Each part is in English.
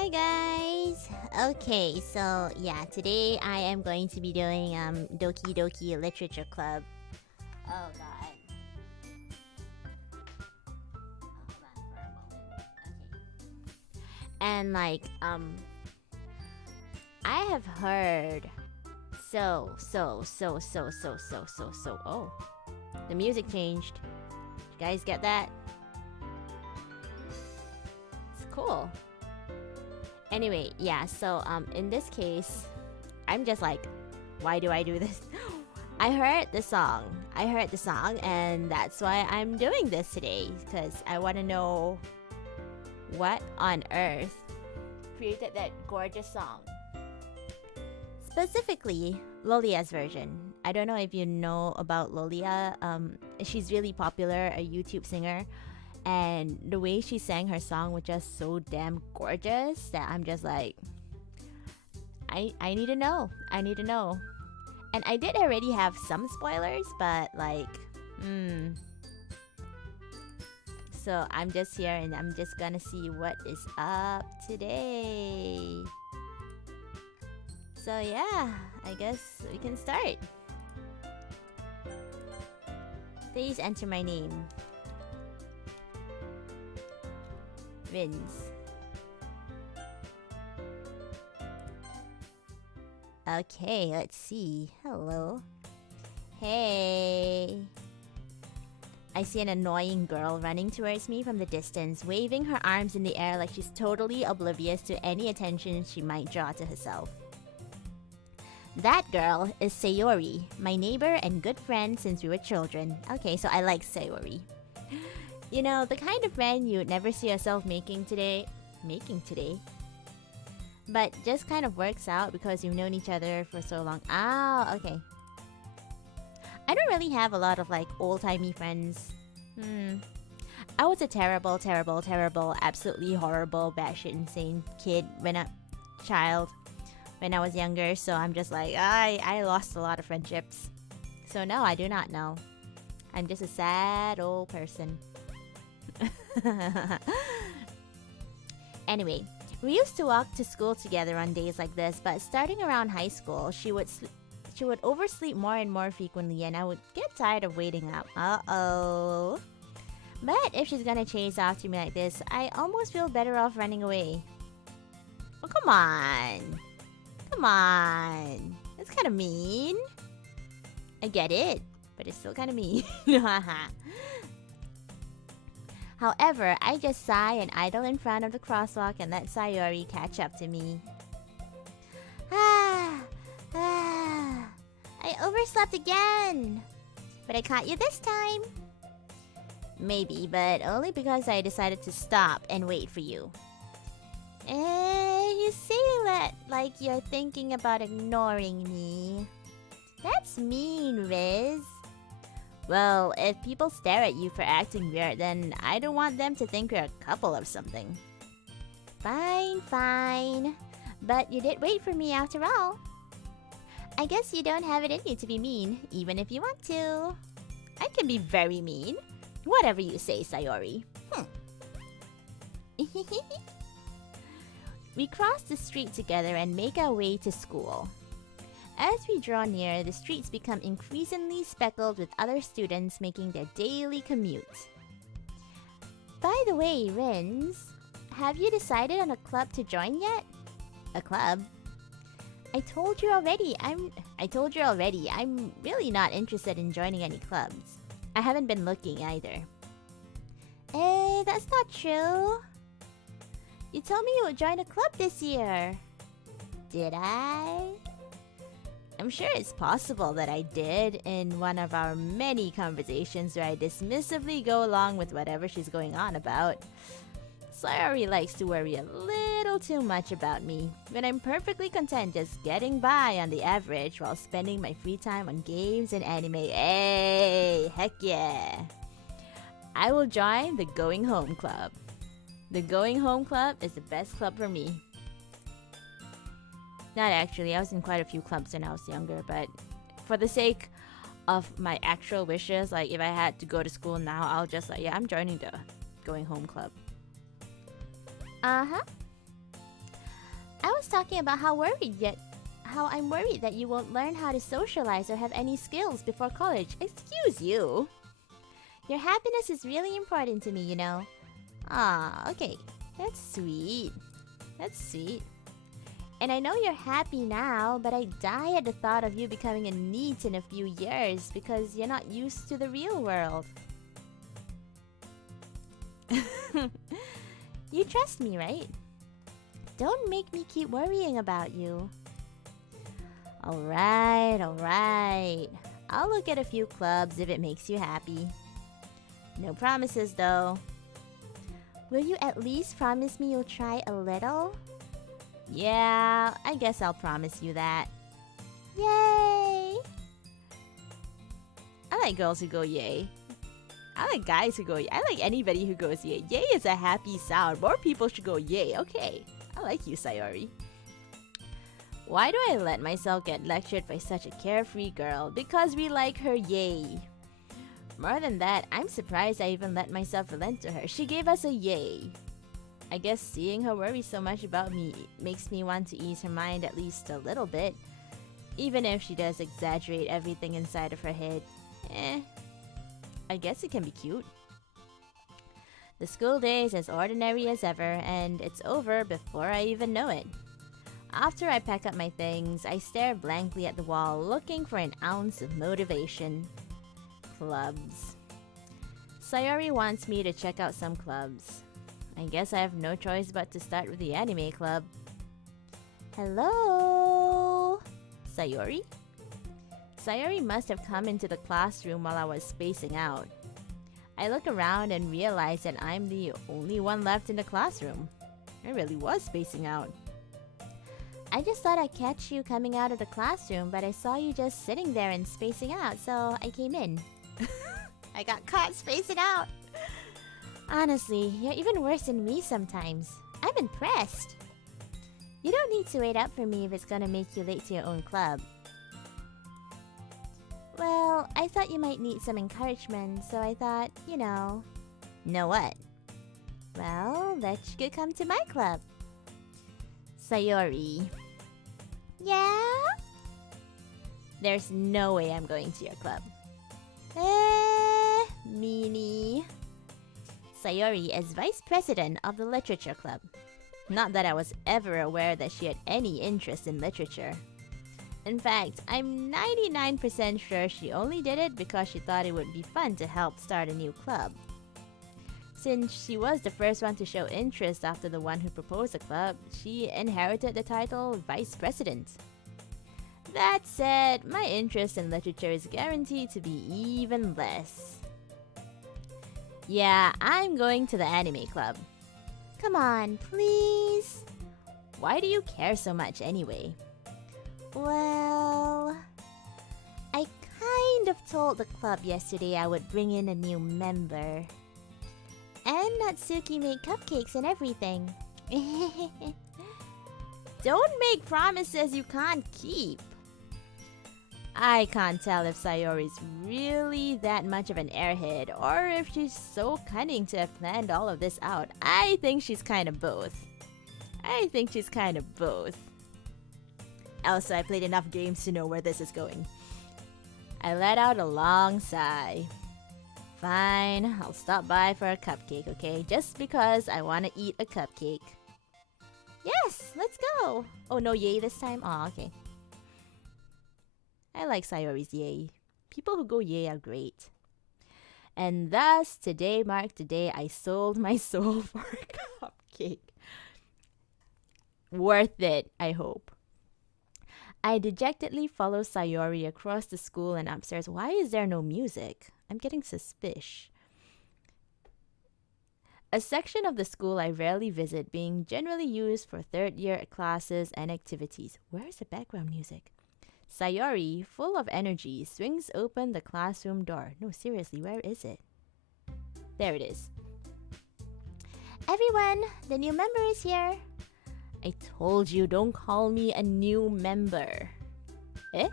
Hi guys! Okay, so yeah, today I am going to be doing Doki Doki Literature Club. Oh god. Hold on for a moment. Okay. And I have heard oh, the music changed. You guys get that? It's cool. Anyway, yeah, so in this case, I'm just like, why do I do this? I heard the song. And that's why I'm doing this today. Because I want to know what on earth created that gorgeous song. Specifically, Lolia's version. I don't know if you know about Lolia. She's really popular, a YouTube singer. And the way she sang her song was just so damn gorgeous that I'm just like, I need to know. And I did already have some spoilers, but so I'm just here and I'm just gonna see what is up today. So yeah, I guess we can start. Please enter my name. Vince. Okay, let's see. Hello. Hey. I see an annoying girl running towards me from the distance, waving her arms in the air like she's totally oblivious to any attention she might draw to herself. That girl is Sayori, my neighbor and good friend since we were children. Okay, so I like Sayori. You know, the kind of friend you'd never see yourself making today. But just kind of works out because you've known each other for so long. Ah, okay. I don't really have a lot of old-timey friends. I was a terrible, absolutely horrible, batshit insane kid when I was younger. So I'm just like, I lost a lot of friendships. So no, I do not know. I'm just a sad old person. Anyway, we used to walk to school together on days like this, but starting around high school, she would oversleep more and more frequently, and I would get tired of waiting up. Uh-oh. But if she's gonna chase after me like this, I almost feel better off running away. Oh, come on. That's kind of mean. I get it, but it's still kind of mean. However, I just sigh and idle in front of the crosswalk and let Sayori catch up to me. I overslept again. But I caught you this time. Maybe, but only because I decided to stop and wait for you. You say that like you're thinking about ignoring me. That's mean, Riz. Well, if people stare at you for acting weird, then I don't want them to think we're a couple or something. Fine. But you did wait for me after all. I guess you don't have it in you to be mean, even if you want to. I can be very mean. Whatever you say, Sayori. We cross the street together and make our way to school. As we draw near, the streets become increasingly speckled with other students making their daily commute. By the way, Rins, have you decided on a club to join yet? A club? I told you already, I'm really not interested in joining any clubs. I haven't been looking either. That's not true. You told me you would join a club this year. Did I? I'm sure it's possible that I did in one of our many conversations where I dismissively go along with whatever she's going on about. Sayori likes to worry a little too much about me, but I'm perfectly content just getting by on the average while spending my free time on games and anime. Hey, heck yeah! I will join the Going Home Club. The Going Home Club is the best club for me. Not actually, I was in quite a few clubs when I was younger, but for the sake of my actual wishes, like if I had to go to school now, I'll just I'm joining the Going Home Club. Uh-huh. I was talking about how I'm worried that you won't learn how to socialize or have any skills before college. Excuse you. Your happiness is really important to me, you know. Ah, okay. That's sweet. That's sweet. And I know you're happy now, but I die at the thought of you becoming a NEET in a few years because you're not used to the real world. You trust me, right? Don't make me keep worrying about you. Alright, alright. I'll look at a few clubs if it makes you happy. No promises though. Will you at least promise me you'll try a little? Yeah, I guess I'll promise you that. Yay! I like girls who go yay. I like guys who go yay. I like anybody who goes yay. Yay is a happy sound. More people should go yay. Okay. I like you, Sayori. Why do I let myself get lectured by such a carefree girl? Because we like her, yay. More than that, I'm surprised I even let myself relent to her. She gave us a yay. I guess seeing her worry so much about me makes me want to ease her mind at least a little bit. Even if she does exaggerate everything inside of her head. I guess it can be cute. The school day is as ordinary as ever, and it's over before I even know it. After I pack up my things, I stare blankly at the wall, looking for an ounce of motivation. Clubs. Sayori wants me to check out some clubs. I guess I have no choice but to start with the anime club. Hello? Sayori? Sayori must have come into the classroom while I was spacing out. I look around and realize that I'm the only one left in the classroom. I really was spacing out. I just thought I'd catch you coming out of the classroom, but I saw you just sitting there and spacing out, so I came in. I got caught spacing out. Honestly, you're even worse than me sometimes. I'm impressed. You don't need to wait up for me if it's gonna make you late to your own club. Well, I thought you might need some encouragement, so I thought, you know... Know what? Well, that you could come to my club. Sayori. Yeah? There's no way I'm going to your club. Meanie. Sayori is vice president of the literature club. Not that I was ever aware that she had any interest in literature. In fact, I'm 99% sure she only did it because she thought it would be fun to help start a new club. Since she was the first one to show interest after the one who proposed the club, she inherited the title Vice President. That said, my interest in literature is guaranteed to be even less. Yeah, I'm going to the anime club. Come on, please. Why do you care so much anyway? Well, I kind of told the club yesterday I would bring in a new member. And Natsuki made cupcakes and everything. Don't make promises you can't keep. I can't tell if Sayori's really that much of an airhead or if she's so cunning to have planned all of this out. I think she's kind of both. Also, I played enough games to know where this is going. I let out a long sigh. Fine, I'll stop by for a cupcake, okay? Just because I want to eat a cupcake. Yes, let's go! Oh, no yay this time? Oh, okay. I like Sayori's yay. People who go yay are great. And thus, today marked the day I sold my soul for a cupcake. Worth it, I hope. I dejectedly follow Sayori across the school and upstairs. Why is there no music? I'm getting suspicious. A section of the school I rarely visit, being generally used for third-year classes and activities. Where is the background music? Sayori, full of energy, swings open the classroom door. No, seriously, where is it? There it is. Everyone, the new member is here. I told you, don't call me a new member. Eh?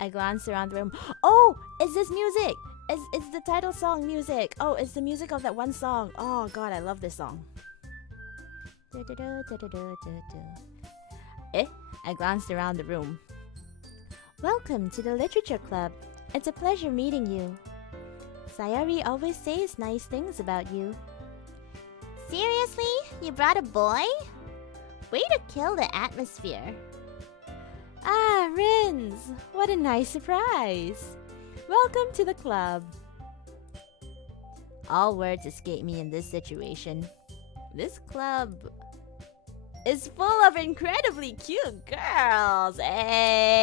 I glance around the room. Oh, it's this music. It's the title song music. Oh, it's the music of that one song. Oh god, I love this song. Eh? I glanced around the room. Welcome to the Literature Club. It's a pleasure meeting you. Sayori always says nice things about you. Seriously? You brought a boy? Way to kill the atmosphere. Ah, Rins! What a nice surprise! Welcome to the club. All words escape me in this situation. This club is full of incredibly cute girls. Hey!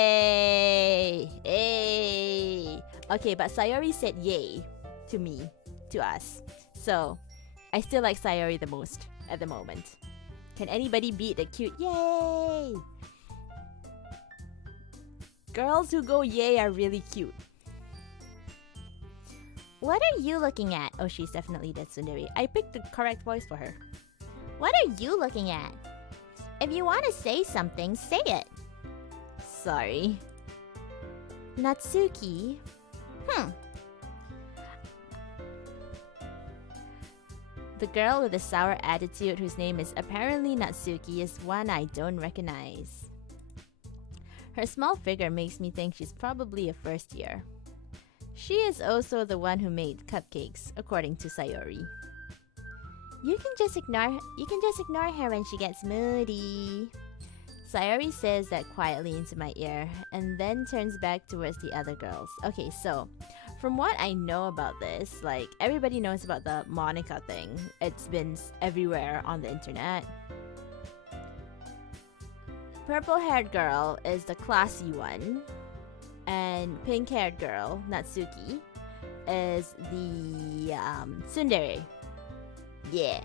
Hey! Okay, but Sayori said yay to me, to us. So, I still like Sayori the most at the moment. Can anybody beat the cute yay? Girls who go yay are really cute. What are you looking at? Oh, she's definitely the tsundere. I picked the correct voice for her. What are you looking at? If you want to say something, say it. Sorry. Natsuki? The girl with the sour attitude whose name is apparently Natsuki is one I don't recognize. Her small figure makes me think she's probably a first year. She is also the one who made cupcakes, according to Sayori. You can just ignore her when she gets moody. Sayori says that quietly into my ear and then turns back towards the other girls. Okay, so from what I know about this, like everybody knows about the Monica thing. It's been everywhere on the internet. Purple-haired girl is the classy one, and pink-haired girl, Natsuki, is the tsundere. Yeah.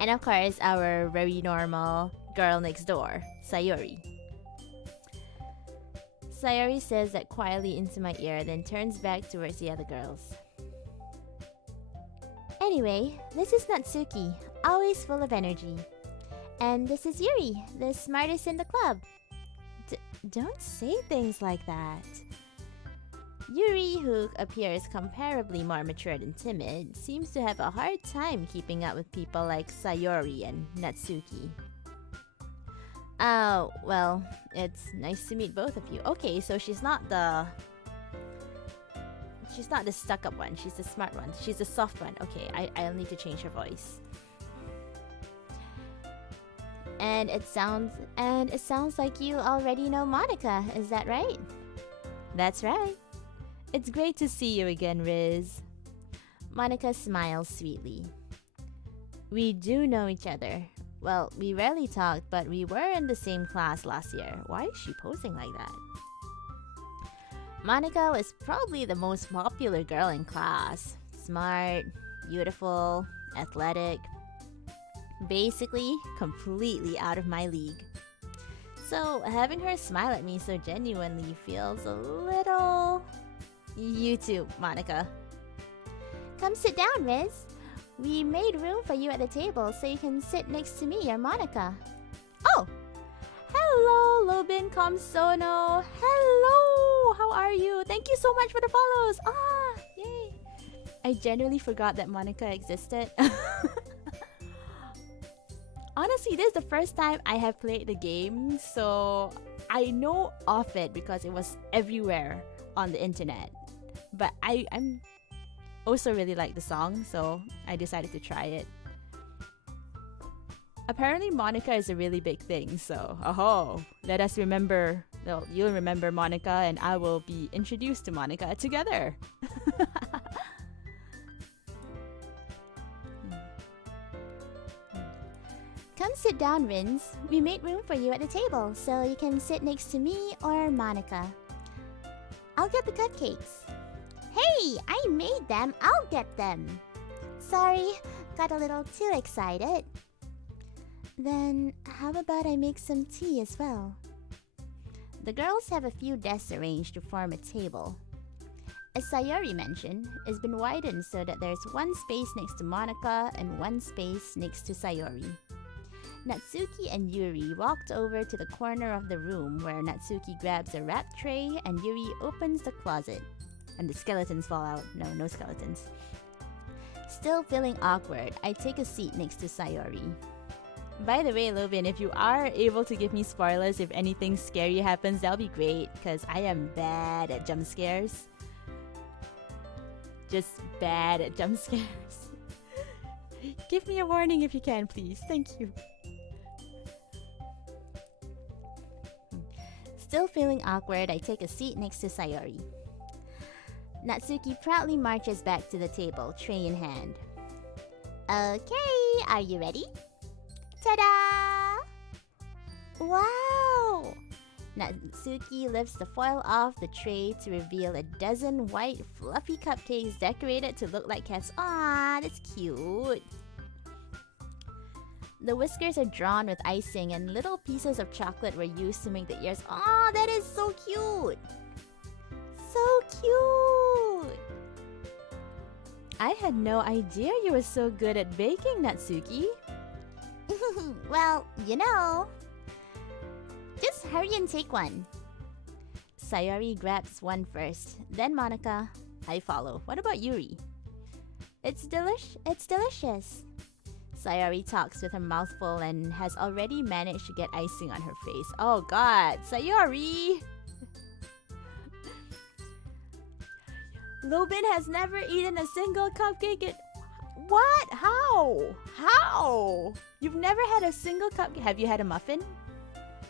And of course, our very normal girl next door, Sayori. Sayori says that quietly into my ear, then turns back towards the other girls. Anyway, this is Natsuki, always full of energy. And this is Yuri, the smartest in the club. Don't say things like that. Yuri, who appears comparably more mature and timid, seems to have a hard time keeping up with people like Sayori and Natsuki. Oh, well, it's nice to meet both of you. Okay, so she's not the stuck-up one. She's the smart one. She's the soft one. Okay, I'll need to change her voice. And it sounds like you already know Monica. Is that right? That's right. It's great to see you again, Riz. Monica smiles sweetly. We do know each other. Well, we rarely talked, but we were in the same class last year. Why is she posing like that? Monica was probably the most popular girl in class. Smart, beautiful, athletic. Basically, completely out of my league. So, having her smile at me so genuinely feels a little... You too, Monica. Come sit down, Riz. We made room for you at the table so you can sit next to me or Monica. Oh! Hello, Lobin Komsono. Hello! How are you? Thank you so much for the follows. Ah, yay. I genuinely forgot that Monica existed. Honestly, this is the first time I have played the game, so I know of it because it was everywhere on the internet. But I'm also really like the song, so I decided to try it. Apparently Monica is a really big thing, so let us remember. Well, you'll remember Monica and I will be introduced to Monica together. Come sit down, Rins. We made room for you at the table, so you can sit next to me or Monica. I'll get the cupcakes. Hey, I made them. I'll get them. Sorry, got a little too excited. Then, how about I make some tea as well? The girls have a few desks arranged to form a table. As Sayori mentioned, it's been widened so that there's one space next to Monica and one space next to Sayori. Natsuki and Yuri walked over to the corner of the room where Natsuki grabs a wrap tray and Yuri opens the closet. And the skeletons fall out. No skeletons. Still feeling awkward, I take a seat next to Sayori. By the way, Lobin, if you are able to give me spoilers if anything scary happens, that'll be great, because I am bad at jump scares. Just bad at jump scares. Give me a warning if you can, please. Thank you. Still feeling awkward, I take a seat next to Sayori. Natsuki proudly marches back to the table, tray in hand. Okay, are you ready? Ta-da! Wow! Natsuki lifts the foil off the tray to reveal a dozen white, fluffy cupcakes decorated to look like cats. Ah, that's cute. The whiskers are drawn with icing and little pieces of chocolate were used to make the ears. Ah, that is so cute! So cute! I had no idea you were so good at baking, Natsuki. Well, you know. Just hurry and take one. Sayori grabs one first, then Monica. I follow. What about Yuri? It's delicious. Sayori talks with her mouth full and has already managed to get icing on her face. Oh god, Sayori! Lobin has never eaten a single cupcake. What? How? You've never had a single cupcake? Have you had a muffin?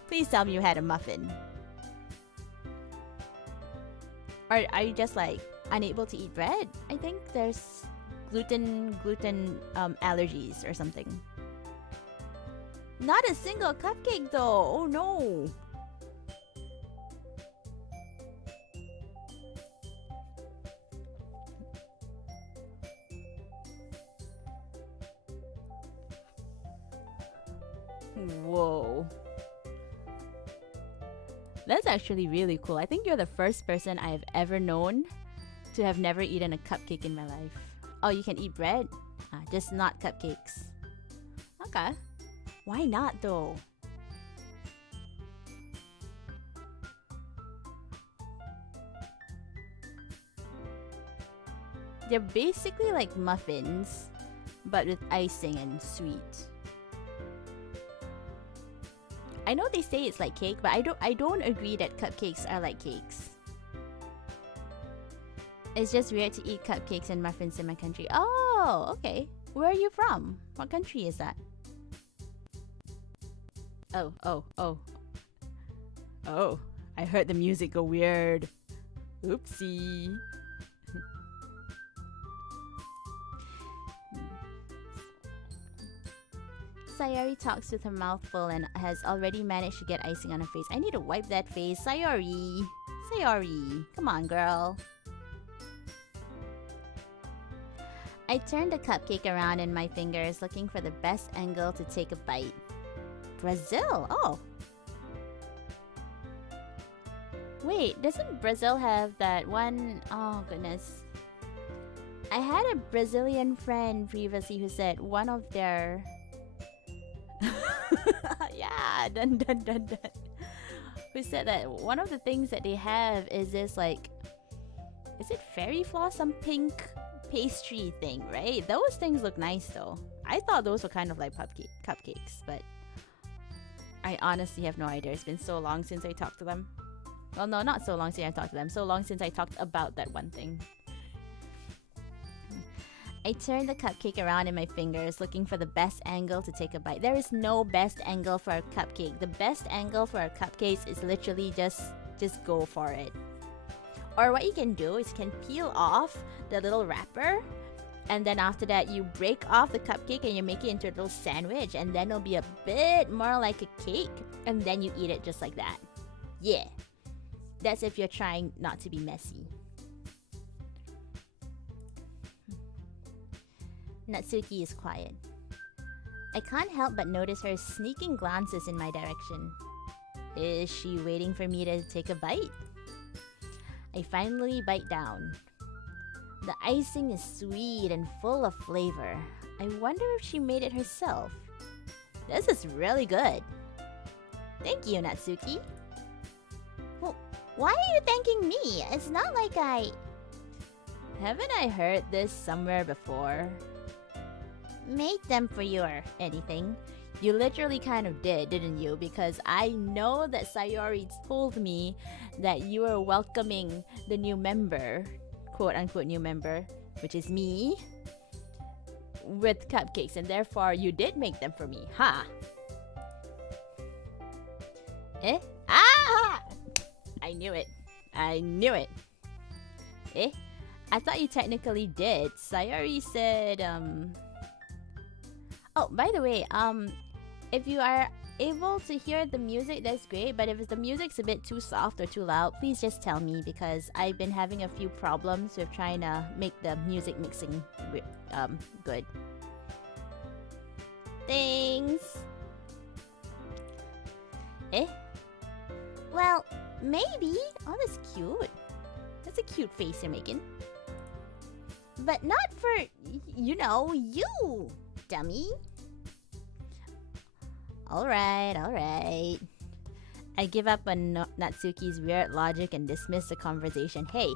Please tell me you had a muffin. Or are you just like unable to eat bread? I think there's gluten allergies or something. Not a single cupcake though. Oh no. Whoa. That's actually really cool. I think you're the first person I have ever known to have never eaten a cupcake in my life. Oh, you can eat bread? Just not cupcakes. Okay. Why not though? They're basically like muffins, but with icing and sweet. I know they say it's like cake, but I don't agree that cupcakes are like cakes. It's just weird to eat cupcakes and muffins in my country. Oh, okay. Where are you from? What country is that? Oh. I heard the music go weird. Oopsie. Sayori talks with her mouth full and has already managed to get icing on her face. I need to wipe that face. Sayori. Come on, girl. I turn the cupcake around in my fingers, looking for the best angle to take a bite. Brazil? Oh. Wait, doesn't Brazil have that one? Oh, goodness. I had a Brazilian friend previously who said one of their... yeah, dun. Who said that one of the things that they have is this like... Is it fairy floss? Some pink pastry thing, right? Those things look nice though. I thought those were kind of like cupcakes, but I honestly have no idea. It's been so long since I talked to them. Well, no, not so long since I talked to them. So long since I talked about that one thing. I turn the cupcake around in my fingers, looking for the best angle to take a bite. There is no best angle for a cupcake. The best angle for a cupcake is literally just go for it. Or what you can do is you can peel off the little wrapper, and then after that you break off the cupcake and you make it into a little sandwich, and then it'll be a bit more like a cake, and then you eat it just like that. Yeah. That's if you're trying not to be messy. Natsuki is quiet. I can't help but notice her sneaking glances in my direction. Is she waiting for me to take a bite? I finally bite down. The icing is sweet and full of flavor. I wonder if she made it herself. This is really good. Thank you, Natsuki. Well, why are you thanking me? It's not like I... Haven't I heard this somewhere before? Made them for you or anything. You literally kind of did, didn't you? Because I know that Sayori told me that you were welcoming the new member, quote unquote new member, which is me, with cupcakes, and therefore you did make them for me, huh? Eh? Ah! I knew it. I knew it. Eh? I thought you technically did. Sayori said, Oh, by the way, if you are able to hear the music, that's great. But if the music's a bit too soft or too loud, please just tell me, because I've been having a few problems with trying to make the music mixing good. Thanks. Eh? Well, maybe. Oh, that's cute. That's a cute face you're making. But not for, you, dummy. Alright. I give up on Natsuki's weird logic and dismiss the conversation. Hey.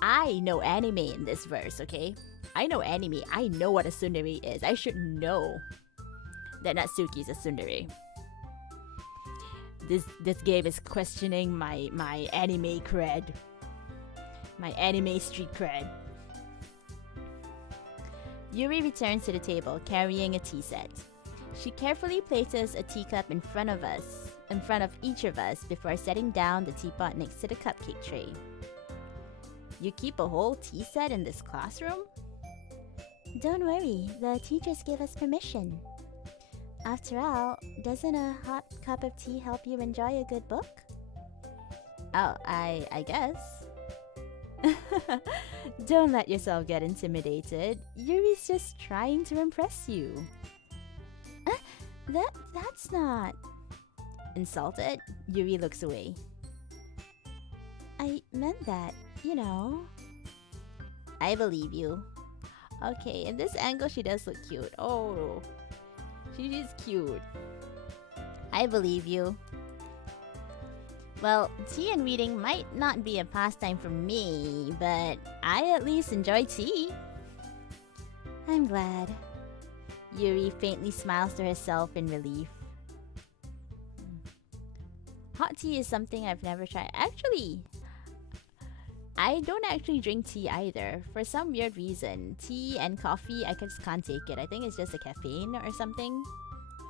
I know anime in this verse, okay? I know anime. I know what a tsundere is. I should know that Natsuki's a tsundere. This game is questioning my anime cred. My anime street cred. Yuri returns to the table carrying a tea set. She carefully places a teacup in front of each of us before setting down the teapot next to the cupcake tray. You keep a whole tea set in this classroom? Don't worry, the teachers gave us permission. After all, doesn't a hot cup of tea help you enjoy a good book? Oh, I guess. Don't let yourself get intimidated. Yuri's just trying to impress you. That's not... Insulted, Yuri looks away. I meant that, I believe you. Okay, in this angle she does look cute. Oh, she is cute. I believe you. Well, tea and reading might not be a pastime for me, but I at least enjoy tea. I'm glad. Yuri faintly smiles to herself in relief. Hot tea is something I've never tried. Actually, I don't actually drink tea either. For some weird reason, tea and coffee, I just can't take it. I think it's just the caffeine or something.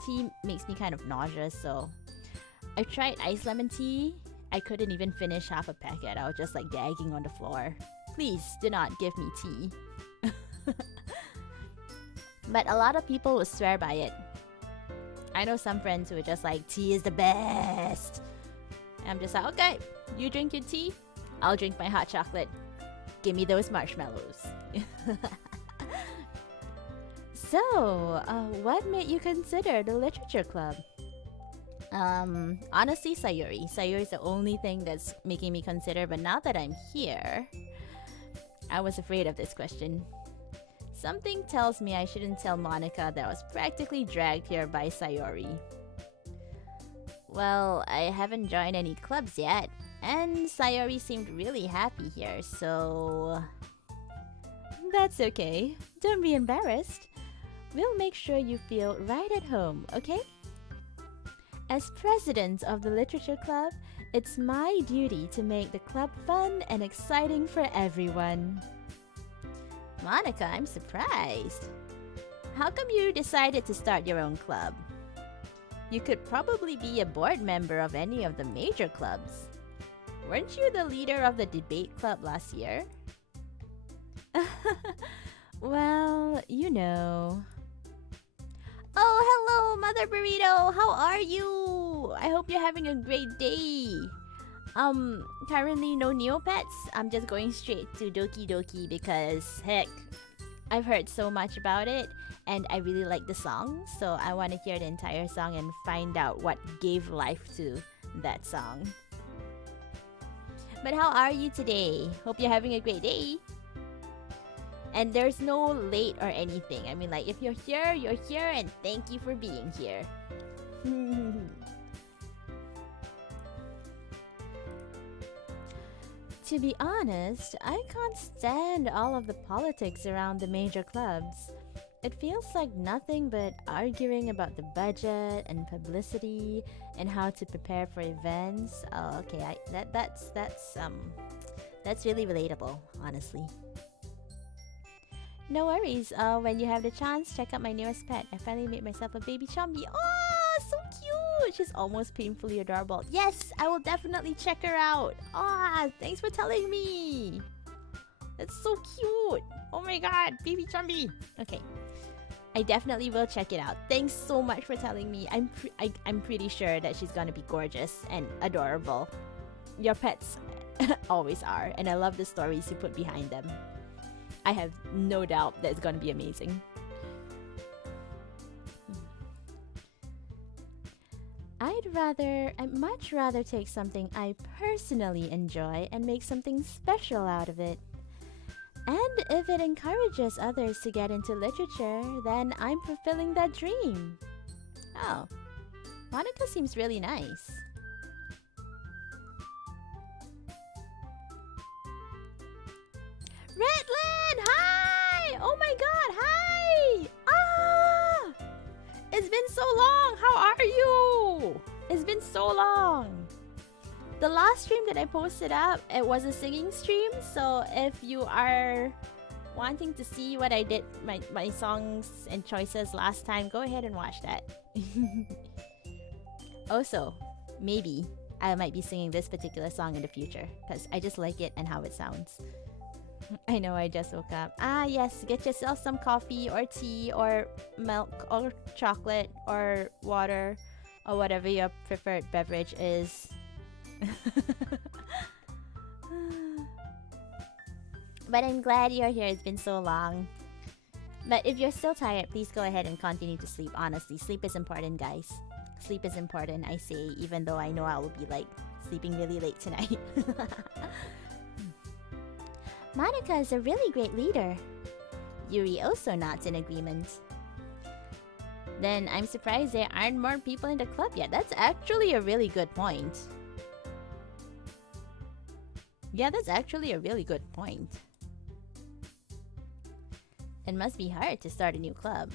Tea makes me kind of nauseous, so... I tried iced lemon tea. I couldn't even finish half a packet. I was just like gagging on the floor. Please do not give me tea. But a lot of people will swear by it. I know some friends who are just like, tea is the best. And I'm just like, okay, you drink your tea, I'll drink my hot chocolate. Give me those marshmallows. So, what made you consider the literature club? Honestly, Sayori. Sayori is the only thing that's making me consider, but now that I'm here, I was afraid of this question. Something tells me I shouldn't tell Monica that I was practically dragged here by Sayori. Well, I haven't joined any clubs yet, and Sayori seemed really happy here, so... That's okay. Don't be embarrassed. We'll make sure you feel right at home, okay? As president of the Literature Club, it's my duty to make the club fun and exciting for everyone. Monica, I'm surprised. How come you decided to start your own club? You could probably be a board member of any of the major clubs. Weren't you the leader of the debate club last year? Well, Oh, hello, Mother Burrito! How are you? I hope you're having a great day. Currently no Neopets. I'm just going straight to Doki Doki because, heck, I've heard so much about it and I really like the song. So I want to hear the entire song and find out what gave life to that song. But how are you today? Hope you're having a great day. And there's no late or anything. I mean, like, if you're here, and thank you for being here. To be honest, I can't stand all of the politics around the major clubs. It feels like nothing but arguing about the budget and publicity and how to prepare for events. Oh, okay. That's really relatable, honestly. No worries. When you have the chance, check out my newest pet. I finally made myself a baby Chombi. Oh, so cute! She's almost painfully adorable. Yes, I will definitely check her out. Ah, thanks for telling me. That's so cute. Oh my god, baby Chombi. Okay. I definitely will check it out. Thanks so much for telling me. I'm pretty sure that she's gonna be gorgeous and adorable. Your pets always are, and I love the stories you put behind them. I have no doubt that it's gonna be amazing. I'd much rather take something I personally enjoy and make something special out of it. And if it encourages others to get into literature, then I'm fulfilling that dream. Oh, Monica seems really nice. Redland, hi! Oh my god, hi! Ah! It's been so long, how are you? It's been so long. The last stream that I posted up, it was a singing stream, so if you are wanting to see what I did, my songs and choices last time, go ahead and watch that. Also, maybe I might be singing this particular song in the future, because I just like it and how it sounds. I know I just woke up. Ah yes, get yourself some coffee or tea or milk or chocolate or water or whatever your preferred beverage is. But I'm glad you're here. It's been so long. But if you're still tired, please go ahead and continue to sleep. Honestly, sleep is important, guys. Sleep is important, I say, even though I know I will be like sleeping really late tonight. Monica is a really great leader. Yuri also nods in agreement. Then I'm surprised there aren't more people in the club yet. That's actually a really good point. Yeah, that's actually a really good point. It must be hard to start a new club.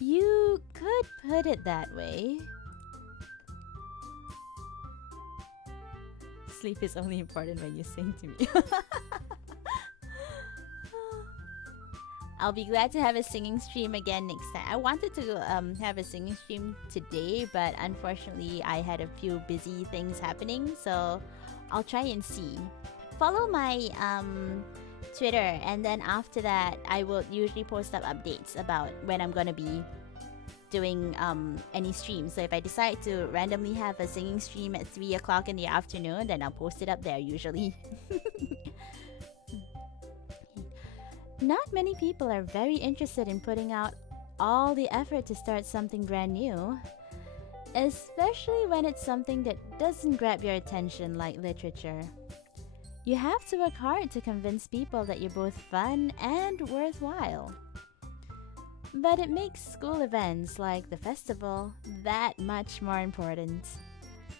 You could put it that way. Sleep is only important when you sing to me. I'll be glad to have a singing stream again next time. I wanted to have a singing stream today, but unfortunately I had a few busy things happening, so I'll try and see. Follow my Twitter, and then after that I will usually post up updates about when I'm gonna be doing any streams. So if I decide to randomly have a singing stream at 3 o'clock in the afternoon, then I'll post it up there usually. Not many people are very interested in putting out all the effort to start something brand new, especially when it's something that doesn't grab your attention like literature. You have to work hard to convince people that you're both fun and worthwhile. But it makes school events like the festival that much more important.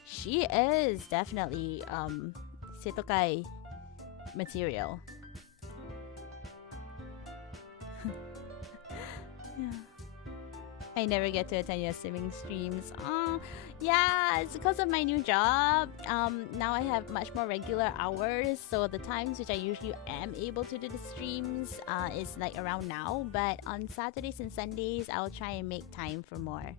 She is definitely Setokai material. Yeah. I never get to attend your swimming streams. Yeah, it's because of my new job. Now I have much more regular hours, so the times which I usually am able to do the streams is like around now. But on Saturdays and Sundays, I'll try and make time for more.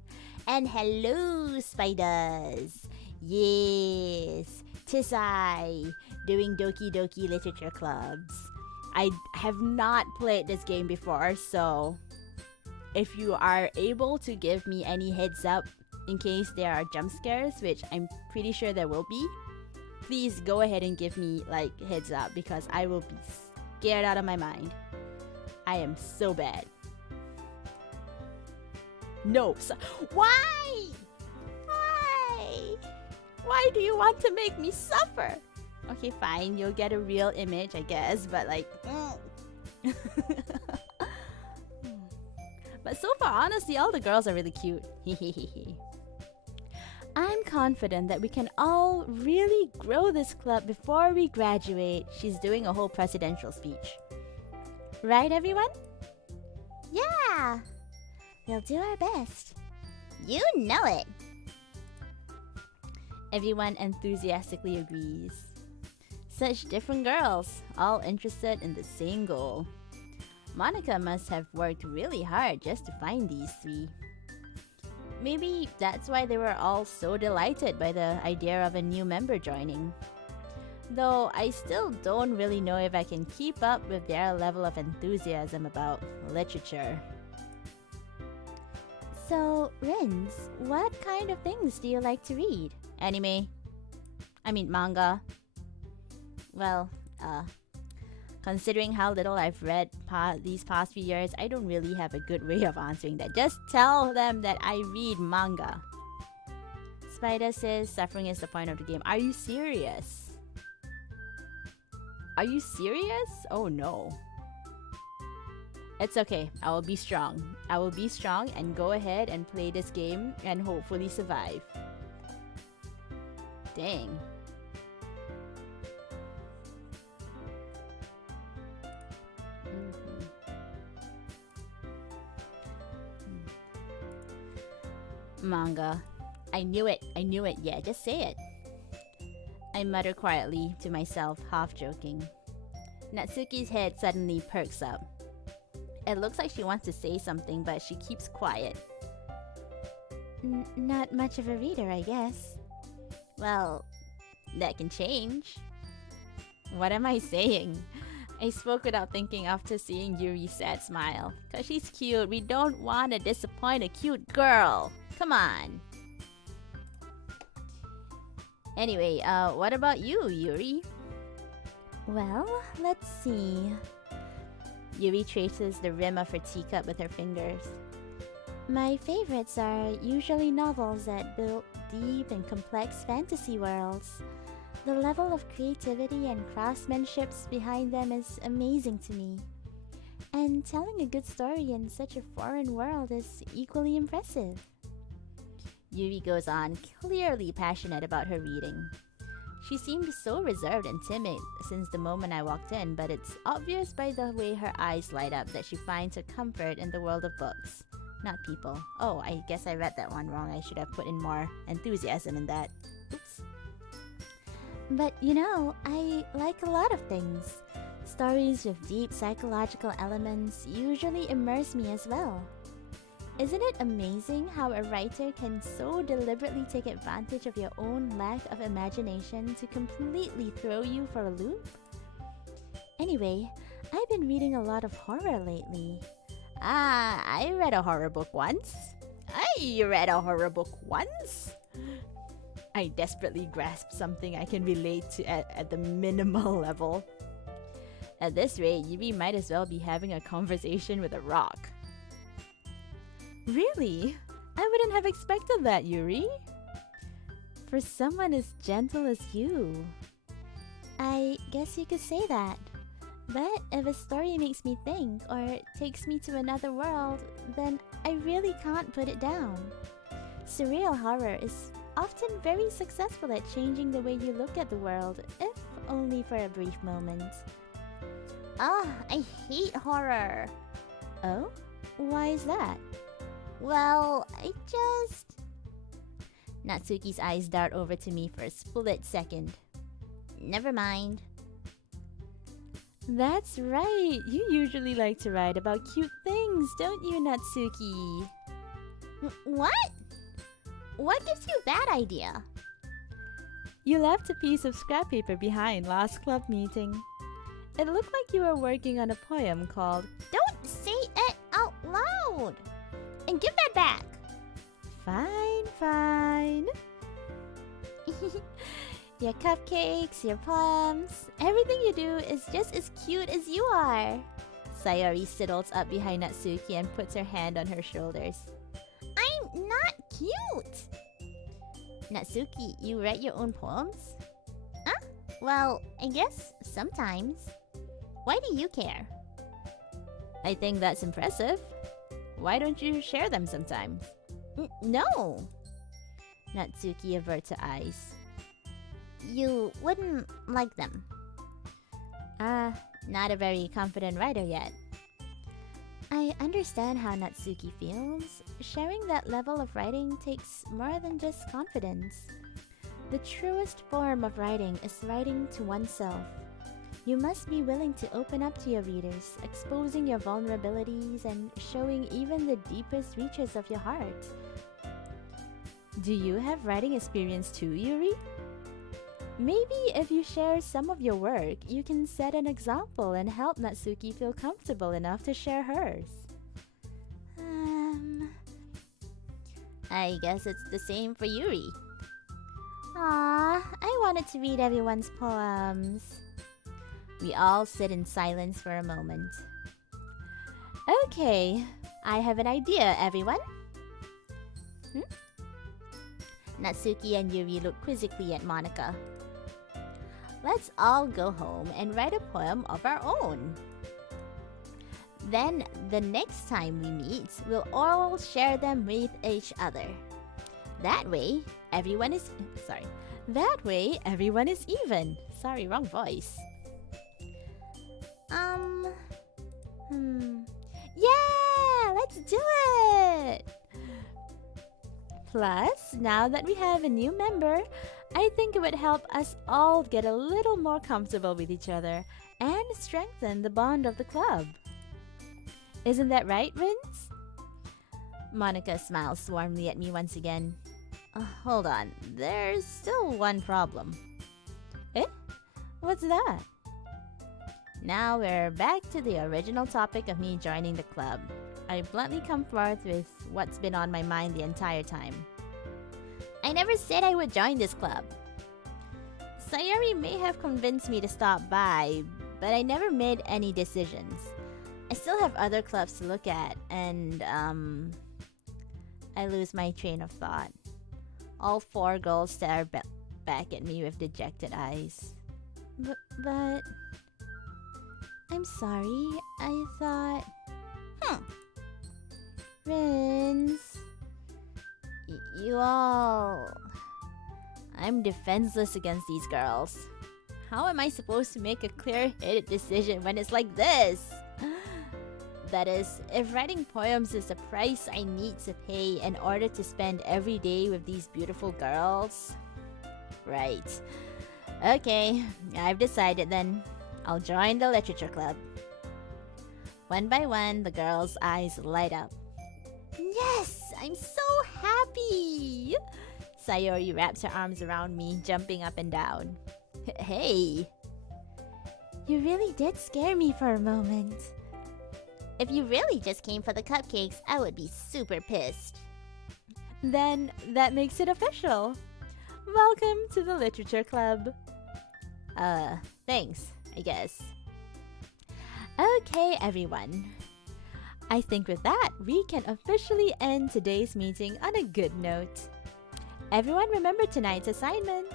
And hello, spiders! Yes, 'tis I, doing Doki Doki Literature Clubs. I have not played this game before, so if you are able to give me any heads up in case there are jump scares, which I'm pretty sure there will be, please go ahead and give me like heads up, because I will be scared out of my mind. I am so bad. No. Why? Why? Why do you want to make me suffer? Okay, fine. You'll get a real image, I guess, but like... But so far, honestly, all the girls are really cute. I'm confident that we can all really grow this club before we graduate. She's doing a whole presidential speech. Right, everyone? Yeah! We'll do our best. You know it! Everyone enthusiastically agrees. Such different girls, all interested in the same goal. Monica must have worked really hard just to find these three. Maybe that's why they were all so delighted by the idea of a new member joining. Though I still don't really know if I can keep up with their level of enthusiasm about literature. So, Rins, what kind of things do you like to read? Anime? I mean manga? Well, considering how little I've read these past few years, I don't really have a good way of answering that. Just tell them that I read manga. Spider says suffering is the point of the game. Are you serious? Are you serious? Oh no. It's okay. I will be strong. I will be strong and go ahead and play this game and hopefully survive. Dang. Manga. I knew it. I knew it. Yeah, just say it. I mutter quietly to myself, half joking. Natsuki's head suddenly perks up. It looks like she wants to say something, but she keeps quiet. Not much of a reader, I guess. Well, that can change. What am I saying? I spoke without thinking after seeing Yuri's sad smile. Cause she's cute. We don't want to disappoint a cute girl. Come on. Anyway, what about you, Yuri? Well, let's see. Yuri traces the rim of her teacup with her fingers. My favorites are usually novels that build deep and complex fantasy worlds. The level of creativity and craftsmanship behind them is amazing to me. And telling a good story in such a foreign world is equally impressive. Yuri goes on, clearly passionate about her reading. She seemed so reserved and timid since the moment I walked in, but it's obvious by the way her eyes light up that she finds her comfort in the world of books, not people. Oh, I guess I read that one wrong. I should have put in more enthusiasm in that. Oops. But you know, I like a lot of things. Stories with deep psychological elements usually immerse me as well. Isn't it amazing how a writer can so deliberately take advantage of your own lack of imagination to completely throw you for a loop? Anyway, I've been reading a lot of horror lately. I read a horror book once. I desperately grasped something I can relate to at the minimal level. At this rate, Yuri might as well be having a conversation with a rock. Really? I wouldn't have expected that, Yuri. For someone as gentle as you. I guess you could say that. But if a story makes me think or takes me to another world, then I really can't put it down. Surreal horror is often very successful at changing the way you look at the world, if only for a brief moment. I hate horror. Oh? Why is that? Well, Natsuki's eyes dart over to me for a split second. Never mind. That's right. You usually like to write about cute things, don't you, Natsuki? What? What gives you that idea? You left a piece of scrap paper behind last club meeting. It looked like you were working on a poem called Don't Say It Out Loud! And give that back! Fine. Your cupcakes, your poems, everything you do is just as cute as you are. Sayori sidles up behind Natsuki and puts her hand on her shoulders. I'm not cute! Natsuki, you write your own poems? Huh? Well, I guess sometimes. Why do you care? I think that's impressive. Why don't you share them sometimes? No! Natsuki averts her eyes. You wouldn't like them. Not a very confident writer yet. I understand how Natsuki feels. Sharing that level of writing takes more than just confidence. The truest form of writing is writing to oneself. You must be willing to open up to your readers, exposing your vulnerabilities and showing even the deepest reaches of your heart. Do you have writing experience too, Yuri? Maybe if you share some of your work, you can set an example and help Natsuki feel comfortable enough to share hers. I guess it's the same for Yuri. Ah, I wanted to read everyone's poems. We all sit in silence for a moment. Okay, I have an idea, everyone. Natsuki and Yuri look quizzically at Monika. Let's all go home and write a poem of our own. Then, the next time we meet, we'll all share them with each other. That way, everyone is even. Sorry, wrong voice. Yeah, let's do it! Plus, now that we have a new member, I think it would help us all get a little more comfortable with each other and strengthen the bond of the club. Isn't that right, Rince? Monika smiles warmly at me once again. Hold on, there's still one problem. Eh? What's that? Now we're back to the original topic of me joining the club. I bluntly come forth with what's been on my mind the entire time. I never said I would join this club. Sayori may have convinced me to stop by, but I never made any decisions. I still have other clubs to look at, and I lose my train of thought. All four girls stare back at me with dejected eyes. But... I'm sorry, I thought... Rince... You all... I'm defenseless against these girls. How am I supposed to make a clear-headed decision when it's like this? That is, if writing poems is the price I need to pay in order to spend every day with these beautiful girls... Right. Okay, I've decided then. I'll join the literature club. One by one, the girls' eyes light up. Yes! I'm so happy! Sayori wraps her arms around me, jumping up and down. Hey! You really did scare me for a moment. If you really just came for the cupcakes, I would be super pissed. Then, that makes it official. Welcome to the literature club. Thanks, I guess. Okay, everyone. I think with that, we can officially end today's meeting on a good note. Everyone remember tonight's assignment.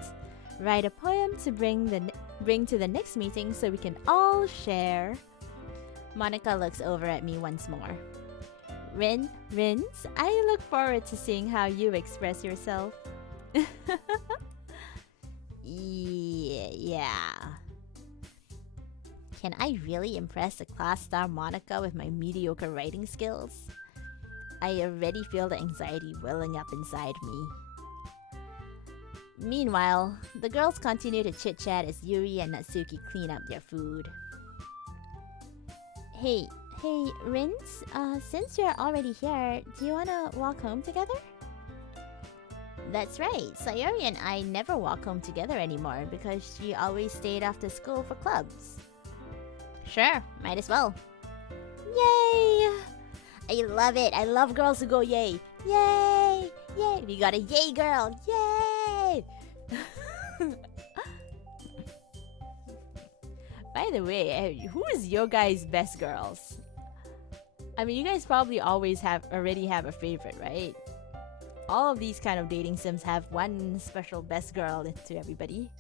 Write a poem to bring to the next meeting so we can all share. Monika looks over at me once more. Rince, I look forward to seeing how you express yourself. Yeah. Can I really impress the class star Monika with my mediocre writing skills? I already feel the anxiety welling up inside me. Meanwhile, the girls continue to chit-chat as Yuri and Natsuki clean up their food. Hey, Rince, since you're already here, do you wanna walk home together? That's right, Sayori and I never walk home together anymore because she always stayed after school for clubs. Sure, might as well. Yay! I love it. I love girls who go yay. Yay! Yay! We got a yay girl. Yay! By the way, who is your guys' best girls? I mean, you guys probably already have a favorite, right? All of these kind of dating sims have one special best girl to everybody.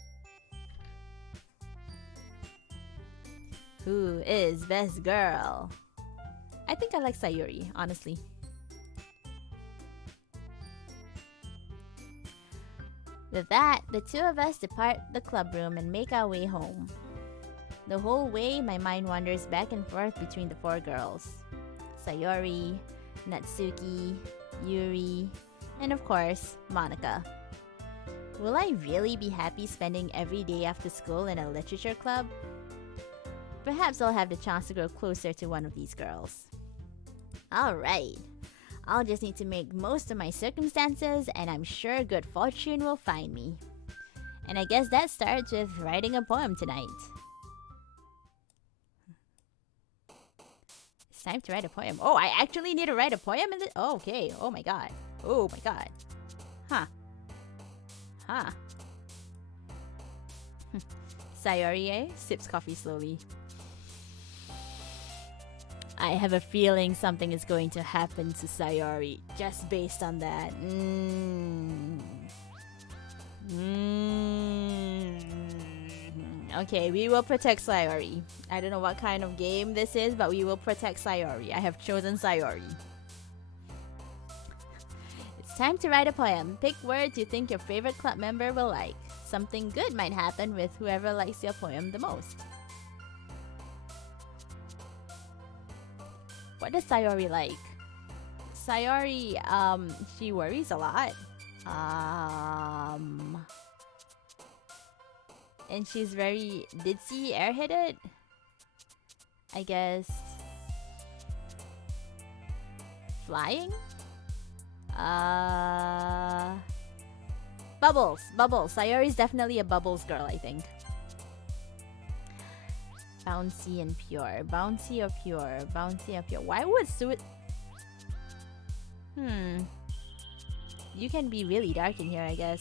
Who is best girl? I think I like Sayori, honestly. With that, the two of us depart the club room and make our way home. The whole way, my mind wanders back and forth between the four girls. Sayori, Natsuki, Yuri, and of course, Monica. Will I really be happy spending every day after school in a literature club? Perhaps I'll have the chance to grow closer to one of these girls. Alright, I'll just need to make most of my circumstances, and I'm sure good fortune will find me. And I guess that starts with writing a poem tonight. It's time to write a poem. Oh, I actually need to write a poem in this? Oh, okay. Oh my god. Oh my god. Huh. Huh. Sayori sips coffee slowly. I have a feeling something is going to happen to Sayori just based on that. Okay, we will protect Sayori. I don't know what kind of game this is, but we will protect Sayori. I have chosen Sayori. It's time to write a poem. Pick words you think your favorite club member will like. Something good might happen with whoever likes your poem the most. What does Sayori like? Sayori, she worries a lot. And she's very ditzy, airheaded. I guess. Flying? Bubbles. Bubbles. Sayori's definitely a bubbles girl, I think. Bouncy and pure. Bouncy or pure? Bouncy or pure? Why would suit... You can be really dark in here, I guess.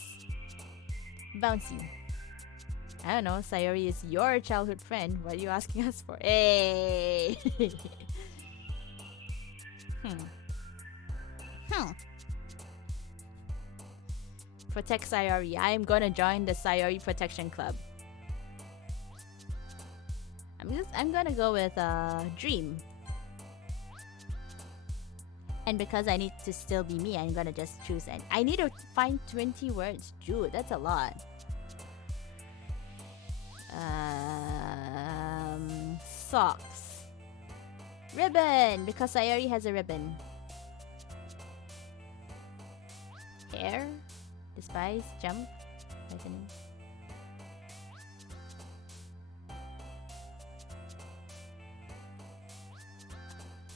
Bouncy. I don't know, Sayori is your childhood friend. What are you asking us for? Hey! Protect Sayori. I am gonna join the Sayori Protection Club. I'm gonna go with Dream. And because I need to still be me, I'm gonna just choose and I need to find 20 words. Dude, that's a lot. Socks. Ribbon, because Sayori has a ribbon. Hair. Despise. Jump.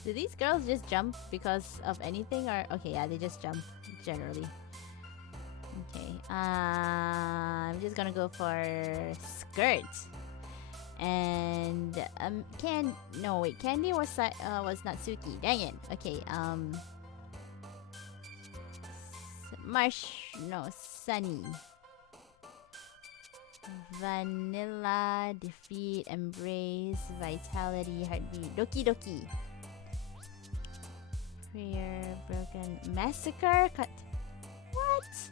Do these girls just jump because of anything or... Okay, yeah, they just jump generally. Okay, I'm just gonna go for skirt. And no wait, Candy was Natsuki. Dang it. Okay, Sunny. Vanilla, defeat, embrace, vitality, heartbeat. Doki Doki. Prayer, broken, massacre, cut. What?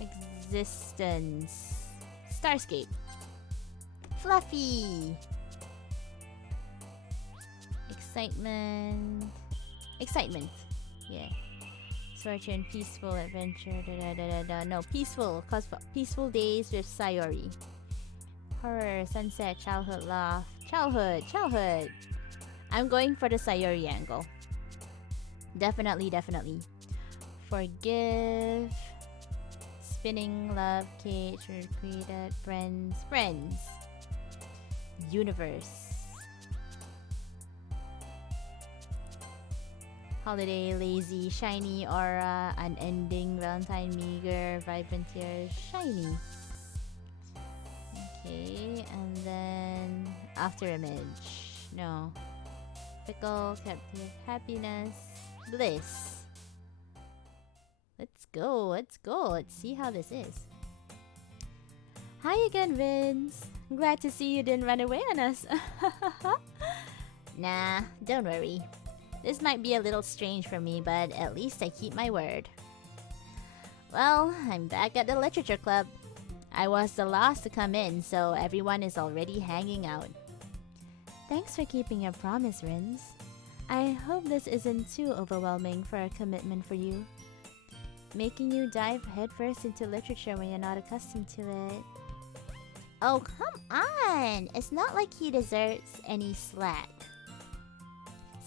Existence. Starscape. Fluffy. Excitement. Excitement. Yeah. Fortune, peaceful adventure. No, peaceful. Cause peaceful days with Sayori. Horror, sunset, childhood laugh. Childhood. I'm going for the Sayori angle. Definitely. Forgive. Spinning, love, cage, recreated, friends. Universe. Holiday, lazy, shiny, aura, unending, Valentine, meager, vibrant tears, shiny. Okay, and then after image. No. Fickle, captive, happiness, bliss. Let's go. Let's see how this is. Hi again, Vince. Glad to see you didn't run away on us. Nah, don't worry. This might be a little strange for me, but at least I keep my word. Well, I'm back at the literature club. I was the last to come in, so everyone is already hanging out. Thanks for keeping your promise, Rins. I hope this isn't too overwhelming for a commitment for you. Making you dive headfirst into literature when you're not accustomed to it. Oh, come on! It's not like he deserves any slack.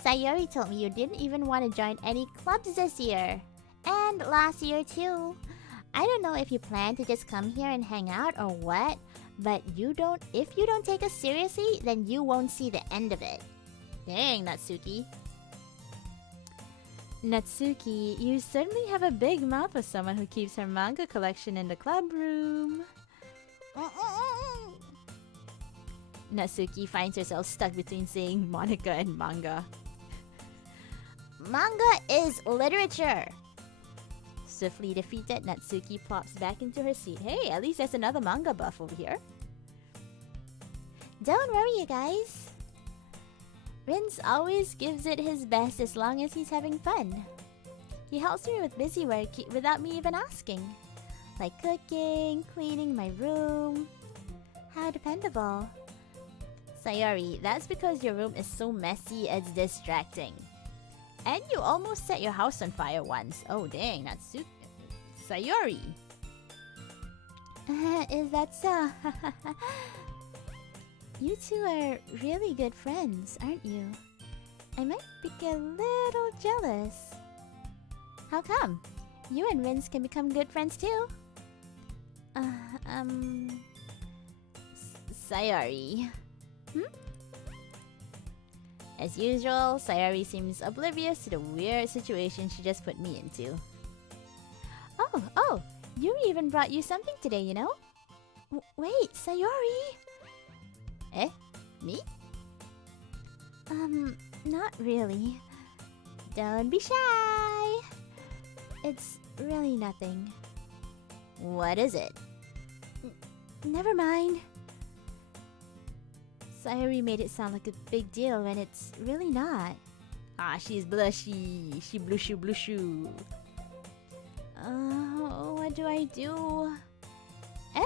Sayori told me you didn't even want to join any clubs this year. And last year too. I don't know if you plan to just come here and hang out or what, but if you don't take us seriously, then you won't see the end of it. Dang, Natsuki. Natsuki, you certainly have a big mouth for someone who keeps her manga collection in the club room. Natsuki finds herself stuck between saying Monica and manga. Manga is literature. Swiftly defeated, Natsuki plops back into her seat. Hey, at least there's another manga buff over here. Don't worry, you guys. Rin's always gives it his best as long as he's having fun. He helps me with busy work without me even asking. Like cooking, cleaning my room. How dependable. Sayori, that's because your room is so messy it's distracting. And you almost set your house on fire once. Oh dang, Natsuki. Sayori! Is that so? You two are really good friends, aren't you? I might be a little jealous. How come? You and Rins can become good friends too. Sayori. As usual, Sayori seems oblivious to the weird situation she just put me into. Oh, Yuri even brought you something today, you know? Wait, Sayori? Eh? Me? Not really. Don't be shy. It's really nothing. What is it? Never mind. Sayori made it sound like a big deal when it's really not. Ah, she's blushy. She blushu. What do I do? Eh?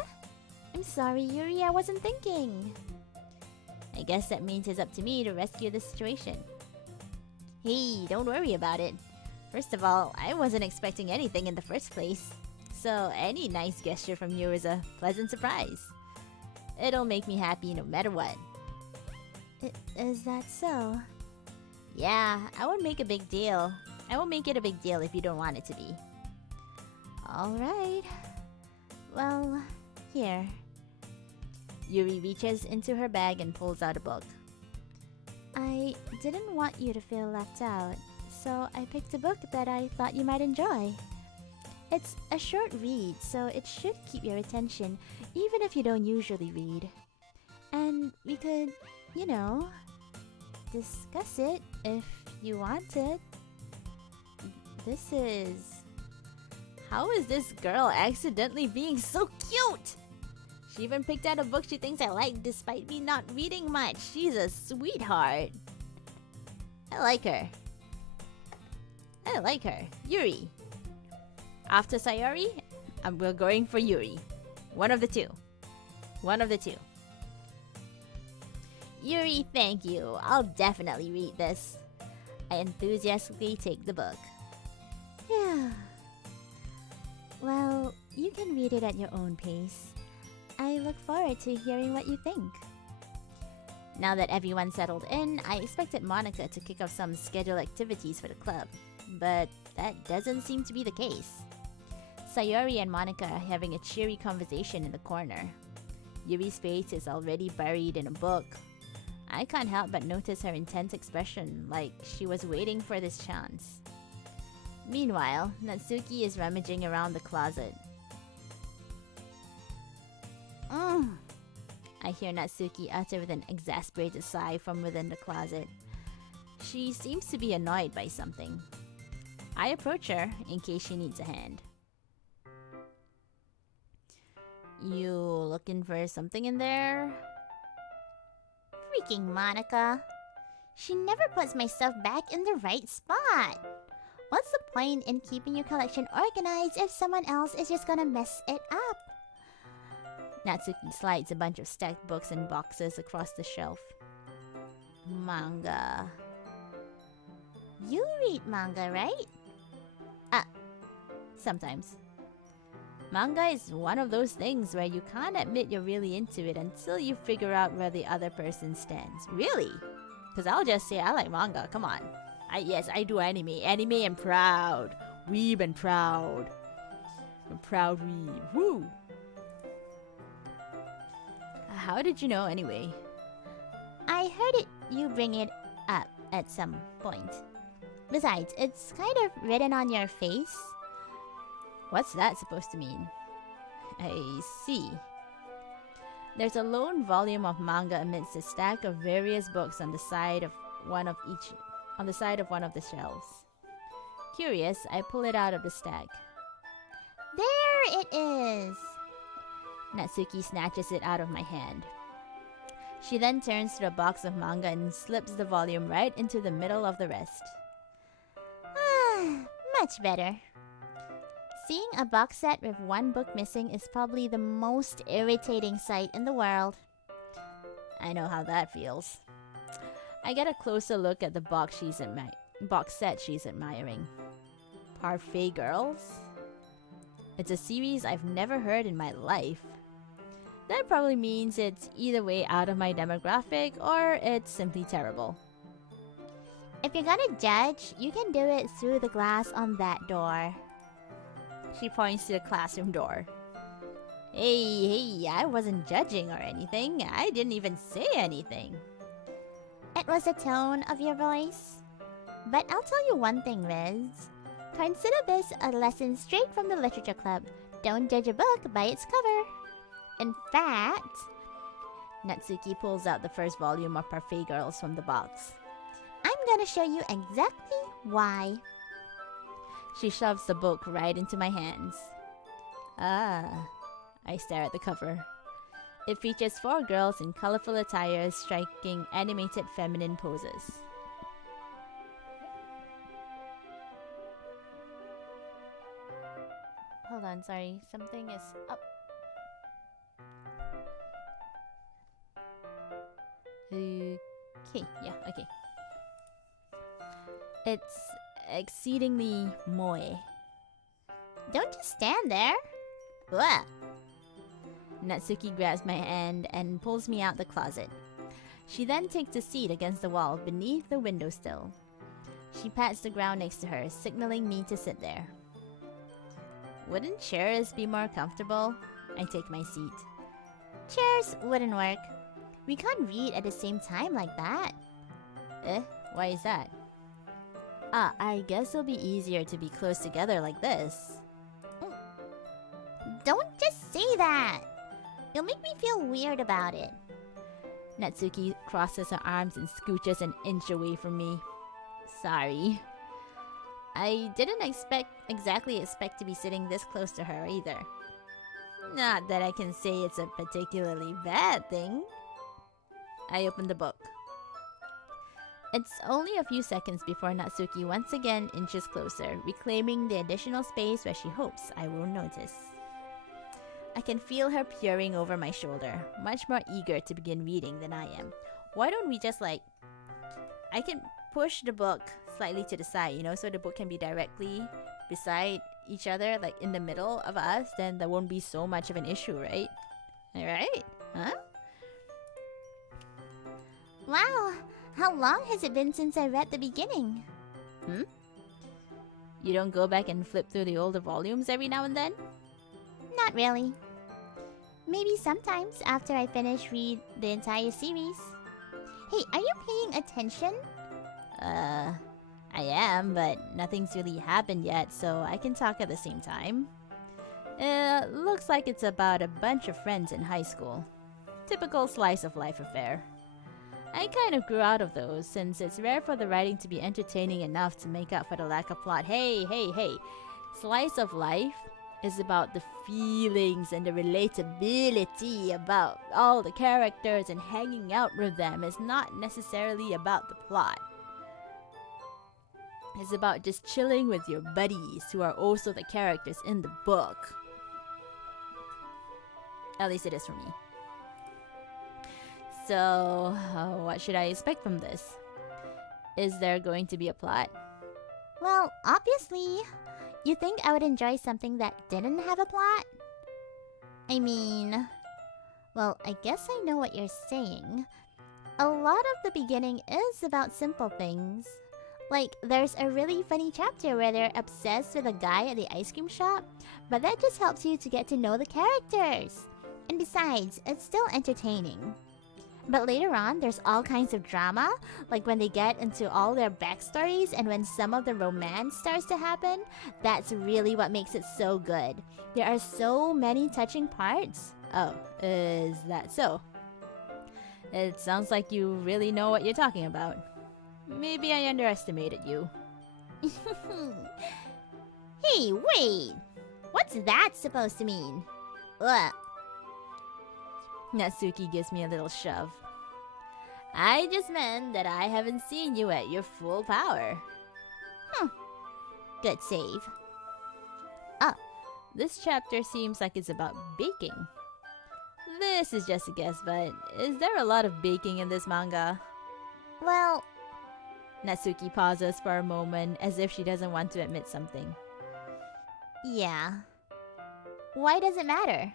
I'm sorry, Yuri, I wasn't thinking. I guess that means it's up to me to rescue the situation. Hey, don't worry about it. First of all, I wasn't expecting anything in the first place. So any nice gesture from you is a pleasant surprise. It'll make me happy no matter what. Is that so? Yeah, I won't make a big deal. I won't make it a big deal if you don't want it to be. Alright. Well, here. Yuri reaches into her bag and pulls out a book. I didn't want you to feel left out, so I picked a book that I thought you might enjoy. It's a short read, so it should keep your attention, even if you don't usually read. And we could, you know, discuss it if you wanted. This is... How is this girl accidentally being so cute? She even picked out a book she thinks I like despite me not reading much. She's a sweetheart. I like her. Yuri. After Sayori, we're going for Yuri. One of the two. Yuri, thank you. I'll definitely read this. I enthusiastically take the book. Yeah. Well, you can read it at your own pace. I look forward to hearing what you think. Now that everyone's settled in, I expected Monica to kick off some scheduled activities for the club. But that doesn't seem to be the case. Sayori and Monica are having a cheery conversation in the corner. Yuri's face is already buried in a book. I can't help but notice her intense expression, like she was waiting for this chance. Meanwhile, Natsuki is rummaging around the closet. I hear Natsuki utter with an exasperated sigh from within the closet. She seems to be annoyed by something. I approach her in case she needs a hand. You looking for something in there? Freaking Monica. She never puts my stuff back in the right spot. What's the point in keeping your collection organized if someone else is just gonna mess it up? Natsuki slides a bunch of stacked books and boxes across the shelf. Manga. You read manga, right? Sometimes. Manga is one of those things where you can't admit you're really into it until you figure out where the other person stands. Really? Because I'll just say I like manga. Come on. Yes, I do anime. Anime and proud. Weeb and proud. I'm proud weeb. Woo! How did you know anyway? I heard you bring it up at some point. Besides, it's kind of written on your face. What's that supposed to mean? I see. There's a lone volume of manga amidst a stack of various books on the side of one of the shelves. Curious, I pull it out of the stack. There it is! Natsuki snatches it out of my hand. She then turns to the box of manga and slips the volume right into the middle of the rest. Much better. Seeing a box set with one book missing is probably the most irritating sight in the world. I know how that feels. I get a closer look at the box set she's admiring. Parfait Girls? It's a series I've never heard in my life. That probably means it's either way out of my demographic or it's simply terrible. If you're gonna judge, you can do it through the glass on that door. She points to the classroom door. Hey, I wasn't judging or anything. I didn't even say anything. It was the tone of your voice. But I'll tell you one thing, Riz. Consider this a lesson straight from the literature club. Don't judge a book by its cover. In fact, Natsuki pulls out the first volume of Parfait Girls from the box. I'm gonna show you exactly why. She shoves the book right into my hands. I stare at the cover. It features 4 girls in colorful attires striking animated feminine poses. Hold on, sorry. Something is up. Okay. It's exceedingly moe. Don't just stand there. Blah. Natsuki grabs my hand and pulls me out the closet. She then takes a seat against the wall beneath the windowsill. She pats the ground next to her, signaling me to sit there. Wouldn't chairs be more comfortable? I take my seat. Chairs wouldn't work. We can't read at the same time like that. Why is that? I guess it'll be easier to be close together like this. Don't just say that. You'll make me feel weird about it. Natsuki crosses her arms and scooches an inch away from me. Sorry. I didn't exactly expect to be sitting this close to her either. Not that I can say it's a particularly bad thing. I open the book. It's only a few seconds before Natsuki once again inches closer, reclaiming the additional space where she hopes I won't notice. I can feel her peering over my shoulder, much more eager to begin reading than I am. Why don't we just I can push the book slightly to the side, so the book can be directly beside each other, like in the middle of us, then there won't be so much of an issue, right? Alright? Huh? Wow, how long has it been since I read the beginning? You don't go back and flip through the older volumes every now and then? Not really. Maybe sometimes after I finish read the entire series. Hey, are you paying attention? I am, but nothing's really happened yet, so I can talk at the same time. Looks like it's about a bunch of friends in high school. Typical slice of life affair. I kind of grew out of those, since it's rare for the writing to be entertaining enough to make up for the lack of plot. Hey. Slice of life is about the feelings and the relatability about all the characters, and hanging out with them is not necessarily about the plot. It's about just chilling with your buddies who are also the characters in the book. At least it is for me. So, what should I expect from this? Is there going to be a plot? Well, obviously. You think I would enjoy something that didn't have a plot? I mean... Well, I guess I know what you're saying. a lot of the beginning is about simple things. Like, there's a really funny chapter where they're obsessed with a guy at the ice cream shop, but that just helps you to get to know the characters. And besides, it's still entertaining. But later on, there's all kinds of drama, like when they get into all their backstories and when some of the romance starts to happen. That's really what makes it so good. There are so many touching parts. Oh, is that so? It sounds like you really know what you're talking about. Maybe I underestimated you. Hey, wait! What's that supposed to mean? Ugh. Natsuki gives me a little shove. I just meant that I haven't seen you at your full power. Good save. This chapter seems like it's about baking. This is just a guess, but is there a lot of baking in this manga? Well, Natsuki pauses for a moment as if she doesn't want to admit something. yeah. Why does it matter?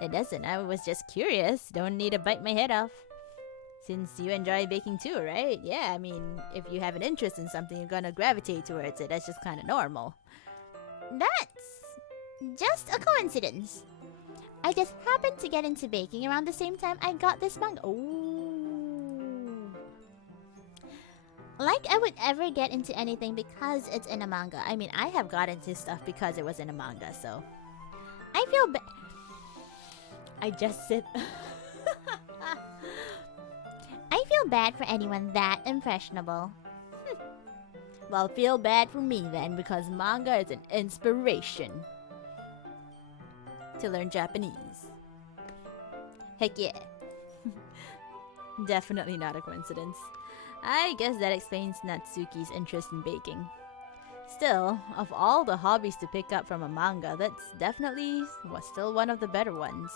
It doesn't. I was just curious. Don't need to bite my head off. Since you enjoy baking too, right? Yeah, I mean, if you have an interest in something, you're gonna gravitate towards it. That's just kind of normal. That's just a coincidence. I just happened to get into baking around the same time I got this manga. Ooh. Like I would ever get into anything because it's in a manga. I mean, I have got into stuff because it was in a manga, so... I feel I just sit... I feel bad for anyone that impressionable. Well, feel bad for me then, because manga is an inspiration to learn Japanese. Heck yeah. Definitely not a coincidence. I guess that explains Natsuki's interest in baking. Still, of all the hobbies to pick up from a manga, that's definitely still one of the better ones.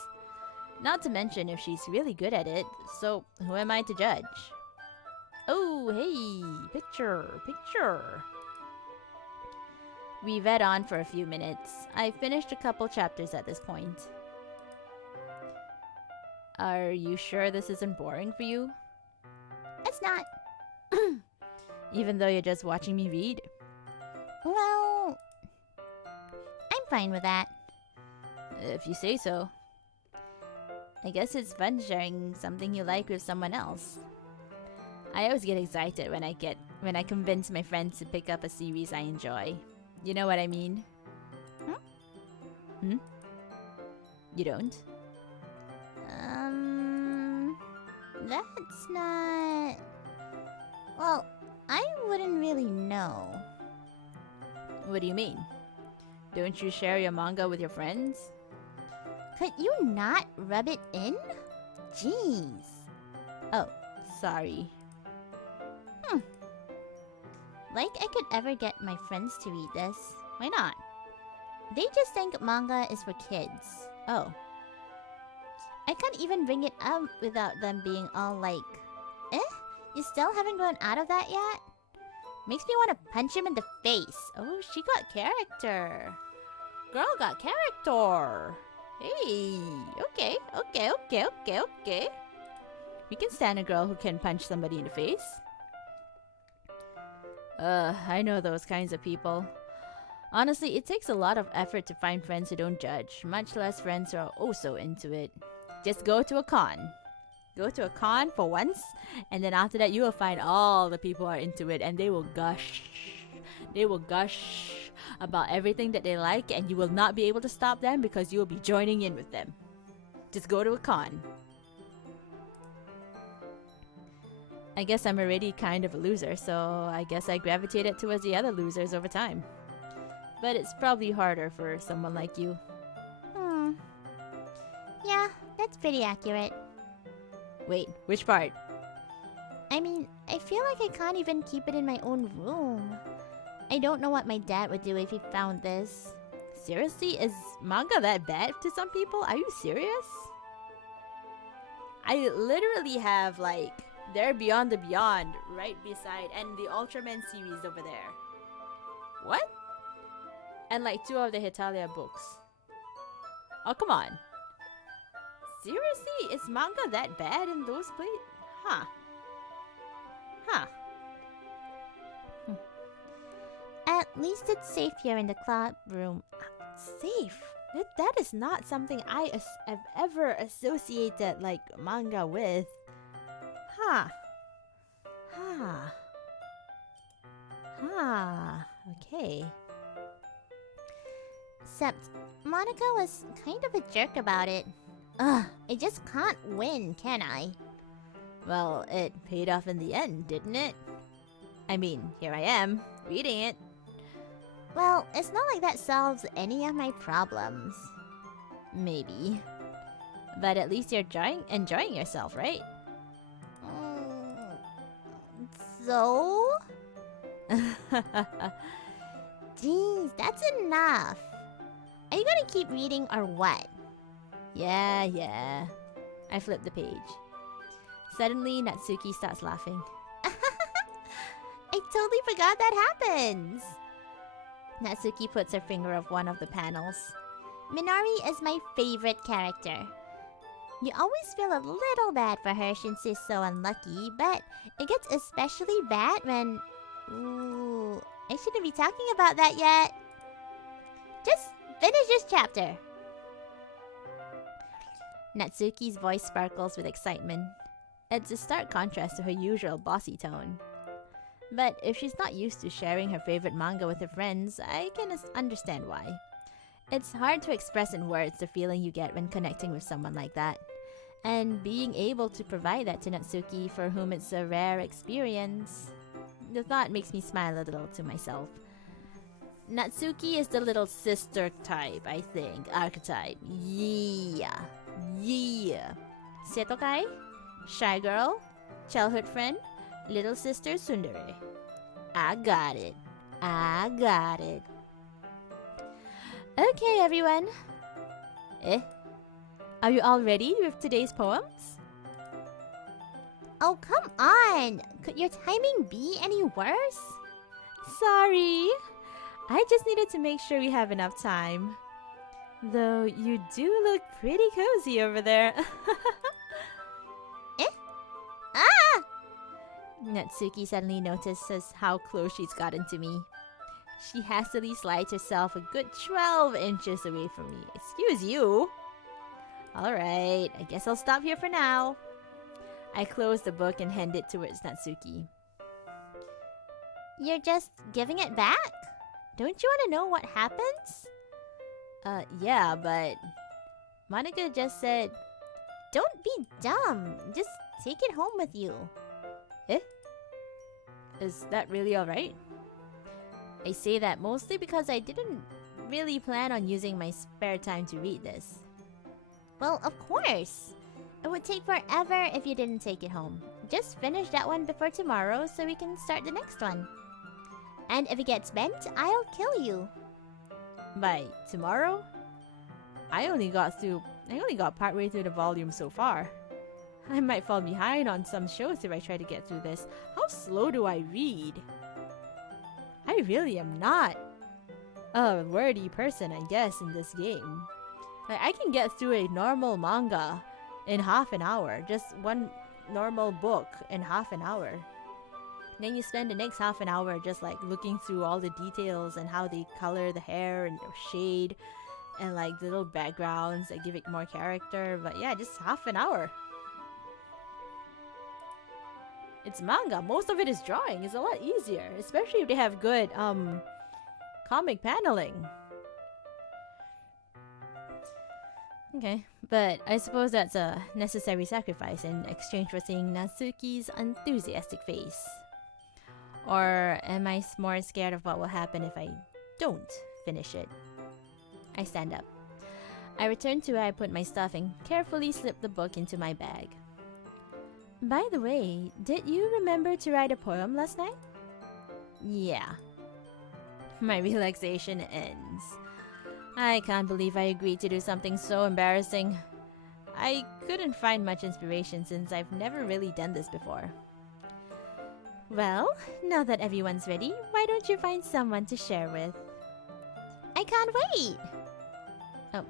Not to mention if she's really good at it, so who am I to judge? Oh, hey, picture. We read on for a few minutes. I finished a couple chapters at this point. Are you sure this isn't boring for you? It's not. Even though you're just watching me read? Well, I'm fine with that. If you say so. I guess it's fun sharing something you like with someone else. I always get excited when I convince my friends to pick up a series I enjoy. You know what I mean? Hmm? You don't? That's not... Well, I wouldn't really know. What do you mean? Don't you share your manga with your friends? Could you not rub it in? Jeez. Oh, sorry. Like I could ever get my friends to read this. Why not? They just think manga is for kids. Oh. I can't even bring it up without them being all like, you still haven't grown out of that yet? Makes me want to punch him in the face. Oh, she got character. Girl got character. Hey, okay. We can stand a girl who can punch somebody in the face. I know those kinds of people. Honestly, it takes a lot of effort to find friends who don't judge, much less friends who are also into it. Just go to a con. Go to a con for once, and then after that you will find all the people who are into it, and they will gush. They will gush about everything that they like, and you will not be able to stop them because you will be joining in with them. Just go to a con. I guess I'm already kind of a loser, so I guess I gravitated towards the other losers over time. But it's probably harder for someone like you. Yeah, that's pretty accurate. Wait, which part? I mean, I feel like I can't even keep it in my own room. I don't know what my dad would do if he found this. Seriously? Is manga that bad to some people? Are you serious? I literally have, like, They're Beyond the Beyond right beside, and the Ultraman series over there. What? And, like, 2 of the Hitalia books. Oh, come on. Seriously? Is manga that bad in those places? Huh. At least it's safe here in the clubroom. Safe? That is not something have ever associated like manga with. Huh. Okay. Except, Monica was kind of a jerk about it. Ugh, I just can't win, can I? Well, it paid off in the end, didn't it? I mean, here I am, reading it. Well, it's not like that solves any of my problems. Maybe. But at least you're enjoying yourself, right? So? Jeez, that's enough. Are you gonna keep reading or what? Yeah. I flipped the page. Suddenly, Natsuki starts laughing. I totally forgot that happens. Natsuki puts her finger on one of the panels. Minori is my favorite character. You always feel a little bad for her since she's so unlucky, but it gets especially bad when... Ooh, I shouldn't be talking about that yet. Just finish this chapter. Natsuki's voice sparkles with excitement. It's a stark contrast to her usual bossy tone. But if she's not used to sharing her favorite manga with her friends, I can understand why. It's hard to express in words the feeling you get when connecting with someone like that. And being able to provide that to Natsuki, for whom it's a rare experience, the thought makes me smile a little to myself. Natsuki is the little sister type, I think. Archetype. Yeah. Setokai? Shy girl? Childhood friend? Little sister tsundere. I got it. Okay, everyone. Are you all ready with today's poems? Oh, come on! Could your timing be any worse? Sorry. I just needed to make sure we have enough time. Though you do look pretty cozy over there. Ah! Natsuki suddenly notices how close she's gotten to me. She hastily slides herself a good 12 inches away from me. Excuse you. Alright, I guess I'll stop here for now. I close the book and hand it towards Natsuki. You're just giving it back? Don't you want to know what happens? Yeah, but... Monica just said... Don't be dumb. Just take it home with you. Is that really alright? I say that mostly because I didn't really plan on using my spare time to read this. Well, of course. It would take forever if you didn't take it home. Just finish that one before tomorrow so we can start the next one. And if it gets bent, I'll kill you. By tomorrow? I only got partway through the volume so far. I might fall behind on some shows if I try to get through this. How slow do I read? I really am not a wordy person, I guess, in this game. Like, I can get through a normal manga in half an hour. Just one normal book in half an hour. Then you spend the next half an hour just like looking through all the details and how they color the hair and the shade and like the little backgrounds that give it more character. But yeah, just half an hour. It's manga. Most of it is drawing. It's a lot easier, especially if they have good comic paneling. Okay, but I suppose that's a necessary sacrifice in exchange for seeing Natsuki's enthusiastic face. Or am I more scared of what will happen if I don't finish it? I stand up. I return to where I put my stuff and carefully slip the book into my bag. By the way, did you remember to write a poem last night? Yeah. My relaxation ends. I can't believe I agreed to do something so embarrassing. I couldn't find much inspiration since I've never really done this before. Well, now that everyone's ready, why don't you find someone to share with? I can't wait! Oh.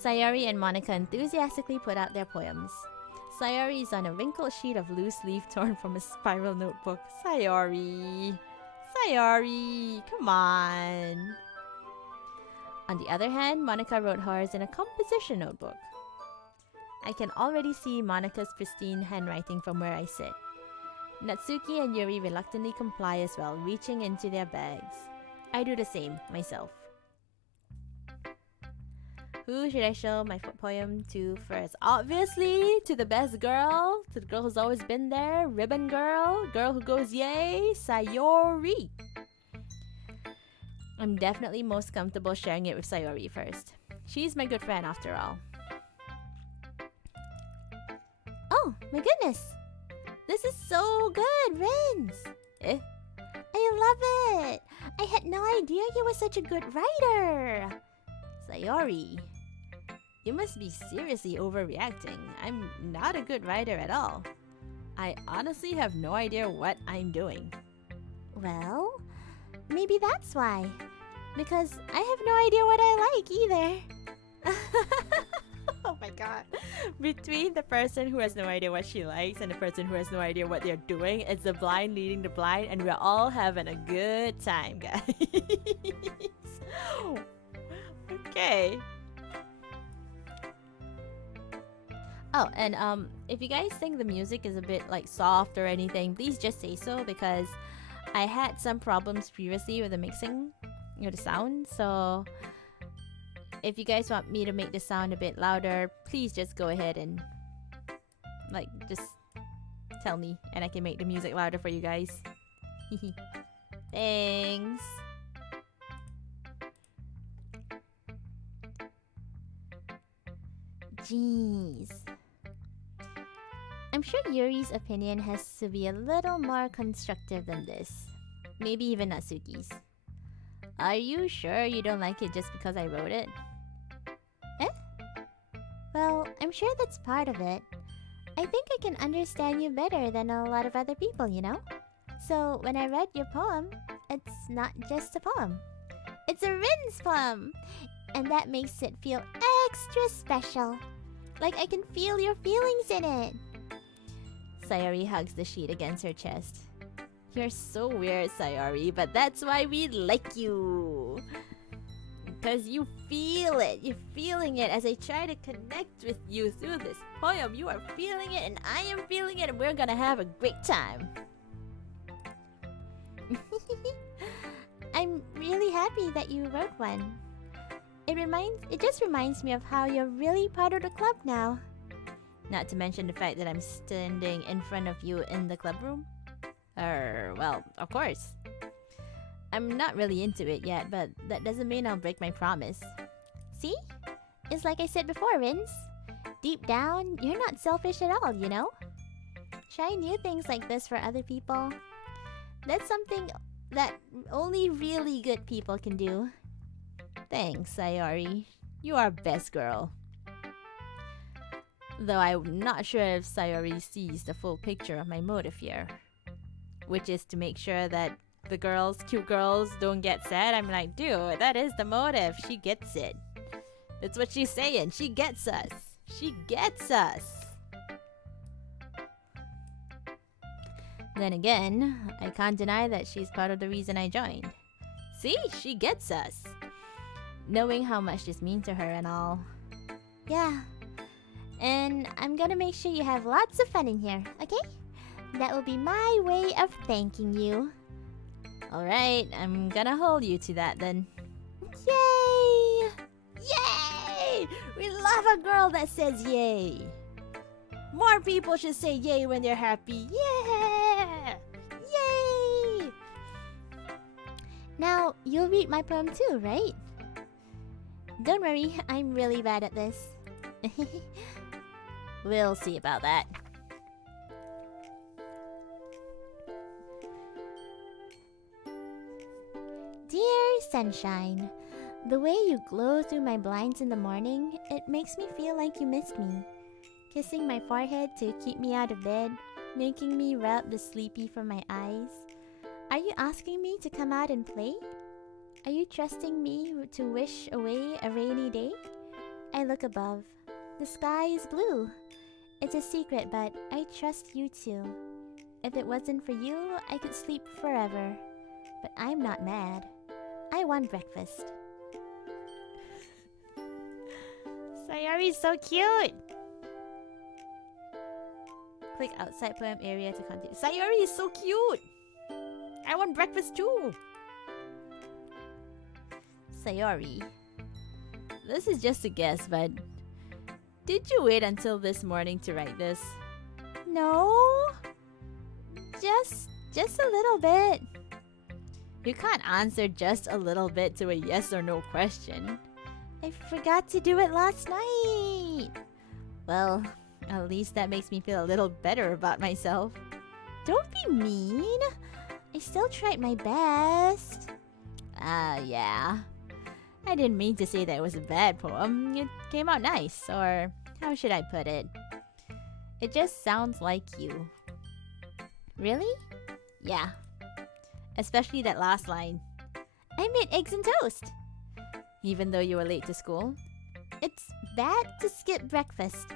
Sayori and Monica enthusiastically put out their poems. Sayori is on a wrinkled sheet of loose leaf torn from a spiral notebook. Sayori! Sayori, come on. On the other hand, Monica wrote hers in a composition notebook. I can already see Monica's pristine handwriting from where I sit. Natsuki and Yuri reluctantly comply as well, reaching into their bags. I do the same, myself. Who should I show my poem to first? Obviously, to the best girl, to the girl who's always been there, ribbon girl, girl who goes yay, Sayori. I'm definitely most comfortable sharing it with Sayori first. She's my good friend after all. Oh, my goodness! This is so good, Rins! Eh? I love it! I had no idea you were such a good writer! Sayori, you must be seriously overreacting. I'm not a good writer at all. I honestly have no idea what I'm doing. Well, maybe that's why. Because I have no idea what I like either. Oh my god. Between the person who has no idea what she likes and the person who has no idea what they're doing, it's the blind leading the blind, and we're all having a good time, guys. Okay. Oh, and if you guys think the music is a bit like soft or anything, please just say so, because I had some problems previously with the mixing, the sound. So if you guys want me to make the sound a bit louder, please just go ahead and just tell me, and I can make the music louder for you guys. Thanks. Jeez. I'm sure Yuri's opinion has to be a little more constructive than this. Maybe even Natsuki's. Are you sure you don't like it just because I wrote it? Eh? Well, I'm sure that's part of it. I think I can understand you better than a lot of other people, you know? So when I read your poem, it's not just a poem. It's a Rin's poem! And that makes it feel extra special. Like I can feel your feelings in it. Sayori hugs the sheet against her chest. You're so weird, Sayori, but that's why we like you. Because you feel it. You're feeling it as I try to connect with you through this poem. You are feeling it and I am feeling it, and we're gonna have a great time. I'm really happy that you wrote one. It just reminds me of how you're really part of the club now. Not to mention the fact that I'm standing in front of you in the club room. Well, of course. I'm not really into it yet, but that doesn't mean I'll break my promise. See? It's like I said before, Rins. Deep down, you're not selfish at all, you know? Try new things like this for other people. That's something that only really good people can do. Thanks, Sayori. You are best girl. Though I'm not sure if Sayori sees the full picture of my motive here. Which is to make sure that the girls, cute girls, don't get sad. I'm like, dude, that is the motive. She gets it. That's what she's saying. She gets us. She gets us. Then again, I can't deny that she's part of the reason I joined. See? She gets us. Knowing how much this means to her and all. Yeah. And I'm gonna make sure you have lots of fun in here, okay? That will be my way of thanking you. Alright, I'm gonna hold you to that then. Yay! Yay! We love a girl that says yay. More people should say yay when they're happy. Yeah! Yay! Now, you'll read my poem too, right? Don't worry, I'm really bad at this. We'll see about that. Dear sunshine, the way you glow through my blinds in the morning, it makes me feel like you missed me. Kissing my forehead to keep me out of bed, making me rub the sleepy from my eyes. Are you asking me to come out and play? Are you trusting me to wish away a rainy day? I look above. The sky is blue. It's a secret, but I trust you too. If it wasn't for you, I could sleep forever. But I'm not mad. I want breakfast. Sayori's so cute! Click outside poem area to continue. Sayori is so cute! I want breakfast too! Sayori, this is just a guess, but did you wait until this morning to write this? No. Just a little bit. You can't answer just a little bit to a yes or no question. I forgot to do it last night. Well, at least that makes me feel a little better about myself. Don't be mean. I still tried my best. Yeah. I didn't mean to say that it was a bad poem. It came out nice, or how should I put it? It just sounds like you. Really? Yeah. Especially that last line. I made eggs and toast. Even though you were late to school? It's bad to skip breakfast.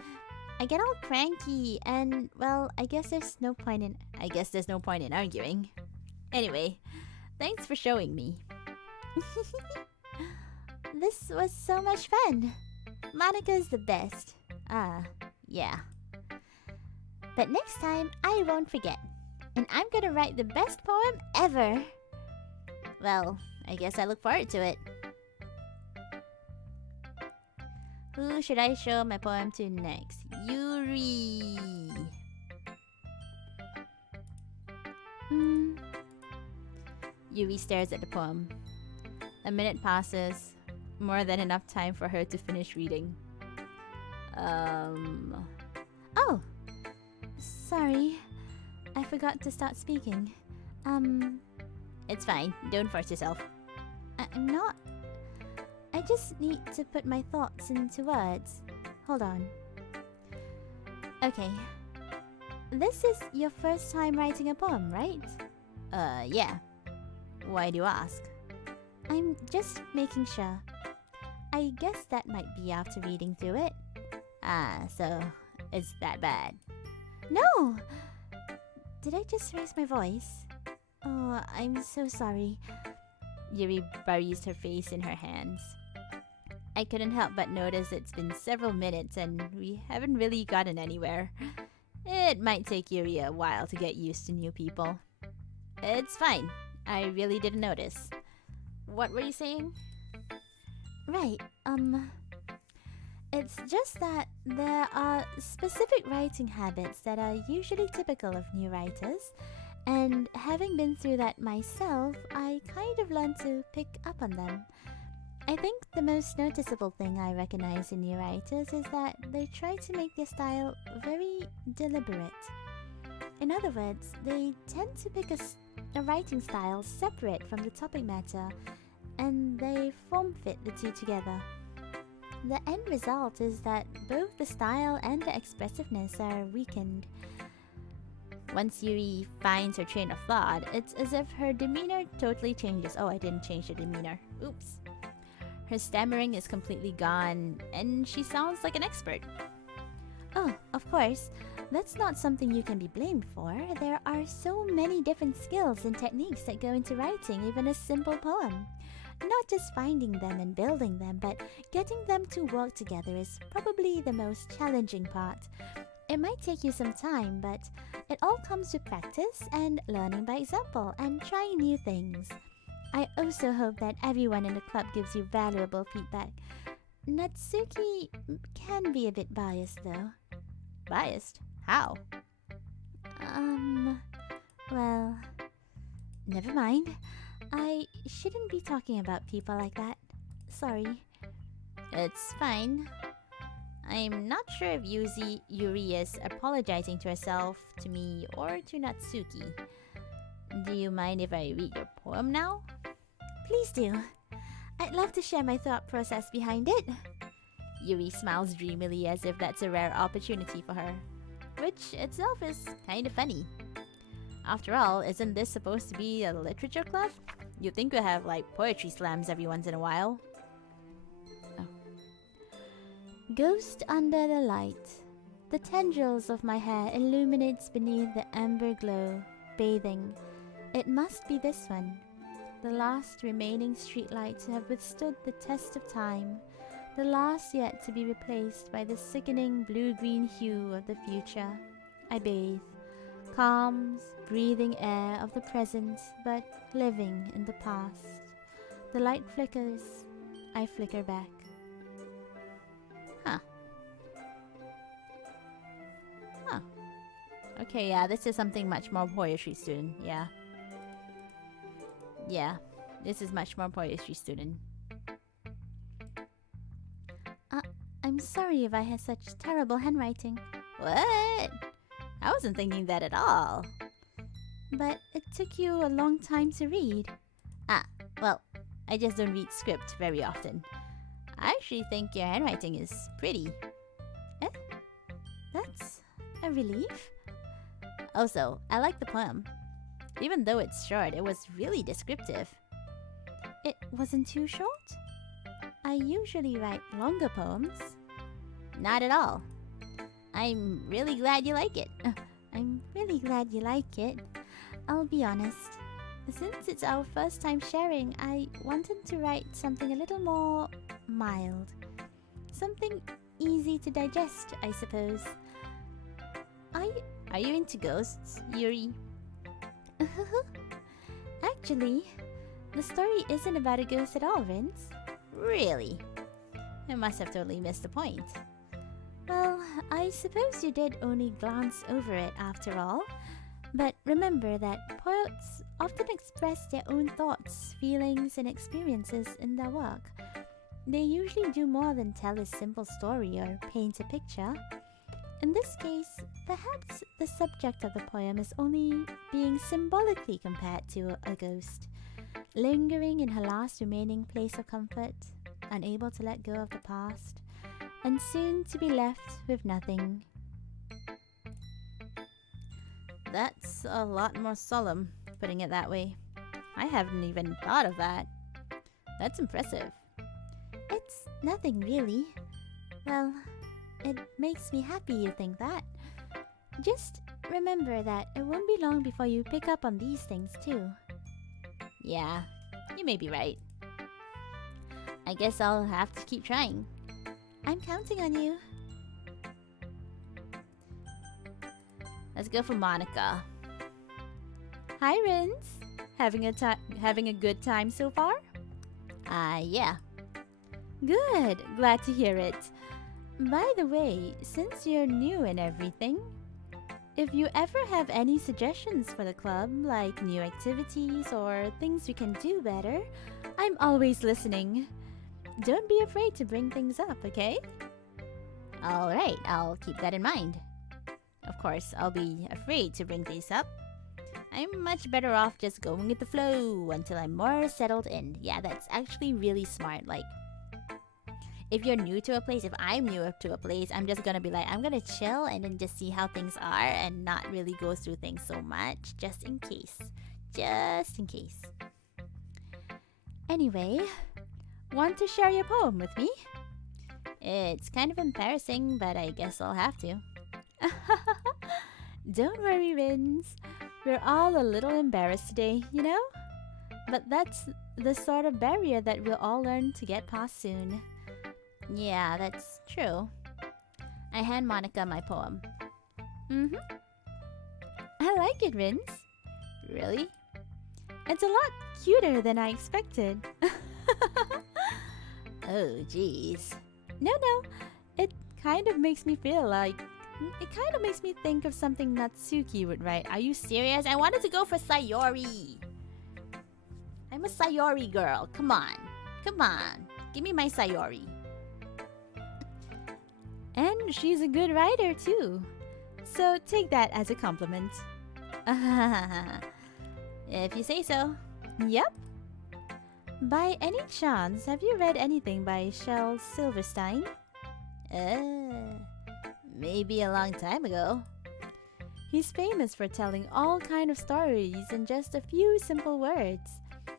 I get all cranky and, well, I guess there's no point in arguing. Anyway, thanks for showing me. This was so much fun. Monica's the best. Yeah. But next time, I won't forget. And I'm gonna write the best poem ever. Well, I guess I look forward to it. Who should I show my poem to next? Yuri! Yuri stares at the poem. A minute passes. More than enough time for her to finish reading. Oh! Sorry. I forgot to start speaking. It's fine. Don't force yourself. I'm not. I just need to put my thoughts into words. Hold on. Okay. This is your first time writing a poem, right? Yeah. Why do you ask? I'm just making sure. I guess that might be after reading through it. So it's that bad? No! Did I just raise my voice? Oh, I'm so sorry. Yuri buries her face in her hands. I couldn't help but notice it's been several minutes and we haven't really gotten anywhere. It might take Yuri a while to get used to new people. It's fine. I really didn't notice. What were you saying? Right, it's just that there are specific writing habits that are usually typical of new writers, and having been through that myself, I kind of learned to pick up on them. I think the most noticeable thing I recognize in new writers is that they try to make their style very deliberate. In other words, they tend to pick a writing style separate from the topic matter, and they form fit the two together. The end result is that both the style and the expressiveness are weakened. Once Yuri finds her train of thought, it's as if her demeanor totally changes. Oh, I didn't change the demeanor. Oops. Her stammering is completely gone, and she sounds like an expert. Oh, of course. That's not something you can be blamed for. There are so many different skills and techniques that go into writing even a simple poem. Not just finding them and building them, but getting them to work together is probably the most challenging part. It might take you some time, but it all comes with practice and learning by example and trying new things. I also hope that everyone in the club gives you valuable feedback. Natsuki can be a bit biased though. Biased? How? Well, never mind. I shouldn't be talking about people like that. Sorry. It's fine. I'm not sure if Yuri is apologizing to herself, to me, or to Natsuki. Do you mind if I read your poem now? Please do. I'd love to share my thought process behind it. Yuri smiles dreamily as if that's a rare opportunity for her, which itself is kind of funny. After all, isn't this supposed to be a literature club? You'd think we'd have like poetry slams every once in a while. Oh. Ghost under the light. The tendrils of my hair illuminates beneath the amber glow, bathing. It must be this one. The last remaining streetlights have withstood the test of time, the last yet to be replaced by the sickening blue-green hue of the future. I bathe, calms, breathing air of the present, but living in the past. The light flickers, I flicker back. Huh. Okay, yeah, this is something much more poetry student, yeah. Yeah, this is much more poetry student. I'm sorry if I had such terrible handwriting. What? I wasn't thinking that at all. But it took you a long time to read. Well, I just don't read script very often. I actually think your handwriting is pretty. That's a relief. Also, I like the poem. Even though it's short, it was really descriptive. It wasn't too short? I usually write longer poems. Not at all. I'm really glad you like it. I'm really glad you like it. I'll be honest. Since it's our first time sharing, I wanted to write something a little more mild. Something easy to digest, I suppose. Are you into ghosts, Yuri? Actually, the story isn't about a ghost at all, Vince. Really? I must have totally missed the point. Well, I suppose you did only glance over it after all. But remember that poets often express their own thoughts, feelings, and experiences in their work. They usually do more than tell a simple story or paint a picture. In this case, perhaps the subject of the poem is only being symbolically compared to a ghost, lingering in her last remaining place of comfort, unable to let go of the past, and soon to be left with nothing. That's a lot more solemn, putting it that way. I haven't even thought of that. That's impressive. It's nothing really. Well, it makes me happy you think that. Just remember that it won't be long before you pick up on these things too. Yeah, you may be right. I guess I'll have to keep trying. I'm counting on you. Let's go for Monica. Hi, Rins. Having a good time so far? Yeah. Good. Glad to hear it. By the way, since you're new and everything, if you ever have any suggestions for the club, like new activities or things we can do better, I'm always listening. Don't be afraid to bring things up, okay? Alright, I'll keep that in mind. Of course, I'll be afraid to bring things up. I'm much better off just going with the flow until I'm more settled in. Yeah, that's actually really smart. Like, if you're new to a place, if I'm new to a place, I'm just gonna be like, I'm gonna chill and then just see how things are and not really go through things so much, just in case. Just in case. Anyway, want to share your poem with me? It's kind of embarrassing, but I guess I'll have to. Don't worry, Rins. We're all a little embarrassed today, you know? But that's the sort of barrier that we'll all learn to get past soon. Yeah, that's true. I hand Monica my poem. I like it, Rins. Really? It's a lot cuter than I expected. Oh, jeez. No. It kind of makes me think of something Natsuki would write. Are you serious? I wanted to go for Sayori. I'm a Sayori girl. Come on. Give me my Sayori. And she's a good writer too. So take that as a compliment. If you say so. Yep. By any chance, have you read anything by Shel Silverstein? Maybe a long time ago. He's famous for telling all kind of stories in just a few simple words.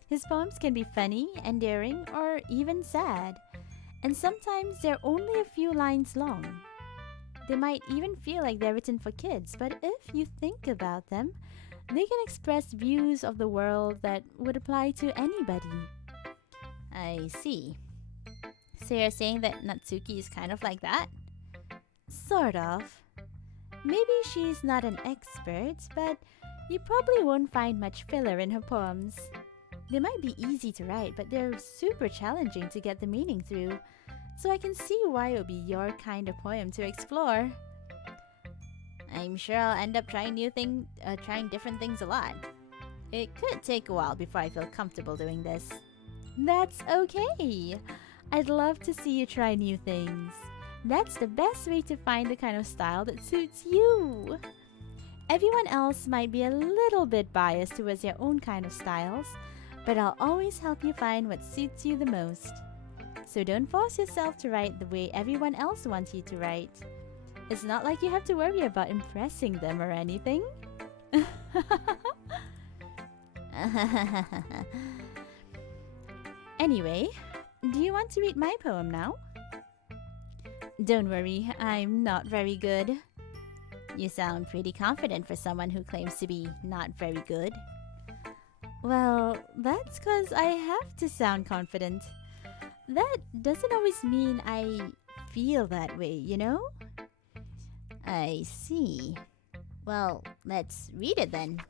His poems can be funny, endearing, or even sad. And sometimes they're only a few lines long. They might even feel like they're written for kids, but if you think about them, They can express views of the world that would apply to anybody. I see. So you're saying that Natsuki is kind of like that? Sort of. Maybe she's not an expert, but you probably won't find much filler in her poems. They might be easy to write, but they're super challenging to get the meaning through. So I can see why it would be your kind of poem to explore. I'm sure I'll end up trying trying different things a lot. It could take a while before I feel comfortable doing this. That's okay. I'd love to see you try new things. That's the best way to find the kind of style that suits you. Everyone else might be a little bit biased towards their own kind of styles, but I'll always help you find what suits you the most. So don't force yourself to write the way everyone else wants you to write. It's not like you have to worry about impressing them or anything. Anyway, do you want to read my poem now? Don't worry, I'm not very good. You sound pretty confident for someone who claims to be not very good. Well, that's 'cause I have to sound confident. That doesn't always mean I feel that way, you know? I see. Well, let's read it then.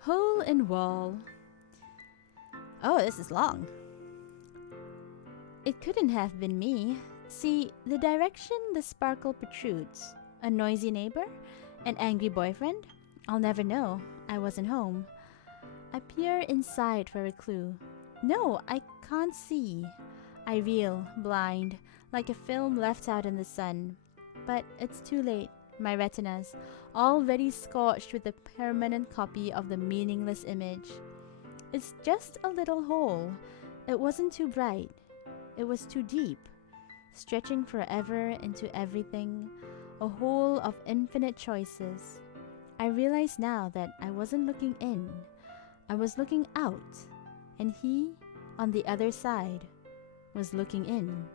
Hole in wall. Oh, this is long. It couldn't have been me. See, the direction the sparkle protrudes. A noisy neighbor? An angry boyfriend? I'll never know. I wasn't home. I peer inside for a clue. No, I can't see. I reel, blind, like a film left out in the sun. But it's too late. My retinas, already scorched with a permanent copy of the meaningless image. It's just a little hole. It wasn't too bright. It was too deep, stretching forever into everything, a hole of infinite choices. I realize now that I wasn't looking in. I was looking out, and he, on the other side, was looking in.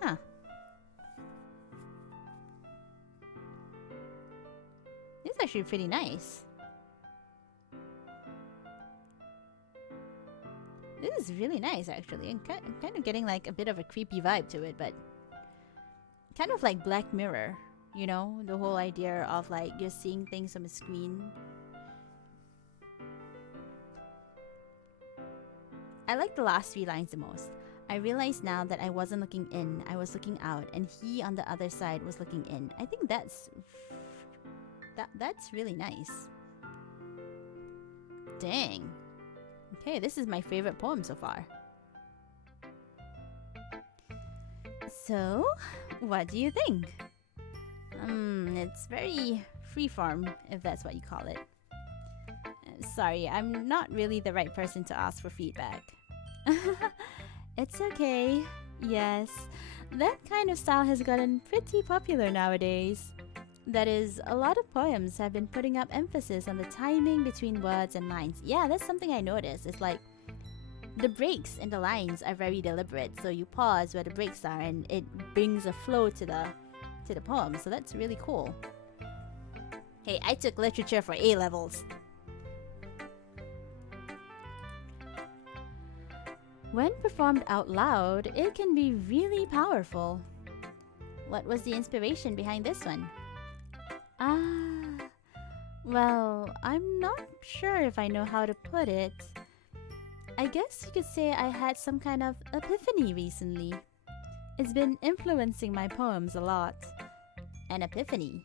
Huh. This is actually pretty nice. This is really nice, actually. I'm kind of getting like a bit of a creepy vibe to it, but kind of like Black Mirror, you know? The whole idea of like you're seeing things on a screen. I like the last 3 lines the most. I realize now that I wasn't looking in, I was looking out, and he on the other side was looking in. I think that's really nice. Dang. Okay, this is my favorite poem so far. So, what do you think? It's very freeform, if that's what you call it. Sorry, I'm not really the right person to ask for feedback. It's okay. Yes, that kind of style has gotten pretty popular nowadays. That is, a lot of poems have been putting up emphasis on the timing between words and lines. Yeah, that's something I noticed. It's like the breaks in the lines are very deliberate, so you pause where the breaks are and it brings a flow to the poem. So that's really cool. Hey, I took literature for A levels. When performed out loud, it can be really powerful. What was the inspiration behind this one? Well, I'm not sure if I know how to put it. I guess you could say I had some kind of epiphany recently. It's been influencing my poems a lot. An epiphany?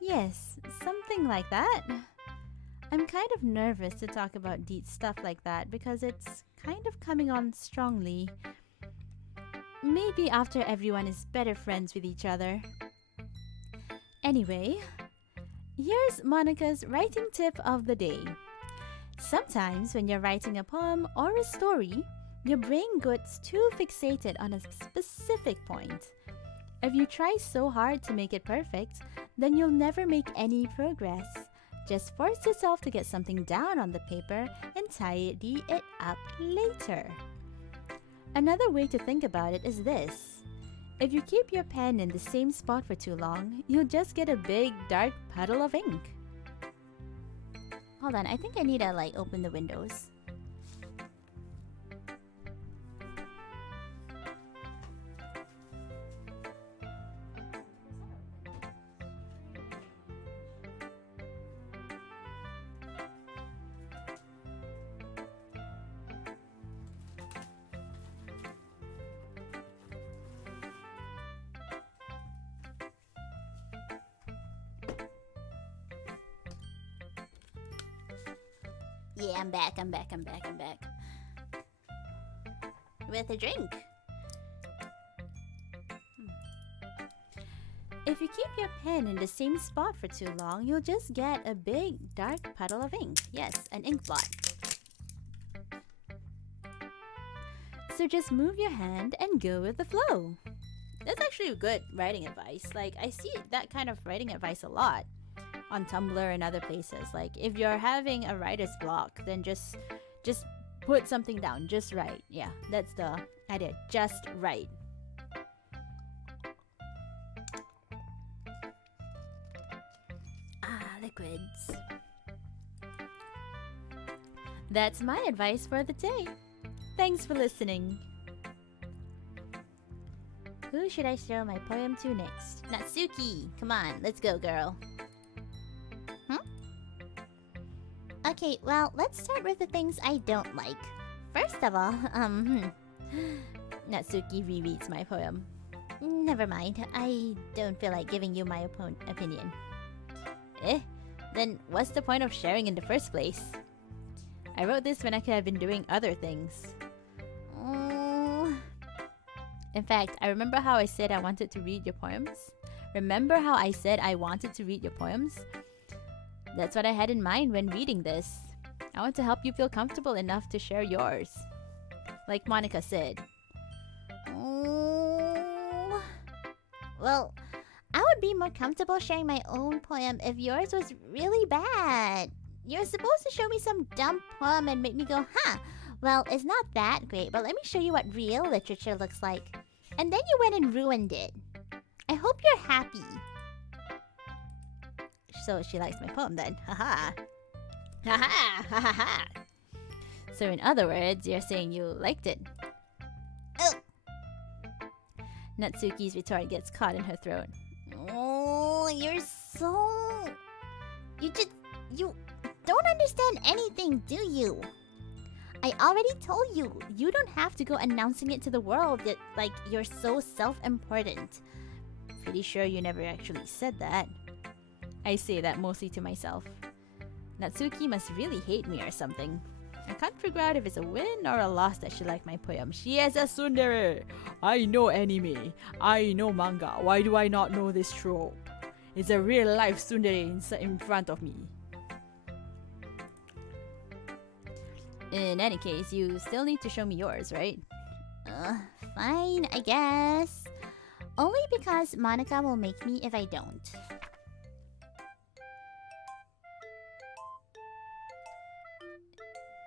Yes, something like that. I'm kind of nervous to talk about deep stuff like that because it's kind of coming on strongly. Maybe after everyone is better friends with each other. Anyway, here's Monica's writing tip of the day. Sometimes when you're writing a poem or a story, your brain gets too fixated on a specific point. If you try so hard to make it perfect, then you'll never make any progress. Just force yourself to get something down on the paper and tidy it up later. Another way to think about it is this. If you keep your pen in the same spot for too long, you'll just get a big, dark puddle of ink. Hold on, I think I need to like open the windows. Yeah, I'm back. With a drink. If you keep your pen in the same spot for too long, you'll just get a big, dark puddle of ink. Yes, an ink blot. So just move your hand and go with the flow. That's actually good writing advice. Like, I see that kind of writing advice a lot on Tumblr and other places. Like, if you're having a writer's block, then just put something down. Just write. Yeah, that's the idea. Just write. Liquids. That's my advice for the day. Thanks for listening. Who should I show my poem to next? Natsuki! Come on, let's go, girl. Okay, well, let's start with the things I don't like. First of all, Natsuki rereads my poem. Never mind. I don't feel like giving you my opinion. Then what's the point of sharing in the first place? I wrote this when I could have been doing other things. In fact, I remember how I said I wanted to read your poems? Remember how I said I wanted to read your poems? That's what I had in mind when reading this. I want to help you feel comfortable enough to share yours. Like Monica said. Well, I would be more comfortable sharing my own poem if yours was really bad. You're supposed to show me some dumb poem and make me go, huh, well, it's not that great, but let me show you what real literature looks like. And then you went and ruined it. I hope you're happy. So she likes my poem then. Haha. Haha. Haha. So in other words, you're saying you liked it. Ugh. Natsuki's retort gets caught in her throat. Oh, you're so... You don't understand anything, do you? I already told you, you don't have to go announcing it to the world that, like, you're so self-important. Pretty sure you never actually said that. I say that mostly to myself. Natsuki must really hate me or something. I can't figure out if it's a win or a loss that she liked my poem. She is a tsundere! I know anime. I know manga. Why do I not know this trope? It's a real life tsundere in front of me. In any case, you still need to show me yours, right? Fine, I guess. Only because Monica will make me if I don't.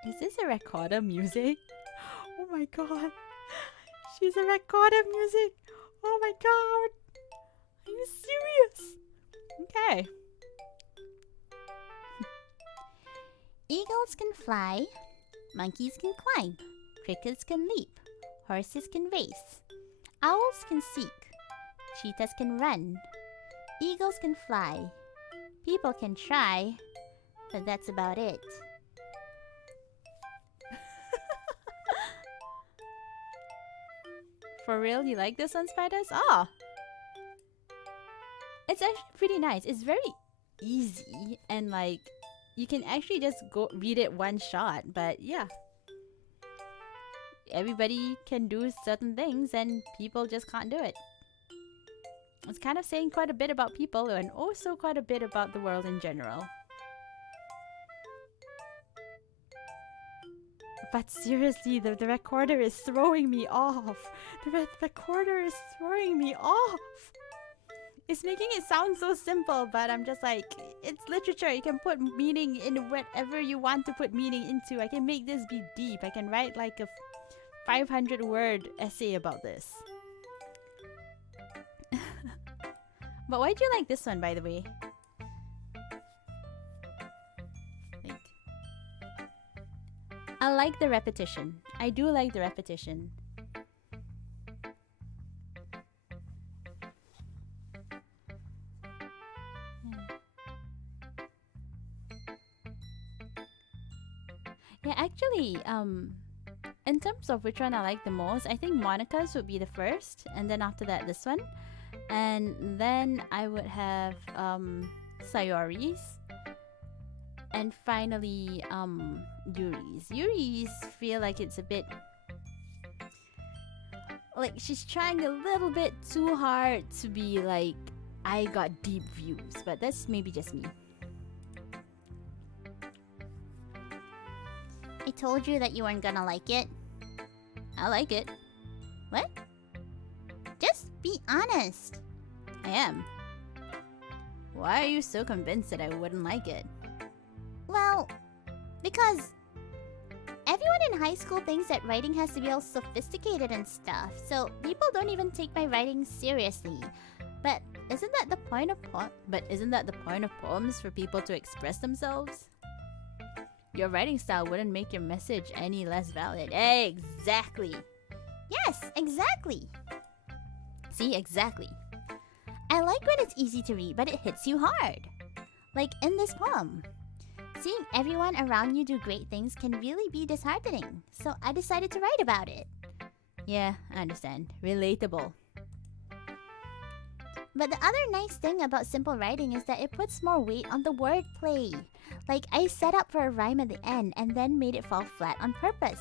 Is this a recorder music? Oh my god. She's a recorder music. Oh my god. Are you serious? Okay. Eagles can fly. Monkeys can climb. Crickets can leap. Horses can race. Owls can seek. Cheetahs can run. Eagles can fly. People can try. But that's about it. For real, you like this on Spiders? Oh! It's actually pretty nice. It's very easy and like you can actually just go read it one shot, but yeah. Everybody can do certain things and people just can't do it. It's kind of saying quite a bit about people and also quite a bit about the world in general. But seriously, the recorder is throwing me off. The recorder is throwing me off. It's making it sound so simple, but I'm just like, it's literature. You can put meaning in whatever you want to put meaning into. I can make this be deep. I can write like a 500-word essay about this. But why do you like this one, by the way? Like, I like the repetition. I do like the repetition. Yeah, actually, in terms of which one I like the most, I think Monica's would be the first, and then after that, this one. And then I would have Sayori's. And finally, Yuri's. Yuri's feel like it's a bit... like she's trying a little bit too hard to be like, I got deep views. But that's maybe just me. I told you that you weren't gonna like it. I like it. What? Just be honest. I am. Why are you so convinced that I wouldn't like it? Well, because everyone in high school thinks that writing has to be all sophisticated and stuff, so people don't even take my writing seriously. But isn't that the point of poems for people to express themselves? Your writing style wouldn't make your message any less valid. Exactly. Yes, exactly. See, exactly. I like when it's easy to read, but it hits you hard. Like in this poem. Seeing everyone around you do great things can really be disheartening, so I decided to write about it. Yeah, I understand. Relatable. But the other nice thing about simple writing is that it puts more weight on the wordplay. Like, I set up for a rhyme at the end and then made it fall flat on purpose.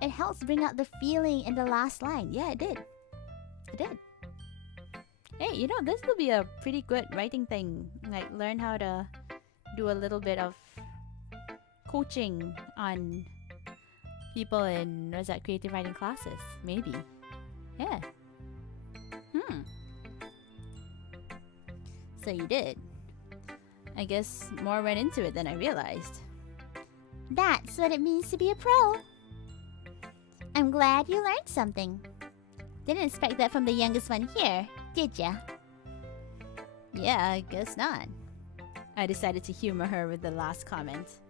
It helps bring out the feeling in the last line. Yeah, it did. It did. Hey, you know, this will be a pretty good writing thing. Like, learn how to do a little bit of coaching on people in, what's that, creative writing classes. Maybe. Yeah. So you did. I guess more went into it than I realized. That's what it means to be a pro. I'm glad you learned something. Didn't expect that from the youngest one here, did ya? Yeah, I guess not. I decided to humor her with the last comment.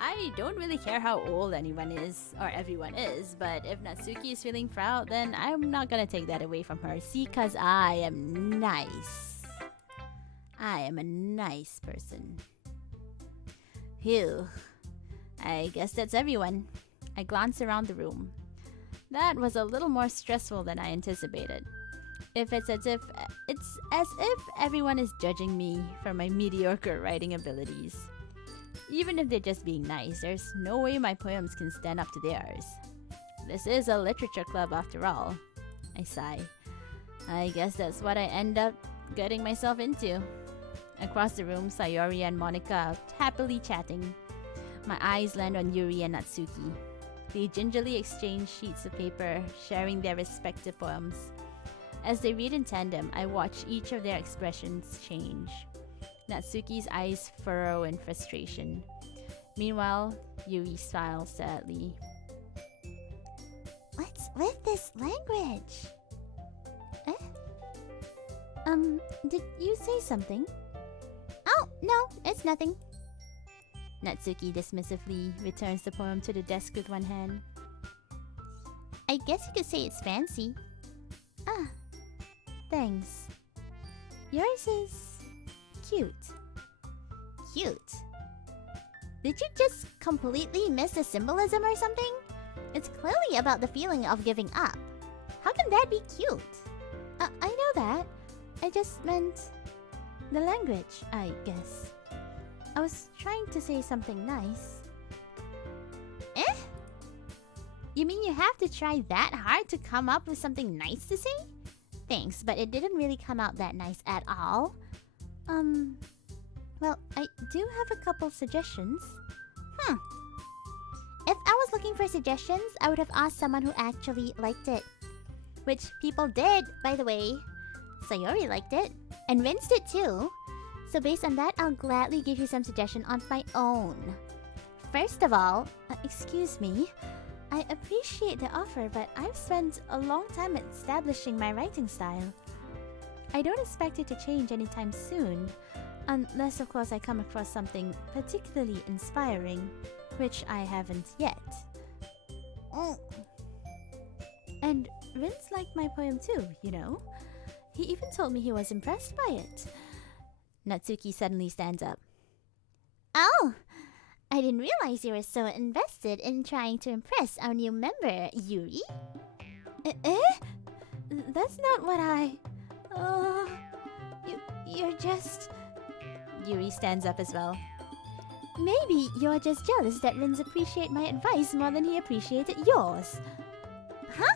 I don't really care how old anyone is, or everyone is, but if Natsuki is feeling proud, then I'm not gonna take that away from her. See, 'cause I am nice. I am a nice person. Phew. I guess that's everyone. I glance around the room. That was a little more stressful than I anticipated. It's as if everyone is judging me for my mediocre writing abilities. Even if they're just being nice, there's no way my poems can stand up to theirs. This is a literature club after all. I sigh. I guess that's what I end up getting myself into. Across the room, Sayori and Monica are happily chatting. My eyes land on Yuri and Natsuki. They gingerly exchange sheets of paper, sharing their respective poems. As they read in tandem, I watch each of their expressions change. Natsuki's eyes furrow in frustration. Meanwhile, Yuri smiles sadly. What's with this language? Did you say something? Oh, no, it's nothing. Natsuki dismissively returns the poem to the desk with one hand. I guess you could say it's fancy. Ah, thanks. Yours is cute. Cute? Did you just completely miss the symbolism or something? It's clearly about the feeling of giving up. How can that be cute? I know that. I just meant the language, I guess. I was trying to say something nice. You mean you have to try that hard to come up with something nice to say? Thanks, but it didn't really come out that nice at all. Well, I do have a couple suggestions. If I was looking for suggestions, I would have asked someone who actually liked it. Which people did, by the way. Sayori liked it, and Rince did too. So based on that, I'll gladly give you some suggestion on my own. First of all, excuse me. I appreciate the offer, but I've spent a long time establishing my writing style. I don't expect it to change anytime soon, unless of course I come across something particularly inspiring, which I haven't yet. And Vince liked my poem too, you know. He even told me he was impressed by it. Natsuki suddenly stands up. Oh, I didn't realize you were so invested in trying to impress our new member, Yuri. That's not what I... You're just... Yuri stands up as well. Maybe you're just jealous that Rins appreciated my advice more than he appreciated yours. Huh?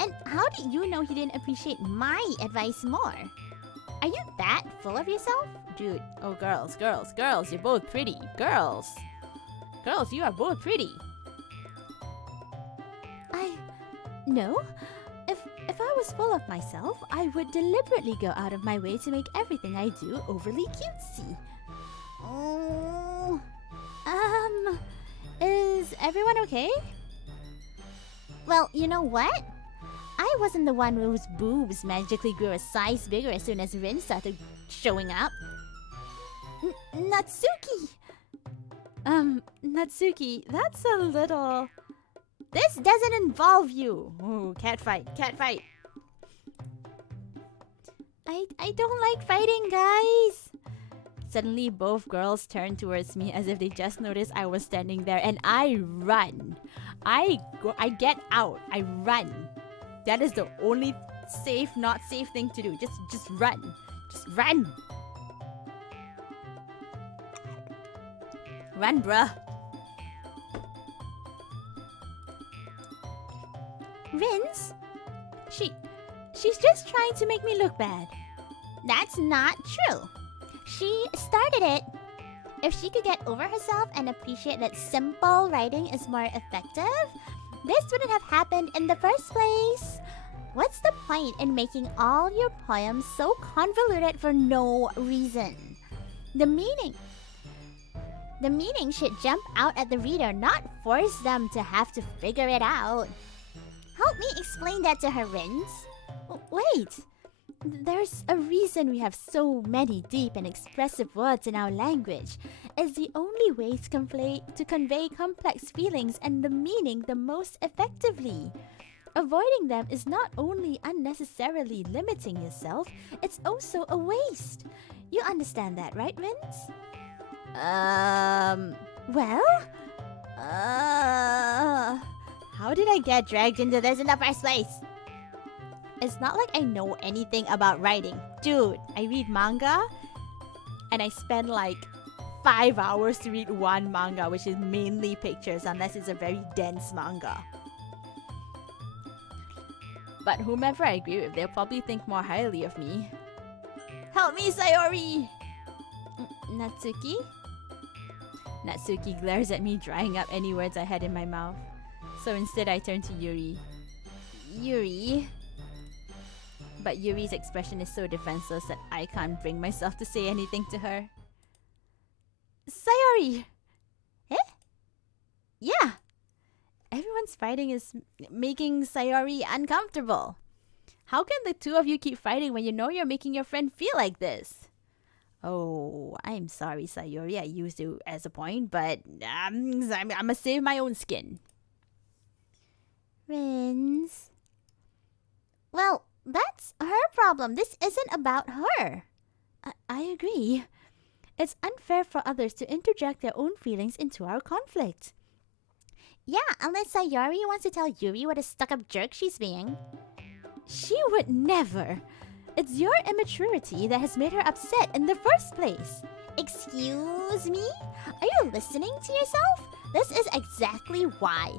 And how did you know he didn't appreciate my advice more? Are you that full of yourself? Dude, oh girls, you're both pretty. Girls, you are both pretty. No. If I was full of myself, I would deliberately go out of my way to make everything I do overly cutesy. Oh... Is everyone okay? Well, you know what? I wasn't the one whose boobs magically grew a size bigger as soon as Rin started showing up. Natsuki! Natsuki, that's a little... This doesn't involve you! Ooh, cat fight. I don't like fighting, guys! Suddenly, both girls turn towards me as if they just noticed I was standing there, and I run. I get out. I run. That is the only safe, not safe thing to do. Just run. Just run. Run, bruh. Rins? She's just trying to make me look bad. That's not true. She started it. If she could get over herself and appreciate that simple writing is more effective, this wouldn't have happened in the first place. What's the point in making all your poems so convoluted for no reason? The meaning should jump out at the reader, not force them to have to figure it out. Help me explain that to her, Rins. Wait! There's a reason we have so many deep and expressive words in our language. It's the only way to convey complex feelings and the meaning the most effectively. Avoiding them is not only unnecessarily limiting yourself, it's also a waste. You understand that, right, Rins? How did I get dragged into this in the first place? It's not like I know anything about writing. Dude, I read manga and I spend like 5 hours to read one manga, which is mainly pictures unless it's a very dense manga. But whomever I agree with, they'll probably think more highly of me. Help me, Sayori! Natsuki? Natsuki glares at me, drying up any words I had in my mouth. So instead I turn to Yuri. Yuri? But Yuri's expression is so defenseless that I can't bring myself to say anything to her. Sayori! Eh? Yeah! Everyone's fighting is making Sayori uncomfortable. How can the two of you keep fighting when you know you're making your friend feel like this? Oh, I'm sorry, Sayori. I used you as a point, but I'ma save my own skin. Rins? Well, that's her problem. This isn't about her. I agree. It's unfair for others to interject their own feelings into our conflict. Yeah, unless Sayori wants to tell Yuri what a stuck-up jerk she's being. She would never. It's your immaturity that has made her upset in the first place. Excuse me? Are you listening to yourself? This is exactly why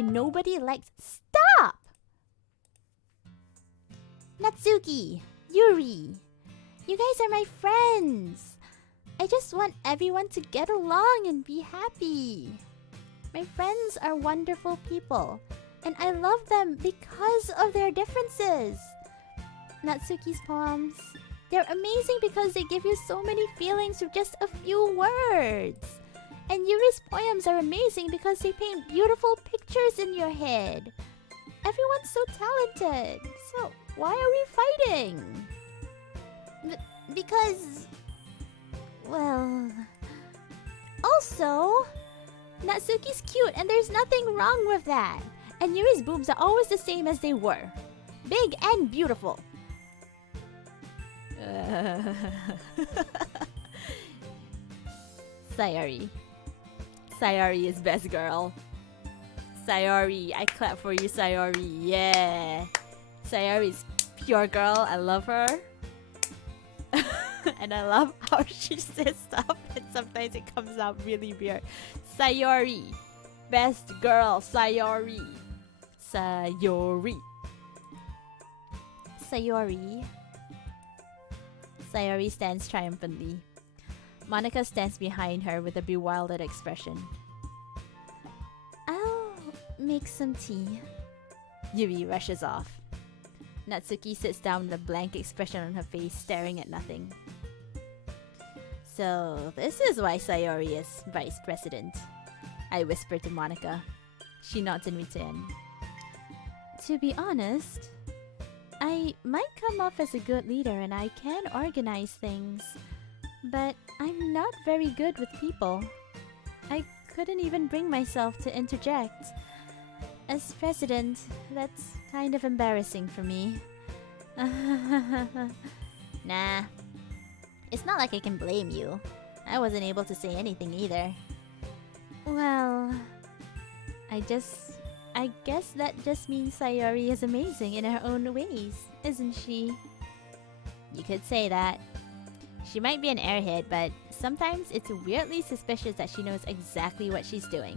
nobody likes... Stop! Natsuki, Yuri, you guys are my friends. I just want everyone to get along and be happy. My friends are wonderful people, and I love them because of their differences. Natsuki's poems, they're amazing because they give you so many feelings with just a few words. And Yuri's poems are amazing because they paint beautiful pictures in your head. Everyone's so talented. So Why are we fighting? Because... Well... Also... Natsuki's cute and there's nothing wrong with that. And Yuri's boobs are always the same as they were. Big and beautiful. Sayori. Sayori is best girl. Sayori, I clap for you, Sayori. Yeah. Sayori's pure girl. I love her. And I love how she says stuff and sometimes it comes out really weird. Sayori. Best girl, Sayori. Sayori. Sayori. Sayori stands triumphantly. Monica stands behind her with a bewildered expression. I'll make some tea. Yuri rushes off. Natsuki sits down with a blank expression on her face, staring at nothing. So, this is why Sayori is vice president. I whisper to Monica. She nods in return. To be honest, I might come off as a good leader and I can organize things, but I'm not very good with people. I couldn't even bring myself to interject. As president, that's kind of embarrassing for me. Nah. It's not like I can blame you. I wasn't able to say anything either. Well, I guess that just means Sayori is amazing in her own ways, isn't she? You could say that. She might be an airhead, but sometimes it's weirdly suspicious that she knows exactly what she's doing.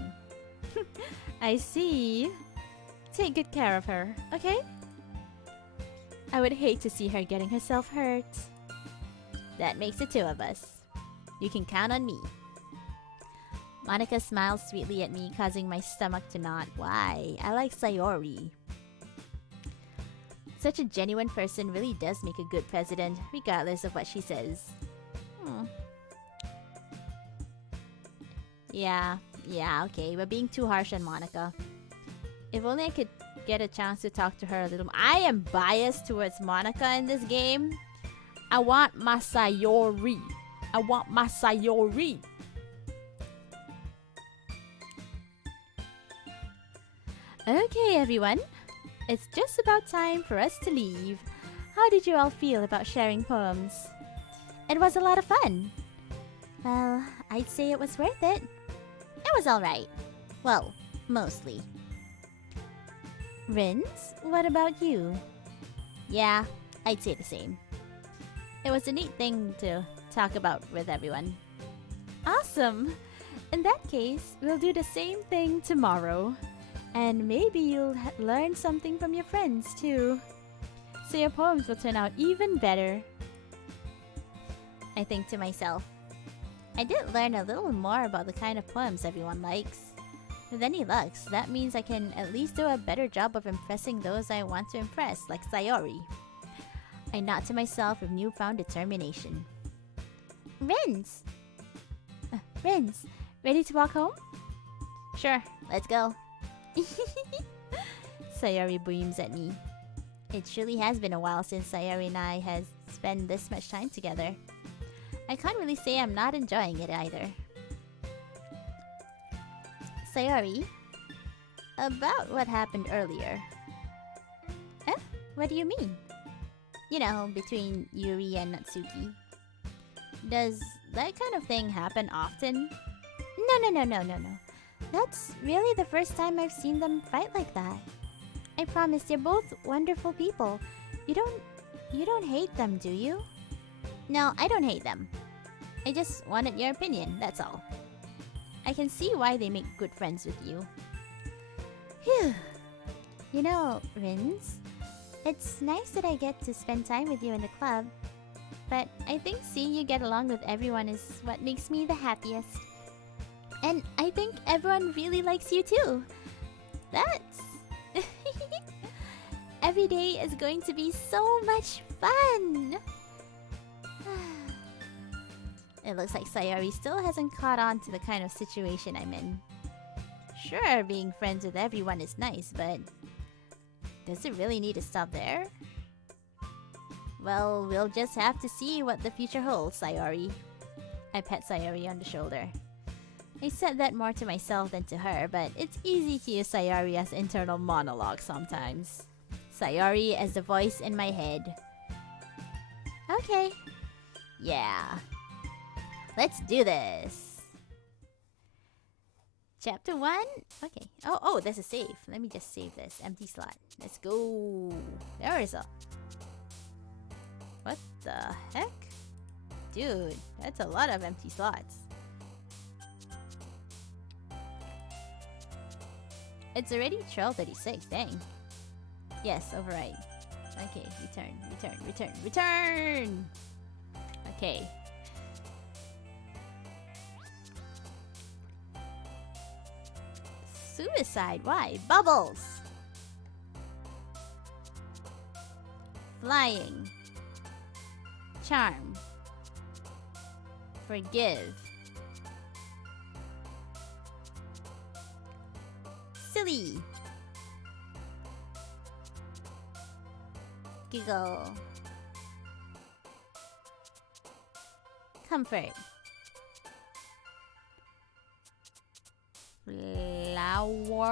I see. Take good care of her, okay? I would hate to see her getting herself hurt. That makes it two of us. You can count on me. Monica smiles sweetly at me, causing my stomach to knot. Why? I like Sayori. Such a genuine person really does make a good president, regardless of what she says. Yeah, okay. We're being too harsh on Monica. If only I could get a chance to talk to her a little more. I am biased towards Monica in this game. I want my Sayori. I want my Sayori. Okay, everyone. It's just about time for us to leave. How did you all feel about sharing poems? It was a lot of fun. Well, I'd say it was worth it. It was alright. Well, mostly. Rins, what about you? Yeah, I'd say the same. It was a neat thing to talk about with everyone. Awesome! In that case, we'll do the same thing tomorrow. And maybe you'll learn something from your friends too. So your poems will turn out even better. I think to myself, I did learn a little more about the kind of poems everyone likes. With any luck, that means I can at least do a better job of impressing those I want to impress, like Sayori. I nod to myself with newfound determination. Rins! Rins, ready to walk home? Sure, let's go. Sayori beams at me. It truly has been a while since Sayori and I has spent this much time together. I can't really say I'm not enjoying it either. Sayori, about what happened earlier. What do you mean? You know, between Yuri and Natsuki. Does that kind of thing happen often? No. That's really the first time I've seen them fight like that. I promise you're both wonderful people. You don't hate them, do you? No, I don't hate them. I just wanted your opinion, that's all. I can see why they make good friends with you. Phew. You know, Rins, it's nice that I get to spend time with you in the club. But I think seeing you get along with everyone is what makes me the happiest. And I think everyone really likes you too. That's... Every day is going to be so much fun! It looks like Sayori still hasn't caught on to the kind of situation I'm in. Sure, being friends with everyone is nice, but does it really need to stop there? Well, we'll just have to see what the future holds, Sayori. I pet Sayori on the shoulder. I said that more to myself than to her, but it's easy to use Sayori as internal monologue sometimes. Sayori as the voice in my head. Okay. Yeah. Let's do this. Chapter 1? Okay. Oh, there's a save. Let me just save this. Empty slot. Let's go. There is a... What the heck? Dude, that's a lot of empty slots. It's already 12:36, dang. Yes, override. Okay, return! Okay. Suicide, why? Bubbles! Flying. Charm. Forgive. Silly. Giggle. Comfort. Flower.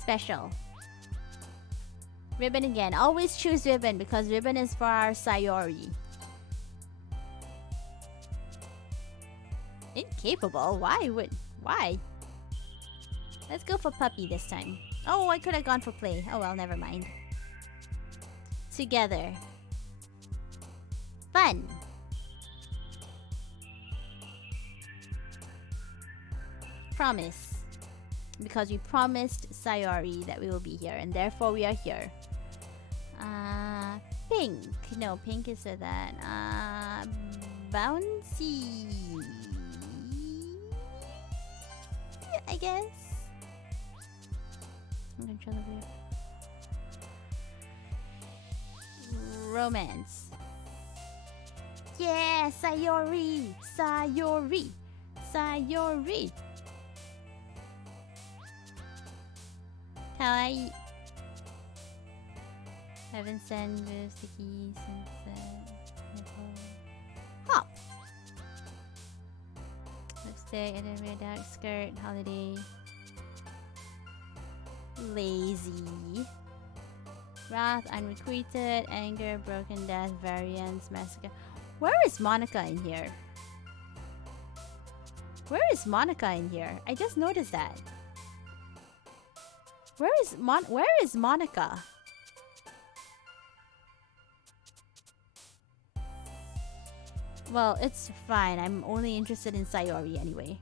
Special. Ribbon again. Always choose ribbon because ribbon is for our Sayori. Incapable? Why? Let's go for puppy this time. Oh, I could have gone for play. Oh well, never mind. Together. Fun. Promise. Because we promised Sayori that we will be here, and therefore we are here. Pink. No, pink is for that. Bouncy. I guess. I'm gonna try the weird. Romance. Yeah, Sayori. Kawaii. Heaven sent with sticky sunset. Hop. Lipstick and then wear dark skirt. Holiday. Lazy. Wrath, unrequited. Anger, broken death, variance, massacre. Where is Monica in here? I just noticed that. Where is Monica? Well, it's fine. I'm only interested in Sayori anyway.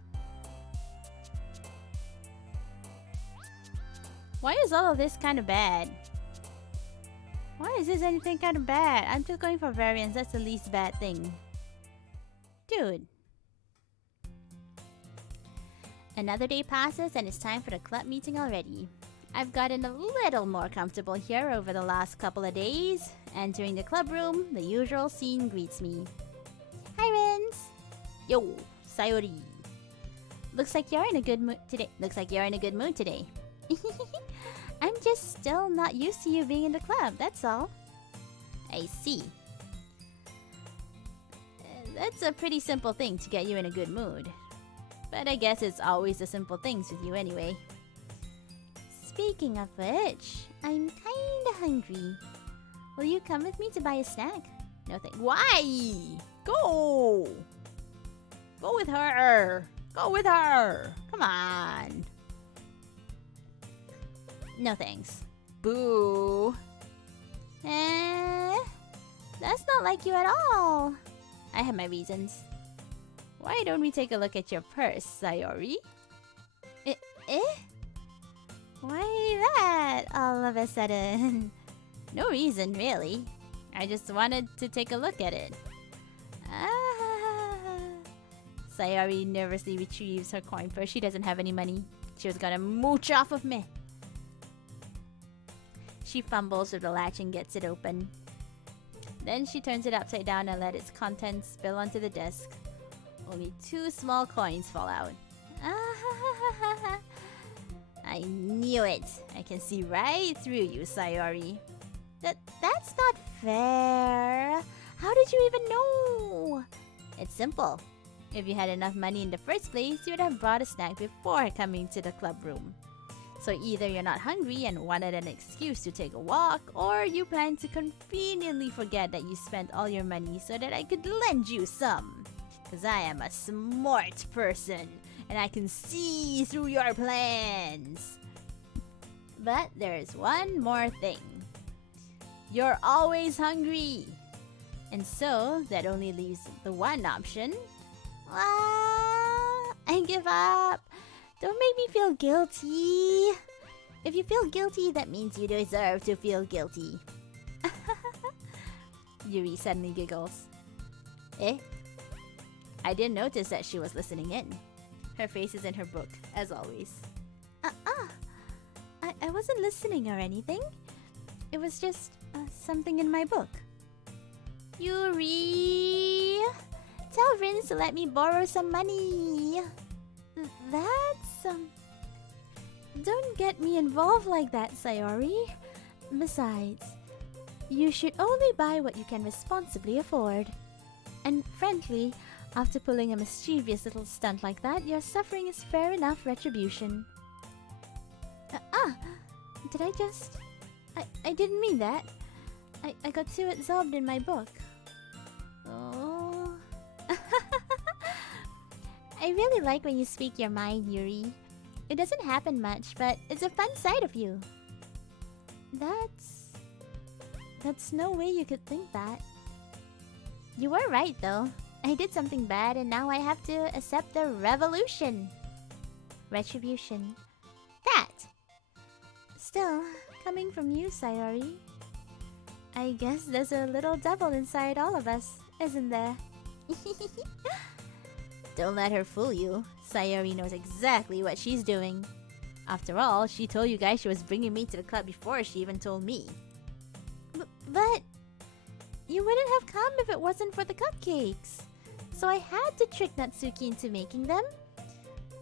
Why is all of this kind of bad? Why is this anything kind of bad? I'm just going for variance. That's the least bad thing. Dude. Another day passes and it's time for the club meeting already. I've gotten a little more comfortable here over the last couple of days. Entering the club room, the usual scene greets me. Hi, Rins! Yo, Sayori. Looks like you're in a good mood today. I'm just still not used to you being in the club, that's all. I see. That's a pretty simple thing to get you in a good mood. But I guess it's always the simple things with you anyway. Speaking of which, I'm kinda hungry. Will you come with me to buy a snack? No thanks. Why? Go! Go with her! Come on! No thanks. Boo! That's not like you at all. I have my reasons. Why don't we take a look at your purse, Sayori? Why that all of a sudden? No reason, really. I just wanted to take a look at it. Sayori nervously retrieves her coin purse. She doesn't have any money. She was gonna mooch off of me. She fumbles with the latch and gets it open. Then she turns it upside down and let its contents spill onto the desk. Only 2 small coins fall out. I knew it. I can see right through you, Sayori. That's not fair. How did you even know? It's simple. If you had enough money in the first place, you would have brought a snack before coming to the club room. So either you're not hungry and wanted an excuse to take a walk, or you plan to conveniently forget that you spent all your money so that I could lend you some. Because I am a smart person, and I can see through your plans. But there's one more thing. You're always hungry. And so, that only leaves the one option. I give up. Don't make me feel guilty. If you feel guilty, that means you deserve to feel guilty. Yuri suddenly giggles. Eh? I didn't notice that she was listening in. Her face is in her book, as always. I wasn't listening or anything. It was just something in my book. Yuri! Tell Rince to let me borrow some money. That's, Don't get me involved like that, Sayori. Besides, you should only buy what you can responsibly afford. And frankly, after pulling a mischievous little stunt like that, your suffering is fair enough retribution. Did I just... I didn't mean that. I got too absorbed in my book. Oh... I really like when you speak your mind, Yuri. It doesn't happen much, but it's a fun side of you. That's no way you could think that. You were right, though. I did something bad, and now I have to accept the revolution. Retribution. That! Still, coming from you, Sayori, I guess there's a little devil inside all of us, isn't there? Don't let her fool you. Sayori knows exactly what she's doing. After all, she told you guys she was bringing me to the club before she even told me. But you wouldn't have come if it wasn't for the cupcakes. So I had to trick Natsuki into making them.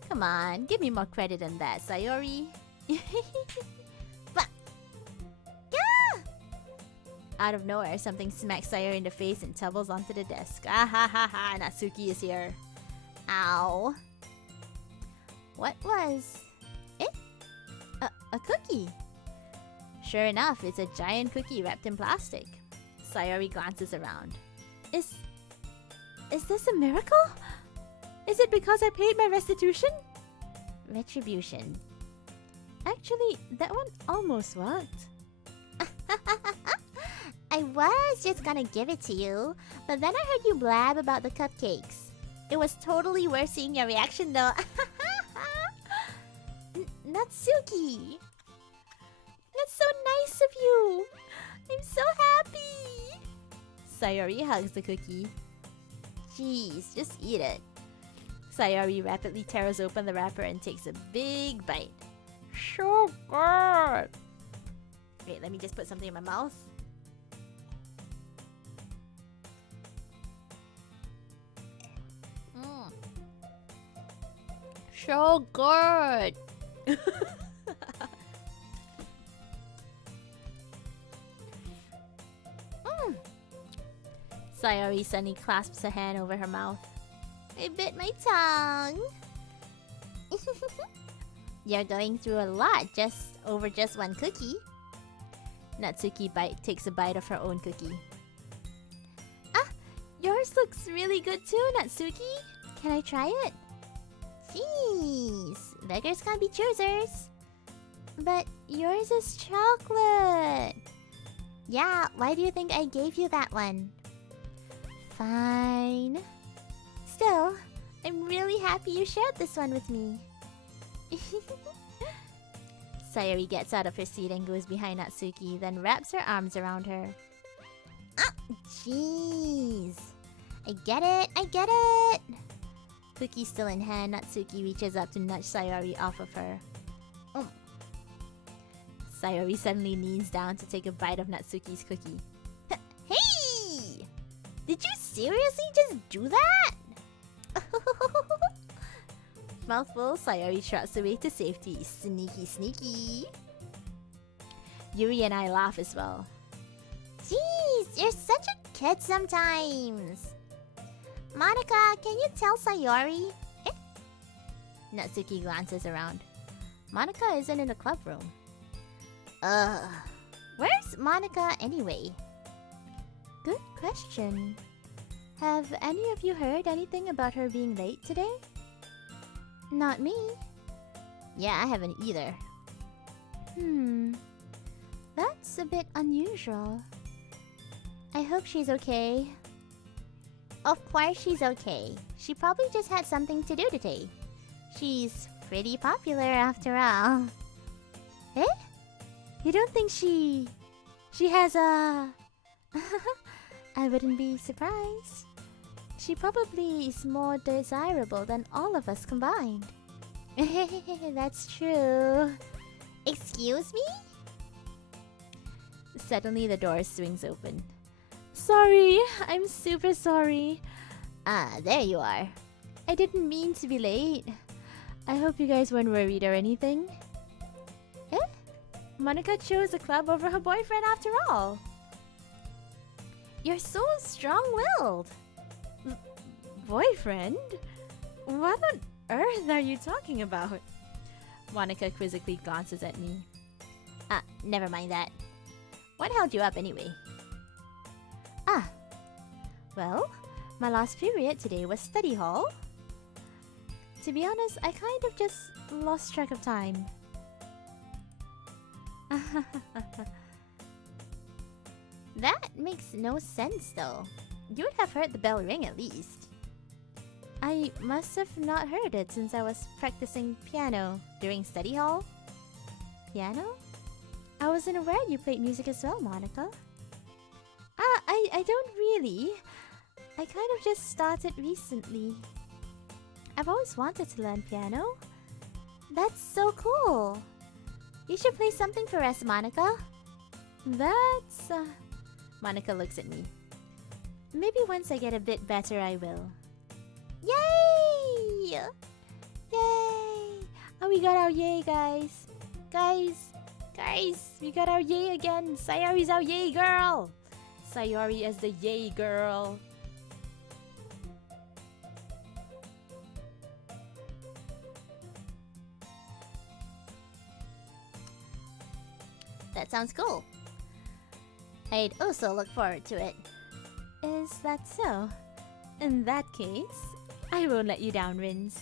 Come on, give me more credit than that, Sayori. But yeah! Out of nowhere, something smacks Sayori in the face and tumbles onto the desk. Ah ha ha ha, Natsuki is here. Ow. What was it? A cookie. Sure enough, it's a giant cookie wrapped in plastic. Sayori glances around. Is this a miracle? Is it because I paid my restitution? Retribution. Actually, that one almost worked. I was just gonna give it to you, but then I heard you blab about the cupcakes. It was totally worth seeing your reaction though. Natsuki! That's so nice of you! I'm so happy! Sayori hugs the cookie. Jeez, just eat it. Sayori rapidly tears open the wrapper and takes a big bite. So good! Wait, let me just put something in my mouth. So good! Sayori suddenly clasps her hand over her mouth. I bit my tongue. You're going through a lot over just one cookie. Natsuki takes a bite of her own cookie. Yours looks really good too, Natsuki. Can I try it? Jeez, beggars can't be choosers. But yours is chocolate. Yeah, why do you think I gave you that one? Fine. Still, I'm really happy you shared this one with me. Sayori gets out of her seat and goes behind Natsuki, then wraps her arms around her. Jeez. I get it. Cookie still in hand, Natsuki reaches up to nudge Sayori off of her. Sayori suddenly leans down to take a bite of Natsuki's cookie. Hey! Did you seriously just do that? mouthful, Sayori trots away to safety. Sneaky, sneaky. Yuri and I laugh as well. Jeez, you're such a kid sometimes. Monica, can you tell Sayori? Natsuki glances around. Monica isn't in the club room. Where's Monica anyway? Good question. Have any of you heard anything about her being late today? Not me. Yeah, I haven't either. That's a bit unusual. I hope she's okay. Of course she's okay. She probably just had something to do today. She's pretty popular after all. You don't think she has a... I wouldn't be surprised. She probably is more desirable than all of us combined. That's true. Excuse me? Suddenly the door swings open. Sorry, I'm super sorry. There you are. I didn't mean to be late. I hope you guys weren't worried or anything. Monica chose the club over her boyfriend after all. You're so strong-willed. Boyfriend? What on earth are you talking about? Monica quizzically glances at me. Never mind that. What held you up anyway? Well, my last period today was study hall. To be honest, I kind of just lost track of time. That makes no sense though. You would have heard the bell ring at least. I must have not heard it since I was practicing piano during study hall. Piano? I wasn't aware you played music as well, Monica. I don't really. I kind of just started recently. I've always wanted to learn piano. That's so cool. You should play something for us, Monica. That's... Monica looks at me. Maybe once I get a bit better, I will. Yay! Yay! Oh, we got our yay, guys. Guys, we got our yay again. Sayori's our yay girl. Sayori is the yay girl. That sounds cool. I'd also look forward to it. Is that so? In that case, I won't let you down, Rins.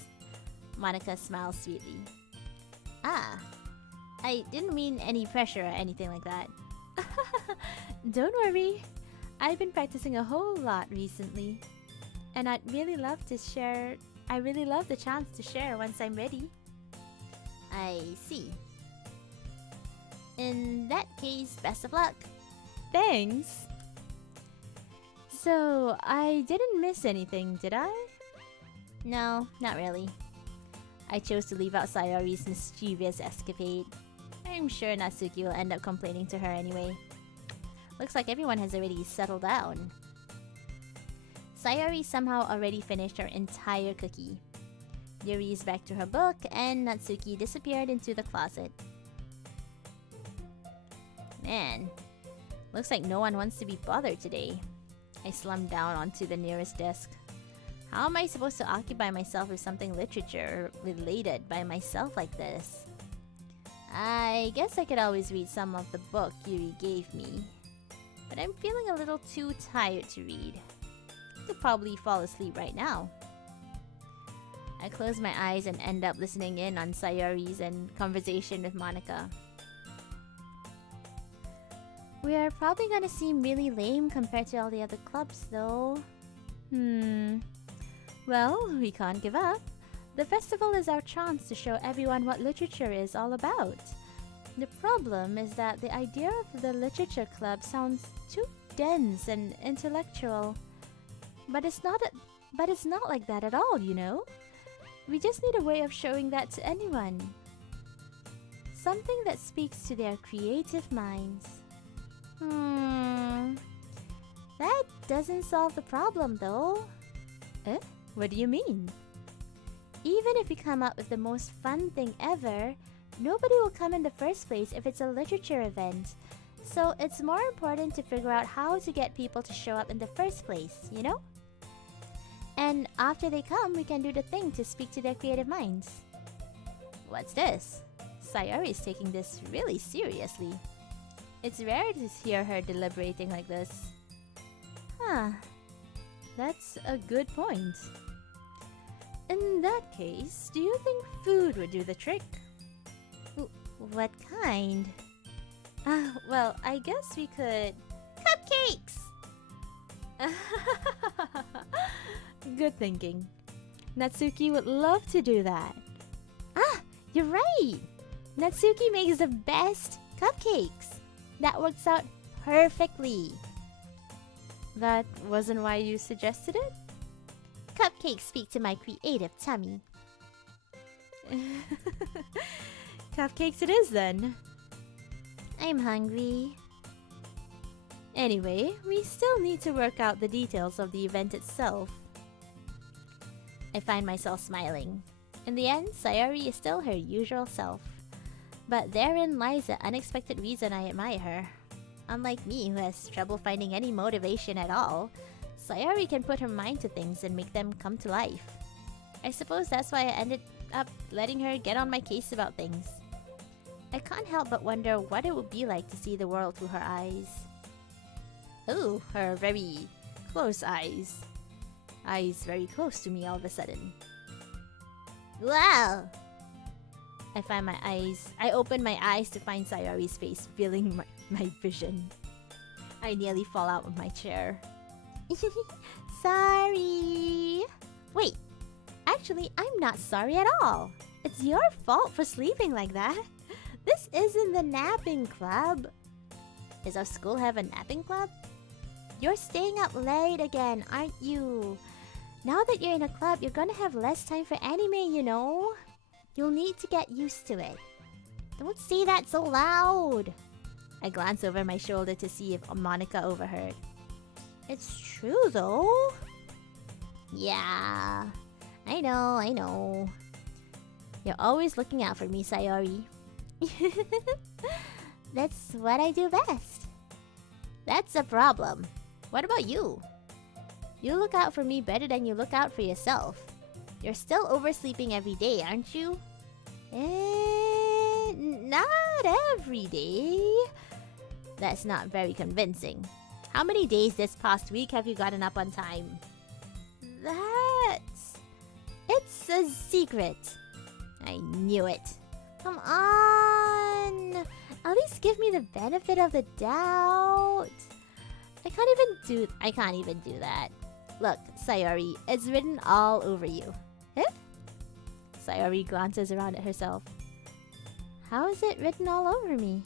Monica smiles sweetly. I didn't mean any pressure or anything like that. Don't worry. I've been practicing a whole lot recently. And I'd really love to share... I really love the chance to share once I'm ready. I see. In that case, best of luck. Thanks! So, I didn't miss anything, did I? No, not really. I chose to leave out Sayori's mischievous escapade. I'm sure Natsuki will end up complaining to her anyway. Looks like everyone has already settled down. Sayori somehow already finished her entire cookie. Yuri is back to her book, and Natsuki disappeared into the closet. Man, looks like no one wants to be bothered today. I slumped down onto the nearest desk. How am I supposed to occupy myself with something literature related by myself like this? I guess I could always read some of the book Yuri gave me. But I'm feeling a little too tired to read. I could probably fall asleep right now. I close my eyes and end up listening in on Sayori's and conversation with Monica. We are probably gonna seem really lame compared to all the other clubs though. Well, we can't give up. The festival is our chance to show everyone what literature is all about. The problem is that the idea of the literature club sounds too dense and intellectual. But it's not like that at all, you know? We just need a way of showing that to anyone. Something that speaks to their creative minds. That doesn't solve the problem though. What do you mean? Even if we come up with the most fun thing ever, nobody will come in the first place if it's a literature event. So it's more important to figure out how to get people to show up in the first place, you know? And after they come, we can do the thing to speak to their creative minds. What's this? Sayori is taking this really seriously. It's rare to hear her deliberating like this. Huh. That's a good point. In that case, do you think food would do the trick? What kind? Well, I guess we could... Cupcakes! Good thinking. Natsuki would love to do that. Ah, you're right! Natsuki makes the best cupcakes. That works out perfectly. That wasn't why you suggested it? Cupcakes speak to my creative tummy. Cupcakes it is then. I'm hungry. Anyway, we still need to work out the details of the event itself. I find myself smiling. In the end, Sayori is still her usual self. But therein lies the unexpected reason I admire her. Unlike me, who has trouble finding any motivation at all, Sayori can put her mind to things and make them come to life. I suppose that's why I ended up letting her get on my case about things. I can't help but wonder what it would be like to see the world through her eyes. Oh, her very close eyes. Eyes very close to me all of a sudden. Wow! I open my eyes to find Sayori's face filling my vision. I nearly fall out of my chair. Sorry! Wait, actually, I'm not sorry at all. It's your fault for sleeping like that. This isn't the napping club. Does our school have a napping club? You're staying up late again, aren't you? Now that you're in a club, you're gonna have less time for anime, you know? You'll need to get used to it. Don't say that so loud. I glance over my shoulder to see if Monica overheard. It's true, though. Yeah, I know. You're always looking out for me, Sayori. That's what I do best. That's a problem. What about you? You look out for me better than you look out for yourself. You're still oversleeping every day, aren't you? Not every day. That's not very convincing. How many days this past week have you gotten up on time? It's a secret. I knew it. Come on. At least give me the benefit of the doubt. I can't even do that. Look, Sayori, it's written all over you. Eh? Sayori glances around at herself. How is it written all over me?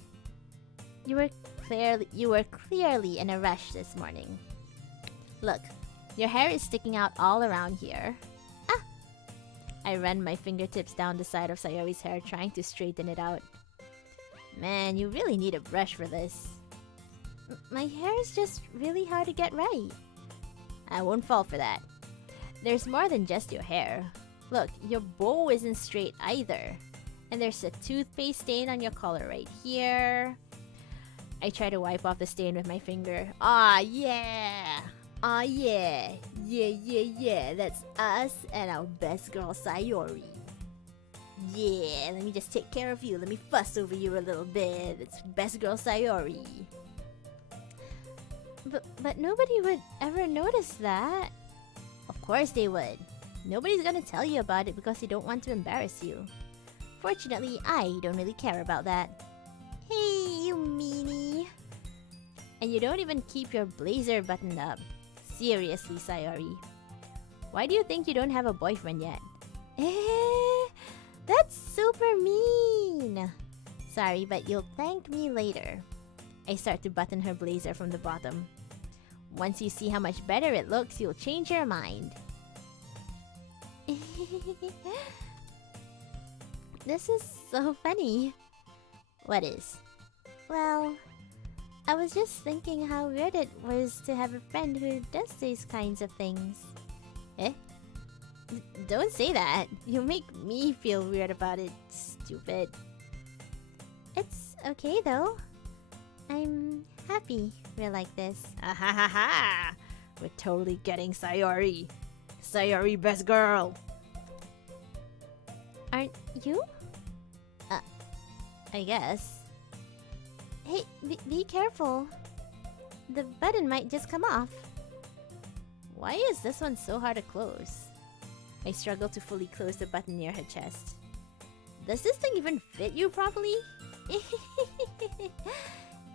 You were clearly in a rush this morning. Look, your hair is sticking out all around here. Ah! I run my fingertips down the side of Sayori's hair, trying to straighten it out. Man, you really need a brush for this. My hair is just really hard to get right. I won't fall for that. There's more than just your hair. Look, your bow isn't straight either. And there's a toothpaste stain on your collar right here. I try to wipe off the stain with my finger. Ah, yeah! Ah, yeah! Yeah! That's us and our best girl, Sayori. Yeah, let me just take care of you. Let me fuss over you a little bit. It's best girl, Sayori. But nobody would ever notice that. Of course they would. Nobody's gonna tell you about it because they don't want to embarrass you. Fortunately, I don't really care about that. Hey, you meanie. And you don't even keep your blazer buttoned up. Seriously, Sayori. Why do you think you don't have a boyfriend yet? That's super mean. Sorry, but you'll thank me later. I start to button her blazer from the bottom. Once you see how much better it looks, you'll change your mind. This is so funny. What is? Well, I was just thinking how weird it was to have a friend who does these kinds of things. Eh? Don't say that. You make me feel weird about it, stupid. It's okay though. I'm happy we're like this. Ha ha ha ha! We're totally getting Sayori. Sayori, best girl. Aren't you? I guess. Hey, be careful. The button might just come off. Why is this one so hard to close? I struggle to fully close the button near her chest. Does this thing even fit you properly?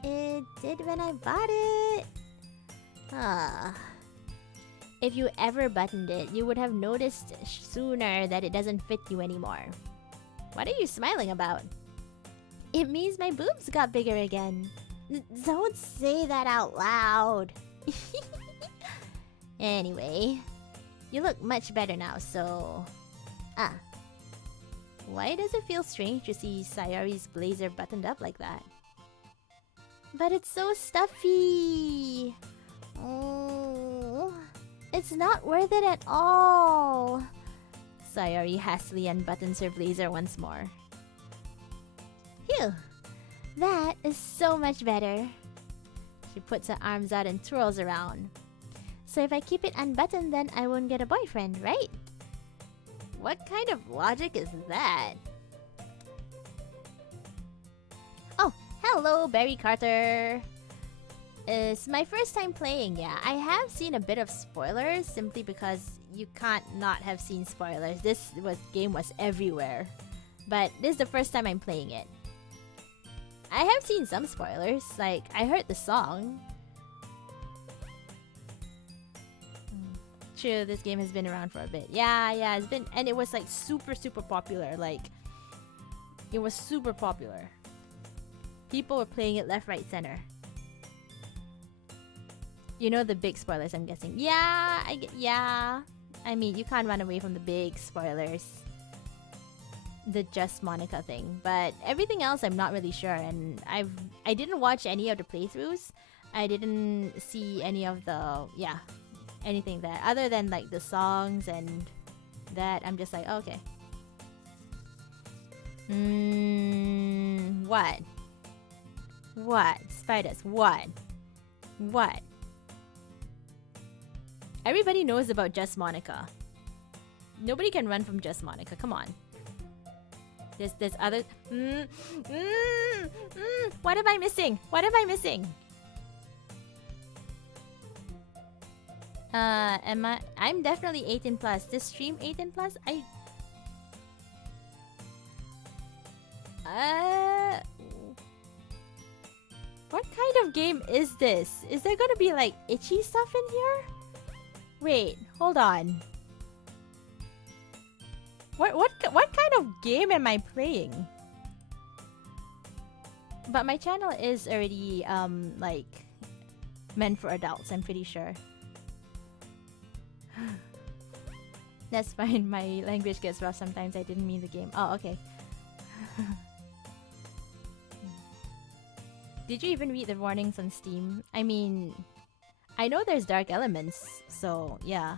It did when I bought it. Ah. If you ever buttoned it, you would have noticed sooner that it doesn't fit you anymore. What are you smiling about? It means my boobs got bigger again. Don't say that out loud. Anyway, you look much better now, so... Why does it feel strange to see Sayori's blazer buttoned up like that? But it's so stuffy. Oh, it's not worth it at all. Sayori hastily unbuttons her blazer once more. Phew, that is so much better. She puts her arms out and twirls around. So if I keep it unbuttoned, then I won't get a boyfriend, right? What kind of logic is that? Oh, hello, Barry Carter. It's my first time playing, yeah. I have seen a bit of spoilers simply because you can't not have seen spoilers. This game was everywhere. But this is the first time I'm playing it. I have seen some spoilers, like I heard the song. True, this game has been around for a bit. Yeah, it's been, and it was like super popular. Like, it was super popular. People were playing it left, right, center. You know the big spoilers, I'm guessing. Yeah, I mean, you can't run away from the big spoilers. The Just Monica thing, but everything else I'm not really sure, and I didn't watch any of the playthroughs. I didn't see any of the anything that other than like the songs and that. I'm just like, okay. What spiders? What? Everybody knows about Just Monica. Nobody can run from Just Monica. Come on. There's other. What am I missing? I'm definitely 18 plus. This stream 18 plus? What kind of game is this? Is there gonna be like itchy stuff in here? Wait, hold on. What kind of game am I playing? But my channel is already like meant for adults, I'm pretty sure. That's fine, my language gets rough sometimes. I didn't mean the game. Oh, okay. Did you even read the warnings on Steam? I mean, I know there's dark elements, so yeah.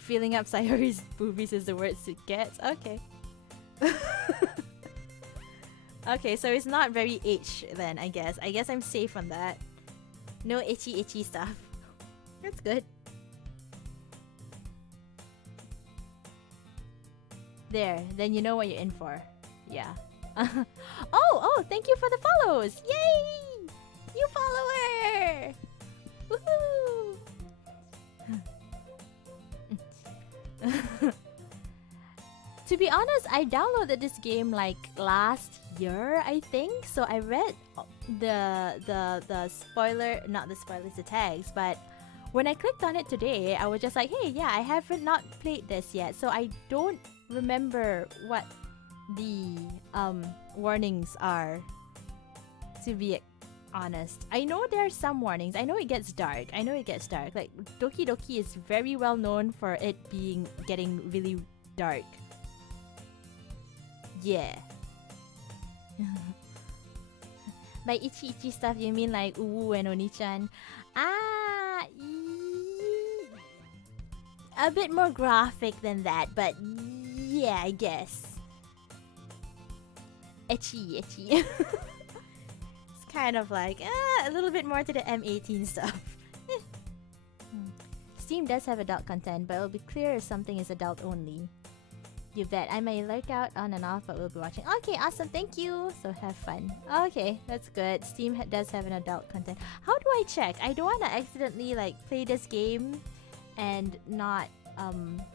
Feeling up Sayori's boobies is the worst it gets. Okay. Okay, so it's not very H then, I guess. I guess I'm safe on that. No itchy stuff. That's good. There, then you know what you're in for. Yeah. Oh, thank you for the follows! Yay! New follower! Woohoo! To be honest, I downloaded this game like last year, I think. So I read the spoiler, not the spoilers, the tags, but when I clicked on it today, I was just like, hey, yeah, I haven't not played this yet, so I don't remember what the warnings are, to be honest. I know there are some warnings. I know it gets dark. Like Doki Doki is very well known for it getting really dark. Yeah. By itchy stuff, you mean like Uwu and Oni-chan? a bit more graphic than that, but yeah, I guess. Etchy. It's kind of like a little bit more to the M18 stuff. Steam does have adult content, but it'll be clear if something is adult only. You bet. I may lurk out on and off, but we'll be watching. Okay, awesome. Thank you. So have fun. Okay, that's good. Steam does have an adult content. How do I check? I don't want to accidentally like play this game and not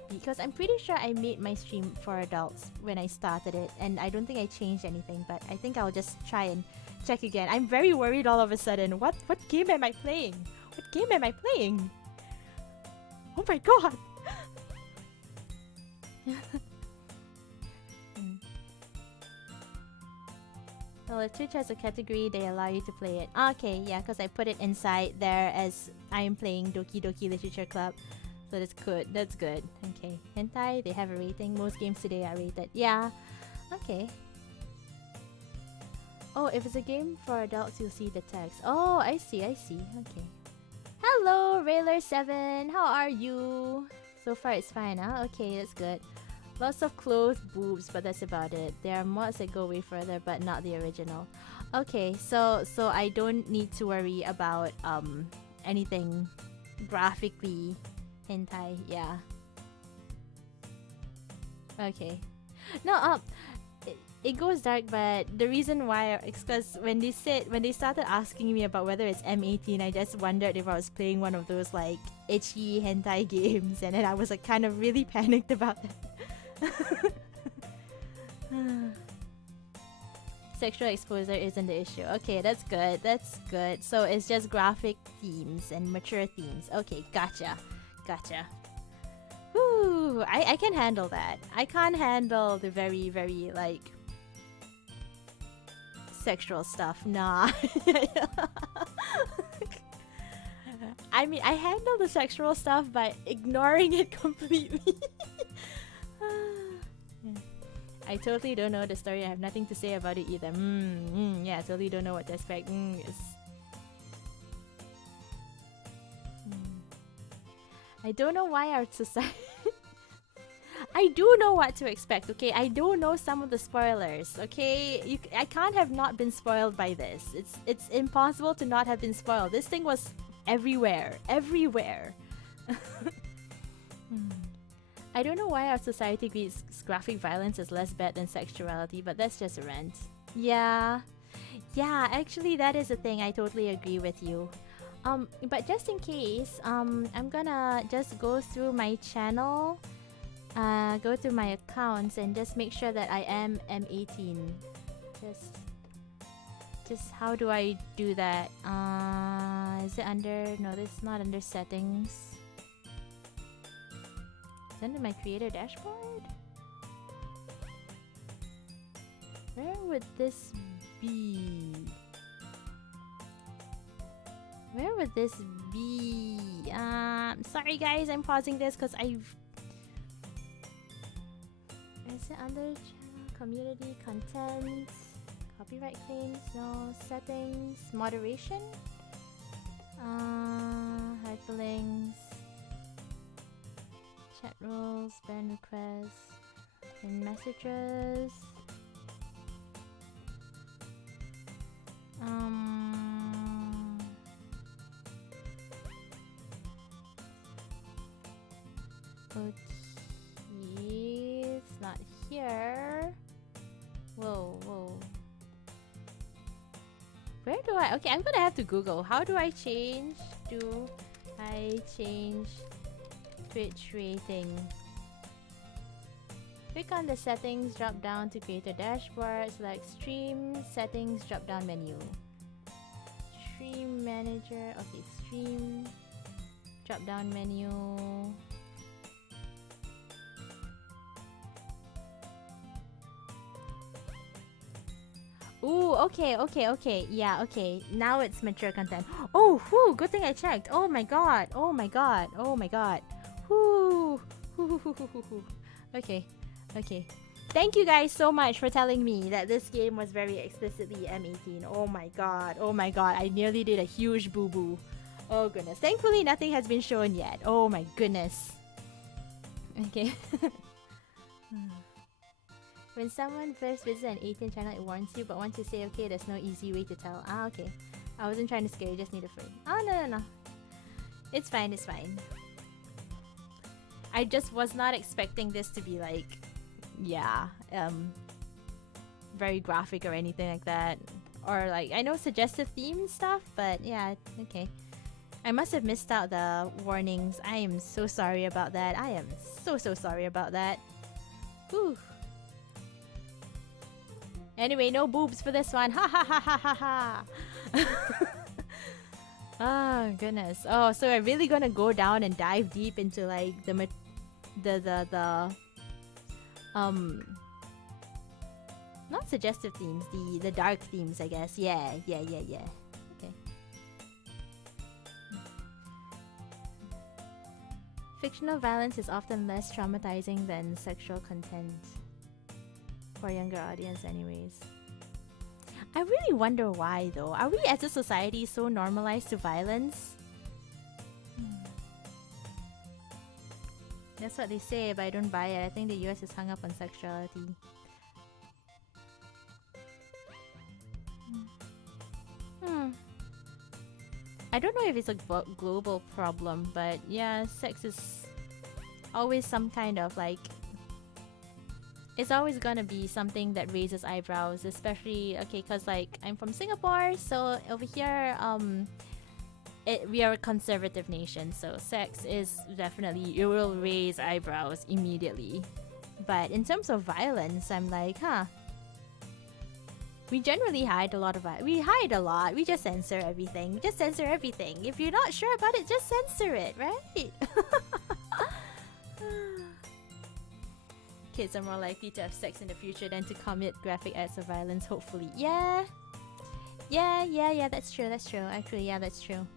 because I'm pretty sure I made my stream for adults when I started it, and I don't think I changed anything, but I think I'll just try and check again. I'm very worried all of a sudden. What game am I playing? What game am I playing? Oh my god! Well, if Twitch has a category, they allow you to play it. Okay, yeah, because I put it inside there as I am playing Doki Doki Literature Club. So that's good. That's good. Okay. Hentai, they have a rating. Most games today are rated. Yeah. Okay. Oh, if it's a game for adults, you'll see the text. Oh, I see. Okay. Hello, Railer7. How are you? So far, it's fine, huh? Okay, that's good. Lots of clothed boobs, but that's about it. There are mods that go way further, but not the original. Okay, so I don't need to worry about anything graphically hentai. Yeah. Okay. No, it goes dark, but the reason why is because when they started asking me about whether it's M18, I just wondered if I was playing one of those like itchy hentai games, and then I was like kind of really panicked about that. Sexual exposure isn't the issue. Okay, that's good. That's good. So it's just graphic themes and mature themes. Okay, gotcha. Whew, I can handle that. I can't handle the very, very like sexual stuff. Nah. I mean, I handle the sexual stuff by ignoring it completely. I totally don't know the story. I have nothing to say about it either. Yeah, I totally don't know what to expect. Yes. I don't know why our society... I do know what to expect, okay? I do know some of the spoilers, okay? I can't have not been spoiled by this. It's impossible to not have been spoiled. This thing was everywhere. Everywhere. I don't know why our society treats graphic violence as less bad than sexuality, but that's just a rant. Yeah, actually that is a thing. I totally agree with you. But just in case, I'm gonna just go through my channel, go through my accounts, and just make sure that I am M18. Just how do I do that? Is it under? No, this is not under settings. Under my creator dashboard? Where would this be? Where would this be? Sorry guys, I'm pausing this because I've... Is it under channel, community, content, copyright claims? No, settings, moderation? Hyperlinks. Chat rules, ban requests, and messages. Okay, it's not here. Whoa. Where do I... Okay, I'm gonna have to Google. How do I change? Do I change Twitch rating? Click on the settings drop down to create a dashboard. Select stream settings drop down menu. Stream manager. Okay, stream drop down menu. Ooh, okay. Yeah, okay. Now it's mature content. Oh, whew, good thing I checked. Oh my god. Whew. Okay. Thank you guys so much for telling me that this game was very explicitly M18. Oh my god. I nearly did a huge boo-boo. Oh goodness. Thankfully, nothing has been shown yet. Oh my goodness. Okay. When someone first visits an 18 channel, it warns you, but once you say okay, there's no easy way to tell. Ah, okay. I wasn't trying to scare you, just need a frame. Oh, no. It's fine, it's fine. I just was not expecting this to be like, yeah, very graphic or anything like that. Or like, I know suggestive theme stuff, but yeah, okay. I must have missed out the warnings. I am so sorry about that. I am so sorry about that. Whew. Anyway, no boobs for this one. Ha ha ha ha ha ha. Oh goodness. Oh, so we're really gonna go down and dive deep into like the not suggestive themes, the dark themes, I guess. Yeah. Okay. Fictional violence is often less traumatizing than sexual content for younger audience anyways. I really wonder why though. Are we as a society so normalized to violence? That's what they say, but I don't buy it. I think the US is hung up on sexuality. I don't know if it's a global problem, but yeah, sex is always some kind of like... It's always gonna be something that raises eyebrows, especially, okay, cause like I'm from Singapore, so over here, we are a conservative nation, so sex is definitely, it will raise eyebrows immediately. But in terms of violence, I'm like, huh. We generally hide a lot of it. We hide a lot. We just censor everything. We just censor everything. If you're not sure about it, just censor it, right? Kids are more likely to have sex in the future than to commit graphic acts of violence, hopefully. Yeah, that's true. Actually, yeah, that's true.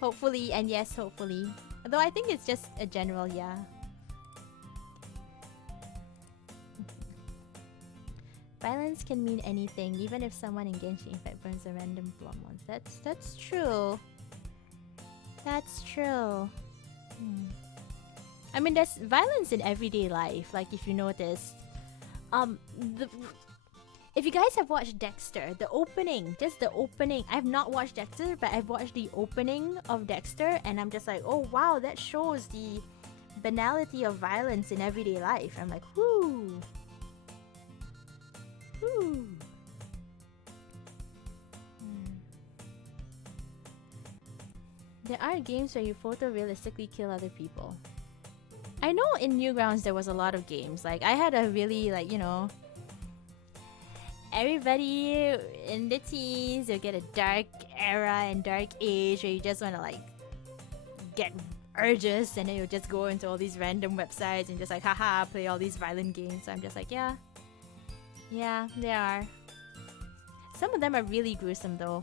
Hopefully, and yes, hopefully. Although I think it's just a general yeah. Violence can mean anything, even if someone engaged in fact burns a random plum once. That's true. That's true. I mean, there's violence in everyday life. Like if you notice, if you guys have watched Dexter, the opening, just the opening. I've not watched Dexter, but I've watched the opening of Dexter, and I'm just like, oh wow, that shows the banality of violence in everyday life. I'm like, whoo. There are games where you photorealistically kill other people. I know in Newgrounds there was a lot of games. Like I had a really like, you know, everybody in the teens, you'll get a dark era and dark age where you just want to like get urges, and then you'll just go into all these random websites and just like haha play all these violent games. So I'm just like, yeah, there are. Some of them are really gruesome though.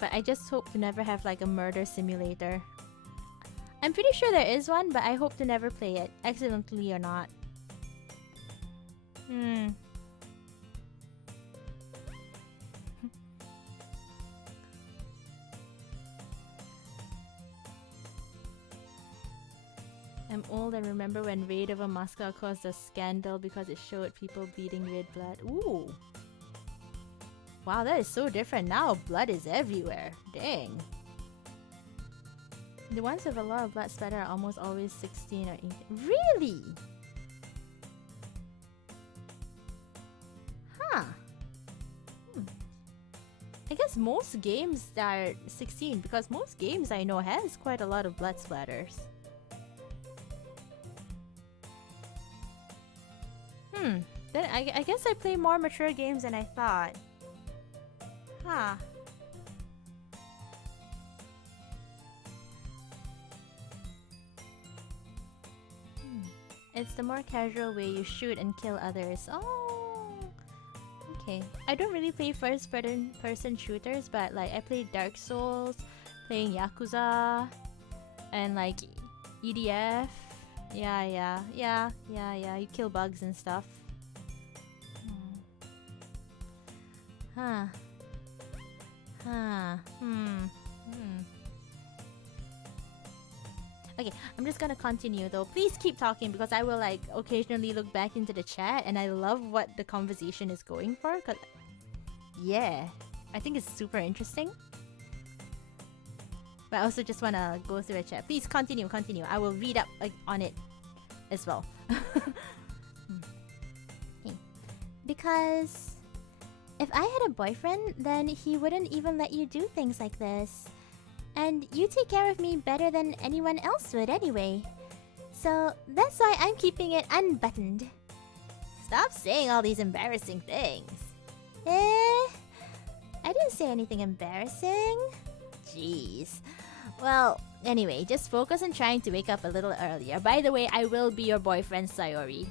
But I just hope to never have like a murder simulator. I'm pretty sure there is one, but I hope to never play it, accidentally or not. I'm old and remember when Raid over Moscow caused a scandal because it showed people bleeding red blood. Ooh. Wow, that is so different. Now blood is everywhere. Dang. The ones with a lot of blood splatter are almost always 16 or 18. Really? Huh. I guess most games are 16 because most games I know has quite a lot of blood splatters. Then I guess I play more mature games than I thought. Huh. It's the more casual way you shoot and kill others. Oh, okay. I don't really play first-person shooters, but like I played Dark Souls, playing Yakuza, and like EDF. Yeah. You kill bugs and stuff. Okay, I'm just gonna continue though. Please keep talking because I will like occasionally look back into the chat and I love what the conversation is going for. Cause yeah, I think it's super interesting. But I also just wanna go through the chat. Please continue. I will read up on it as well. Okay. Because if I had a boyfriend, then he wouldn't even let you do things like this. And you take care of me better than anyone else would anyway. So that's why I'm keeping it unbuttoned. Stop saying all these embarrassing things. I didn't say anything embarrassing. Jeez. Well, anyway, just focus on trying to wake up a little earlier. By the way, I will be your boyfriend, Sayori.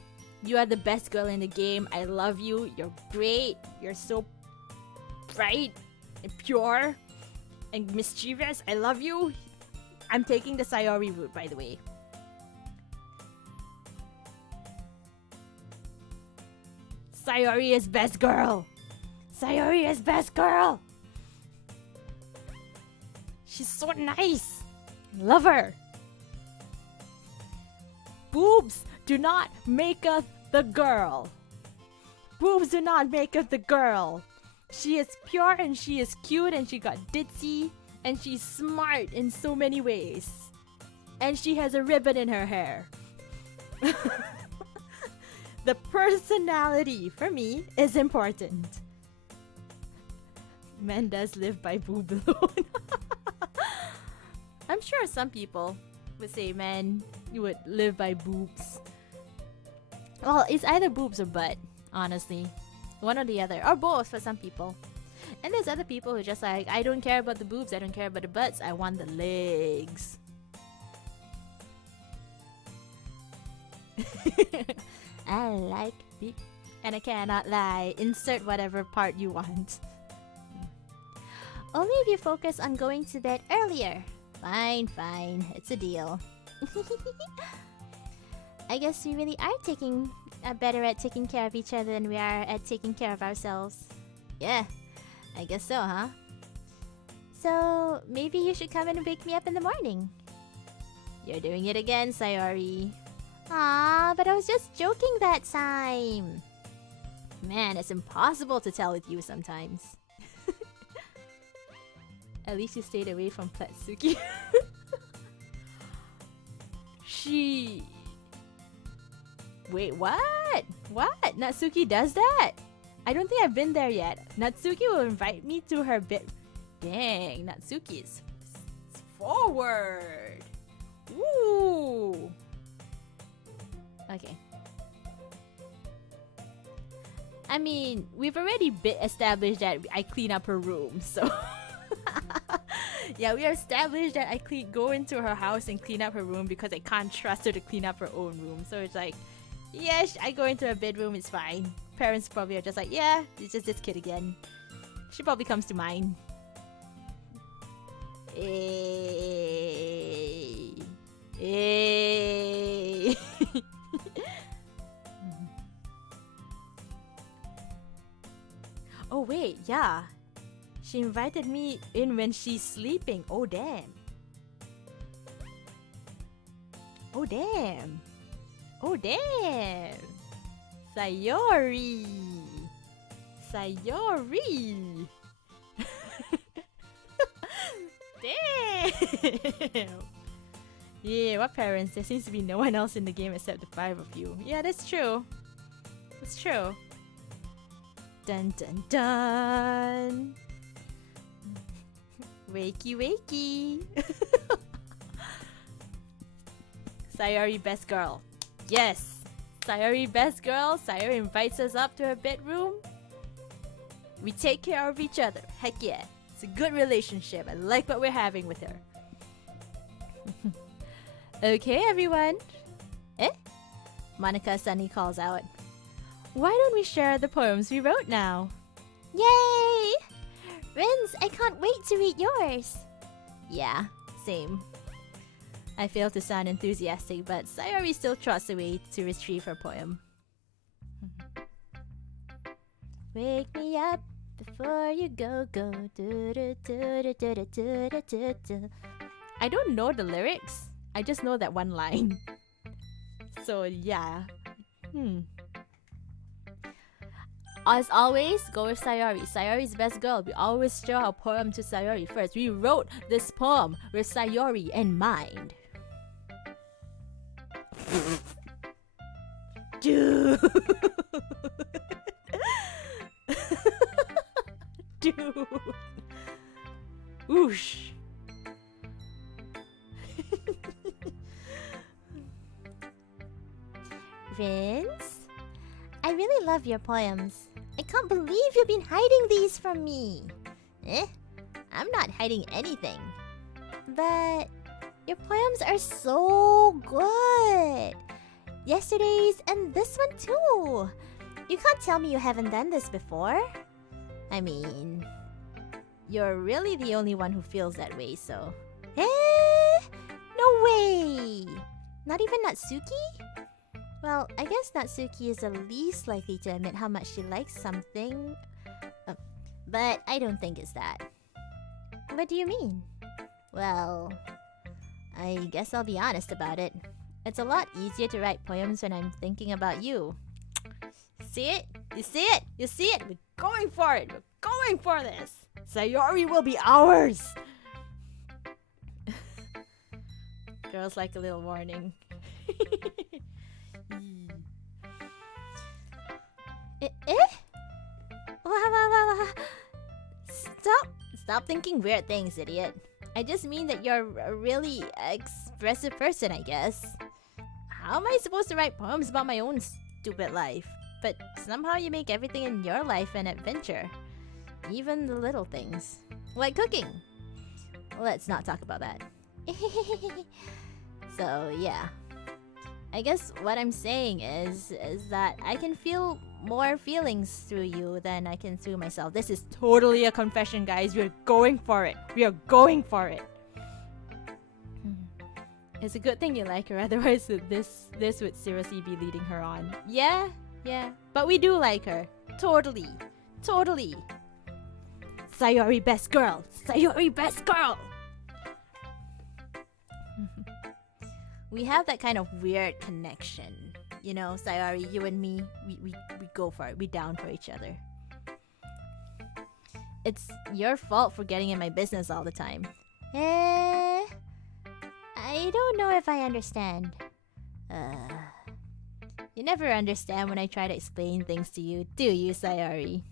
You are the best girl in the game. I love you. You're great. You're so bright and pure and mischievous. I love you. I'm taking the Sayori route, by the way. Sayori is best girl. Sayori is best girl. She's so nice. Love her. Boobs do not make us the girl. Boobs do not make us the girl. She is pure and she is cute and she got ditzy and she's smart in so many ways. And she has a ribbon in her hair. The personality for me is important. Men does live by boob alone. I'm sure some people would say men would live by boobs. Well, it's either boobs or butt, honestly. One or the other. Or both for some people. And there's other people who are just like, I don't care about the boobs, I don't care about the butts, I want the legs. I like big. And I cannot lie. Insert whatever part you want. Only if you focus on going to bed earlier. Fine. It's a deal. I guess we really are better at taking care of each other than we are at taking care of ourselves. Yeah, I guess so, huh? So maybe you should come and wake me up in the morning. You're doing it again, Sayori. Ah, but I was just joking that time. Man, it's impossible to tell with you sometimes. At least you stayed away from Platsuki. Wait, what? What? Natsuki does that? I don't think I've been there yet. Natsuki will invite me to her bed. Dang, Natsuki is forward. Ooh. Okay. I mean, we've already established that I clean up her room, so... Yeah, we established that I go into her house and clean up her room because I can't trust her to clean up her own room. So it's like, yes, I go into her bedroom, it's fine. Parents probably are just like, yeah, it's just this kid again. She probably comes to mine. Hey. Oh wait, yeah. She invited me in when she's sleeping. Oh damn. Oh damn. Oh damn. Sayori. Sayori. Damn. Yeah, what parents? There seems to be no one else in the game except the 5 of you. Yeah, that's true. That's true. Dun dun dun. Wakey. Sayori best girl. Yes. Sayori best girl. Sayori invites us up to her bedroom. We take care of each other. Heck yeah. It's a good relationship. I like what we're having with her. Okay, everyone. Monica Sunny calls out. Why don't we share the poems we wrote now? Yay! Rins, I can't wait to read yours. Yeah, same. I fail to sound enthusiastic, but Sayori still trots away to retrieve her poem. Wake me up before you go. I don't know the lyrics. I just know that one line. So yeah. As always, go with Sayori. Sayori's best girl. We always show our poem to Sayori first. We wrote this poem with Sayori in mind. Dude. Dude. Whoosh. Vince, I really love your poems. I can't believe you've been hiding these from me. I'm not hiding anything. But your poems are so good. Yesterday's and this one too. You can't tell me you haven't done this before. I mean, you're really the only one who feels that way, so... No way! Not even Natsuki? Well, I guess Natsuki is the least likely to admit how much she likes something. But I don't think it's that. What do you mean? Well, I guess I'll be honest about it. It's a lot easier to write poems when I'm thinking about you. See it? You see it? You see it? We're going for it! We're going for this! Sayori will be ours! Girls like a little warning. Stop thinking weird things, idiot. I just mean that you're a really expressive person, I guess. How am I supposed to write poems about my own stupid life? But somehow you make everything in your life an adventure. Even the little things. Like cooking. Let's not talk about that. So, yeah. I guess what I'm saying is that I can feel more feelings through you than I can through myself. This is totally a confession, guys. We're going for it. We are going for it. It's a good thing you like her, otherwise this would seriously be leading her on. Yeah. But we do like her. Totally. Sayori best girl. Sayori best girl. We have that kind of weird connection. You know, Sayori, you and me, we go for it. We down for each other. It's your fault for getting in my business all the time. I don't know if I understand. You never understand when I try to explain things to you, do you, Sayori?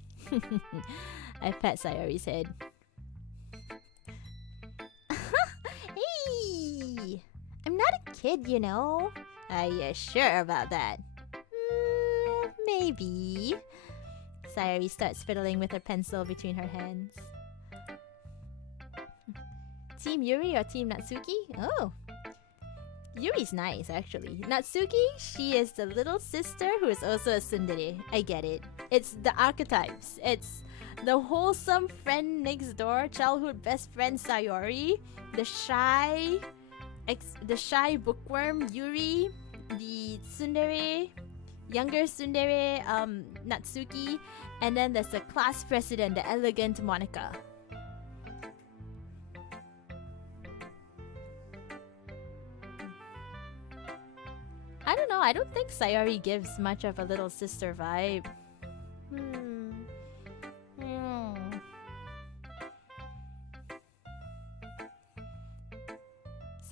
I pat Sayori's head. Hey! I'm not a kid, you know. Are you sure about that? Maybe. Sayori starts fiddling with her pencil between her hands. Team Yuri or Team Natsuki? Oh. Yuri's nice, actually. Natsuki, she is the little sister who is also a tsundere. I get it. It's the archetypes. It's the wholesome friend next door, childhood best friend Sayori, the shy bookworm Yuri, the tsundere, younger tsundere Natsuki, and then there's the class president, the elegant Monica. I don't know, I don't think Sayori gives much of a little sister vibe.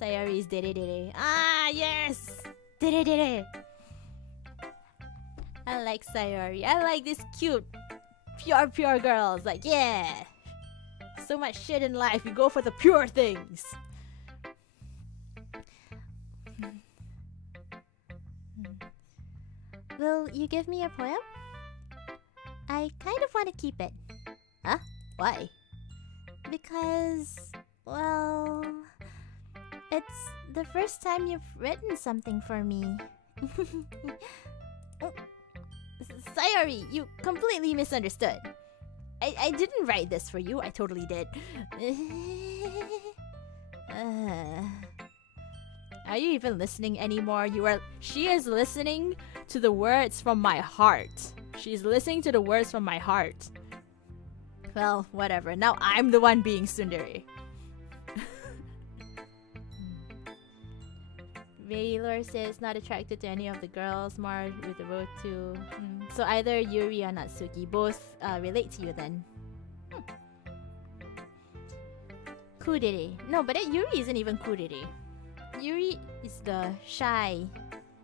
Sayori's dere. Ah, yes! Dere. I like Sayori. I like this cute, pure girls. Like, yeah! So much shit in life, we go for the pure things. Will you give me a poem? I kind of want to keep it. Huh? Why? Because, well... it's the first time you've written something for me. Sayori, you completely misunderstood. I didn't write this for you. I totally did. Are you even listening anymore? She is listening to the words from my heart. She's listening to the words from my heart. Well, whatever. Now I'm the one being tsundere. Valor says not attracted to any of the girls. Mars with the road to. So either Yuri or Natsuki. Both relate to you then. Kudere. No, but Yuri isn't even kudere. Yuri is the shy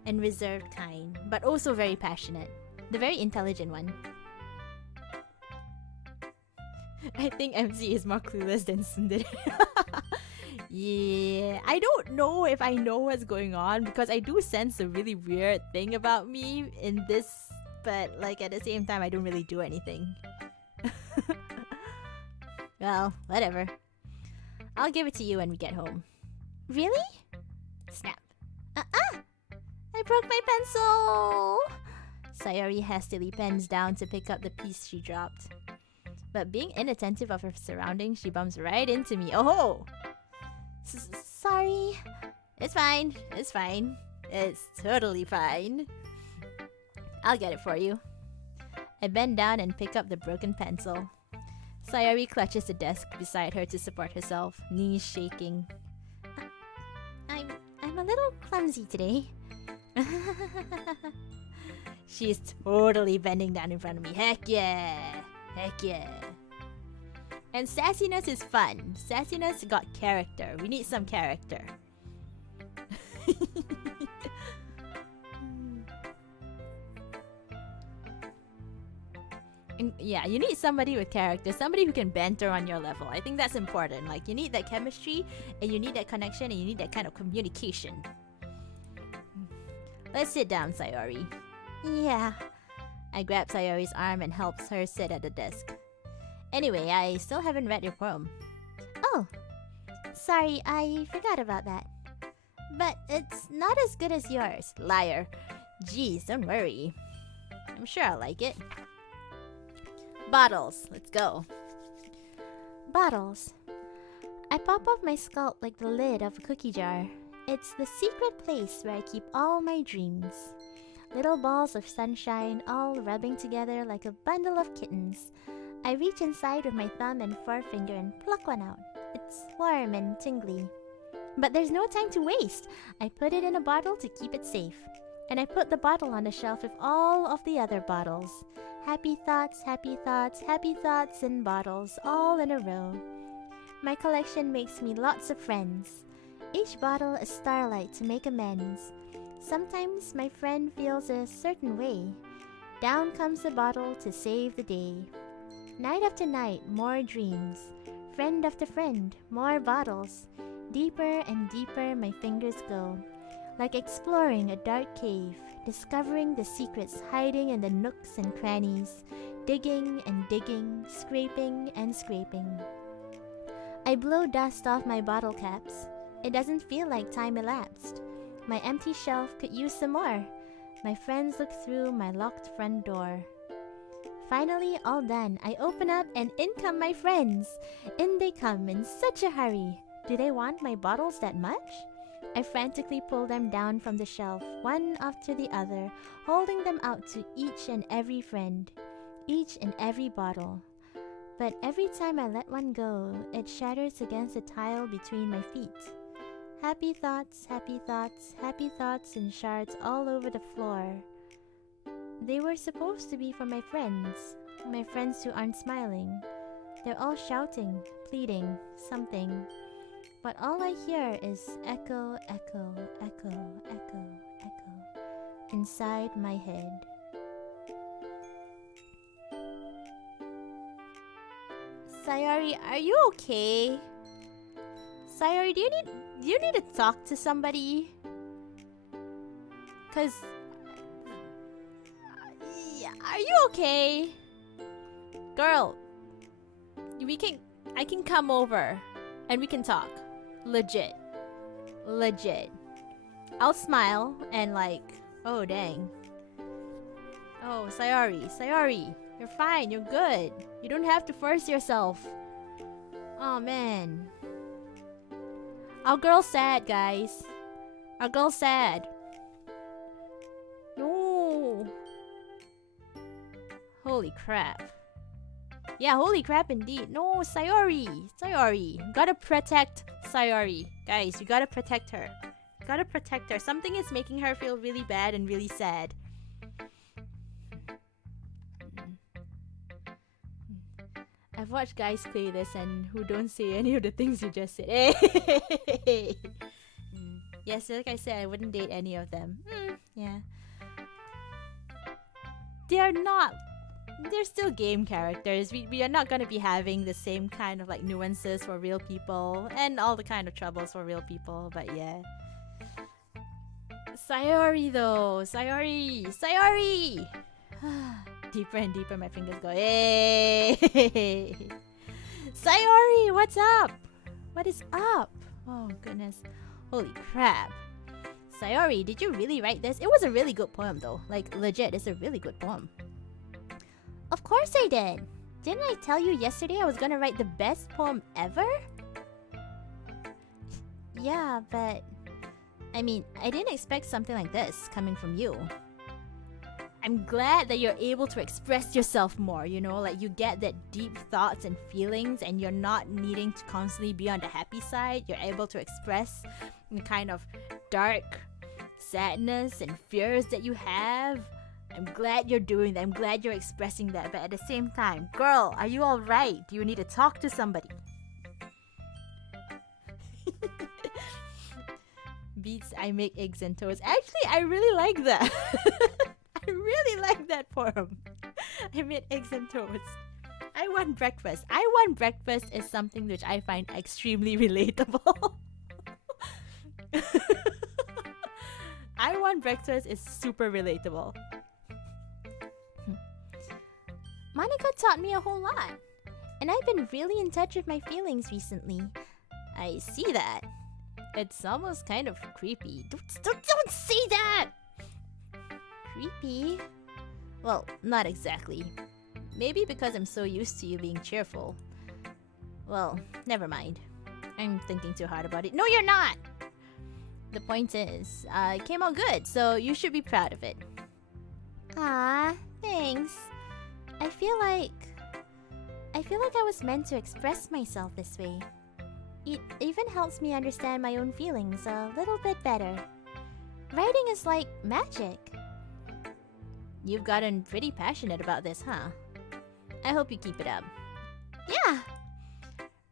and reserved kind, but also very passionate. The very intelligent one. I think MC is more clueless than Tsundere. Yeah, I don't know if I know what's going on because I do sense a really weird thing about me in this, but like at the same time I don't really do anything. Well, whatever. I'll give it to you when we get home. Really? Snap. I broke my pencil! Sayori hastily bends down to pick up the piece she dropped. But being inattentive of her surroundings, she bumps right into me. Oh! Sorry. It's fine. It's fine. It's totally fine. I'll get it for you. I bend down and pick up the broken pencil. Sayori clutches the desk beside her to support herself, knees shaking. I'm a little clumsy today. She's totally bending down in front of me. Heck yeah! Heck yeah! And sassiness is fun. Sassiness got character. We need some character. And yeah, you need somebody with character. Somebody who can banter on your level. I think that's important. Like, you need that chemistry, and you need that connection, and you need that kind of communication. Let's sit down, Sayori. Yeah. I grab Sayori's arm and helps her sit at the desk. Anyway, I still haven't read your poem. Oh, sorry, I forgot about that. But it's not as good as yours. Liar. Jeez, don't worry. I'm sure I'll like it. Bottles. Let's go. Bottles. I pop off my scalp like the lid of a cookie jar. It's the secret place where I keep all my dreams. Little balls of sunshine all rubbing together like a bundle of kittens. I reach inside with my thumb and forefinger and pluck one out. It's warm and tingly. But there's no time to waste. I put it in a bottle to keep it safe. And I put the bottle on the shelf with all of the other bottles. Happy thoughts, happy thoughts, happy thoughts in bottles, all in a row. My collection makes me lots of friends. Each bottle a starlight to make amends. Sometimes my friend feels a certain way. Down comes the bottle to save the day. Night after night, more dreams. Friend after friend, more bottles. Deeper and deeper my fingers go. Like exploring a dark cave, discovering the secrets hiding in the nooks and crannies. Digging and digging, scraping and scraping. I blow dust off my bottle caps. It doesn't feel like time elapsed. My empty shelf could use some more. My friends look through my locked front door. Finally, all done. I open up and in come my friends. In they come in such a hurry. Do they want my bottles that much? I frantically pull them down from the shelf, one after the other, holding them out to each and every friend, each and every bottle. But every time I let one go, it shatters against the tile between my feet. Happy thoughts, happy thoughts, happy thoughts in shards all over the floor. They were supposed to be for my friends who aren't smiling. They're all shouting, pleading, something. But all I hear is echo, echo, echo, echo, echo inside my head. Sayori, are you okay? Sayori, do you need to talk to somebody? 'Cause are you okay? Girl, I can come over and we can talk. Legit. I'll smile and like, oh dang. Oh, Sayori, you're fine, you're good. You don't have to force yourself. Oh man. Our girl's sad, guys. Our girl's sad. No. Holy crap. Yeah, holy crap indeed. No, Sayori. Gotta protect Sayori. Guys, you gotta protect her. Gotta protect her. Something is making her feel really bad and really sad. I've watched guys play this and who don't say any of the things you just said. Hey! Yes, like I said, I wouldn't date any of them. Yeah. They're still game characters. We are not gonna be having the same kind of like nuances for real people and all the kind of troubles for real people, but yeah. Sayori though! Sayori! Deeper and deeper my fingers go. Hey! Sayori, what's up? What is up? Oh goodness. Holy crap. Sayori, did you really write this? It was a really good poem though. Like legit, it's a really good poem. Of course I did. Didn't I tell you yesterday I was gonna write the best poem ever? Yeah, but I mean, I didn't expect something like this coming from you. I'm glad that you're able to express yourself more, you know, like you get that deep thoughts and feelings and you're not needing to constantly be on the happy side. You're able to express the kind of dark sadness and fears that you have. I'm glad you're doing that. I'm glad you're expressing that. But at the same time, girl, are you alright? Do you need to talk to somebody? Beats, I make eggs and toast. Actually, I really like that. I really like that poem. I made eggs and toast. I want breakfast. I want breakfast is something which I find extremely relatable. I want breakfast is super relatable. Monica taught me a whole lot. And I've been really in touch with my feelings recently. I see that. It's almost kind of creepy. Don't say that! Creepy? Well, not exactly. Maybe because I'm so used to you being cheerful. Well, never mind. I'm thinking too hard about it. No, you're not! The point is, it came out good, so you should be proud of it. Ah, thanks. I feel like I was meant to express myself this way. It even helps me understand my own feelings a little bit better. Writing is like magic. You've gotten pretty passionate about this, huh? I hope you keep it up. Yeah!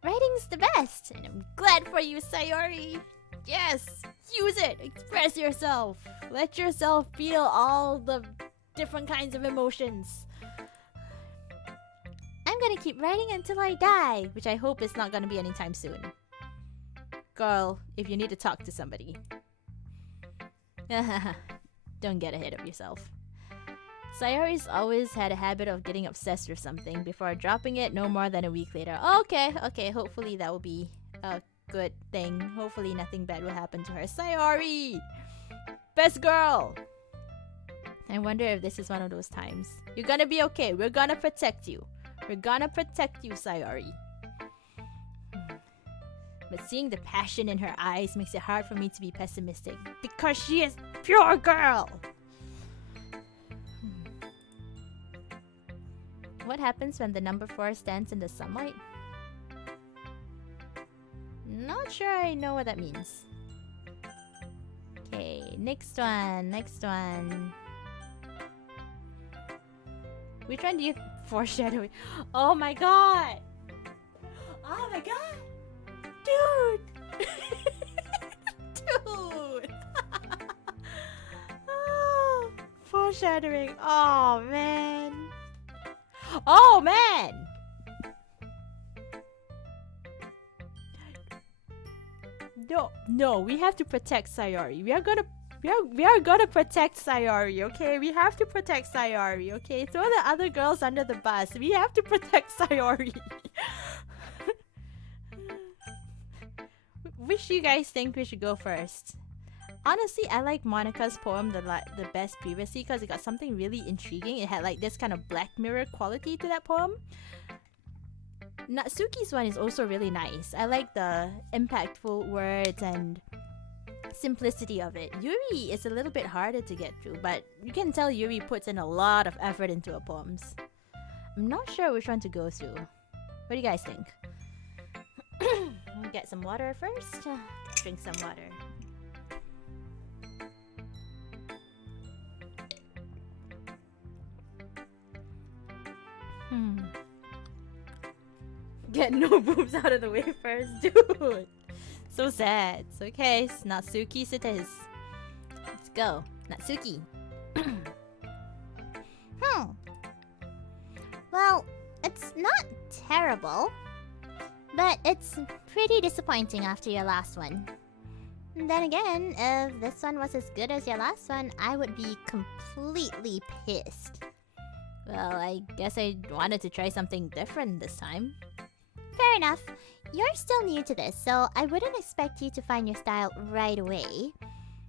Writing's the best! And I'm glad for you, Sayori! Yes! Use it! Express yourself! Let yourself feel all the different kinds of emotions. I'm gonna keep writing until I die, which I hope is not gonna be anytime soon. Girl, if you need to talk to somebody. Don't get ahead of yourself. Sayori's always had a habit of getting obsessed with something before dropping it no more than a week later. Okay, hopefully that will be a good thing. Hopefully nothing bad will happen to her. Sayori! Best girl! I wonder if this is one of those times. You're gonna be okay. We're gonna protect you. We're gonna protect you, Sayori. But seeing the passion in her eyes makes it hard for me to be pessimistic. Because she is pure girl! What happens when the number 4 stands in the sunlight? Not sure I know what that means. Okay, next one. Which one do you foreshadowing? Oh my god! Oh my god! Dude! Dude! Oh, foreshadowing. Oh man! Oh man! No, we have to protect Sayori. We are gonna protect Sayori, okay? We have to protect Sayori, okay? Throw the other girls under the bus. We have to protect Sayori. Which do you guys think we should go first? Honestly, I like Monica's poem the best previously because it got something really intriguing. It had like this kind of Black Mirror quality to that poem. Natsuki's one is also really nice. I like the impactful words and simplicity of it. Yuri is a little bit harder to get through, but you can tell Yuri puts in a lot of effort into her poems. I'm not sure which one to go through. What do you guys think? We'll get some water first. Drink some water. get no boobs out of the way first, dude. So sad. It's okay. Natsuki's it is. Let's go. Natsuki. Well, it's not terrible, but it's pretty disappointing after your last one. Then again, if this one was as good as your last one, I would be completely pissed. Well, I guess I wanted to try something different this time. Fair enough. You're still new to this, so I wouldn't expect you to find your style right away.